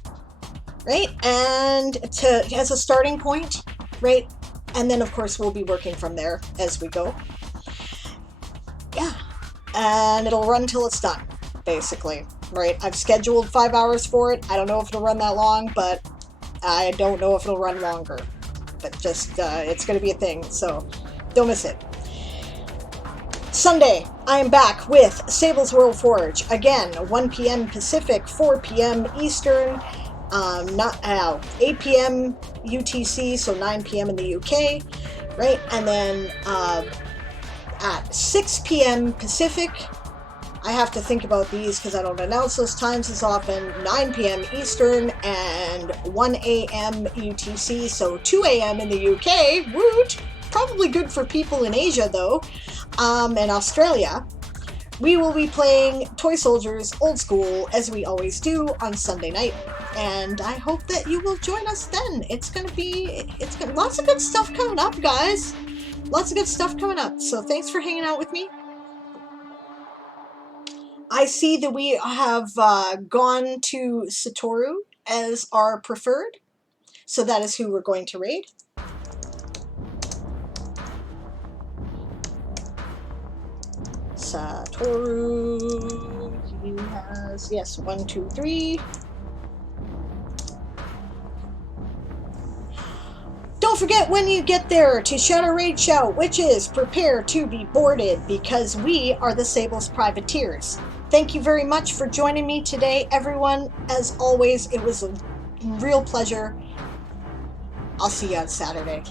right? And as a starting point, right? And then of course we'll be working from there as we go. Yeah, and it'll run till it's done, basically, right? I've scheduled 5 hours for it. I don't know if it'll run that long, but I don't know if it'll run longer. But just, it's going to be a thing, so don't miss it. Sunday, I am back with Sable's World Forge. Again, 1 p.m. Pacific, 4 p.m. Eastern, 8 p.m. UTC, so 9 p.m. in the UK, right? And then at 6 p.m. Pacific, I have to think about these because I don't announce those times as often, 9 p.m. Eastern and 1 a.m. UTC, so 2 a.m. in the UK, woot! Probably good for people in Asia though, and Australia. We will be playing Toy Soldiers Old School as we always do on Sunday night, and I hope that you will join us then. It's gonna lots of good stuff coming up, guys. Lots of good stuff coming up, so thanks for hanging out with me. I see that we have gone to Satoru as our preferred, so that is who we're going to raid. Satoru, he has, yes, 1, 2, 3. Don't forget when you get there to shout a raid shout, which is prepare to be boarded, because we are the Sable's Privateers. Thank you very much for joining me today, everyone. As always, it was a real pleasure. I'll see you on Saturday.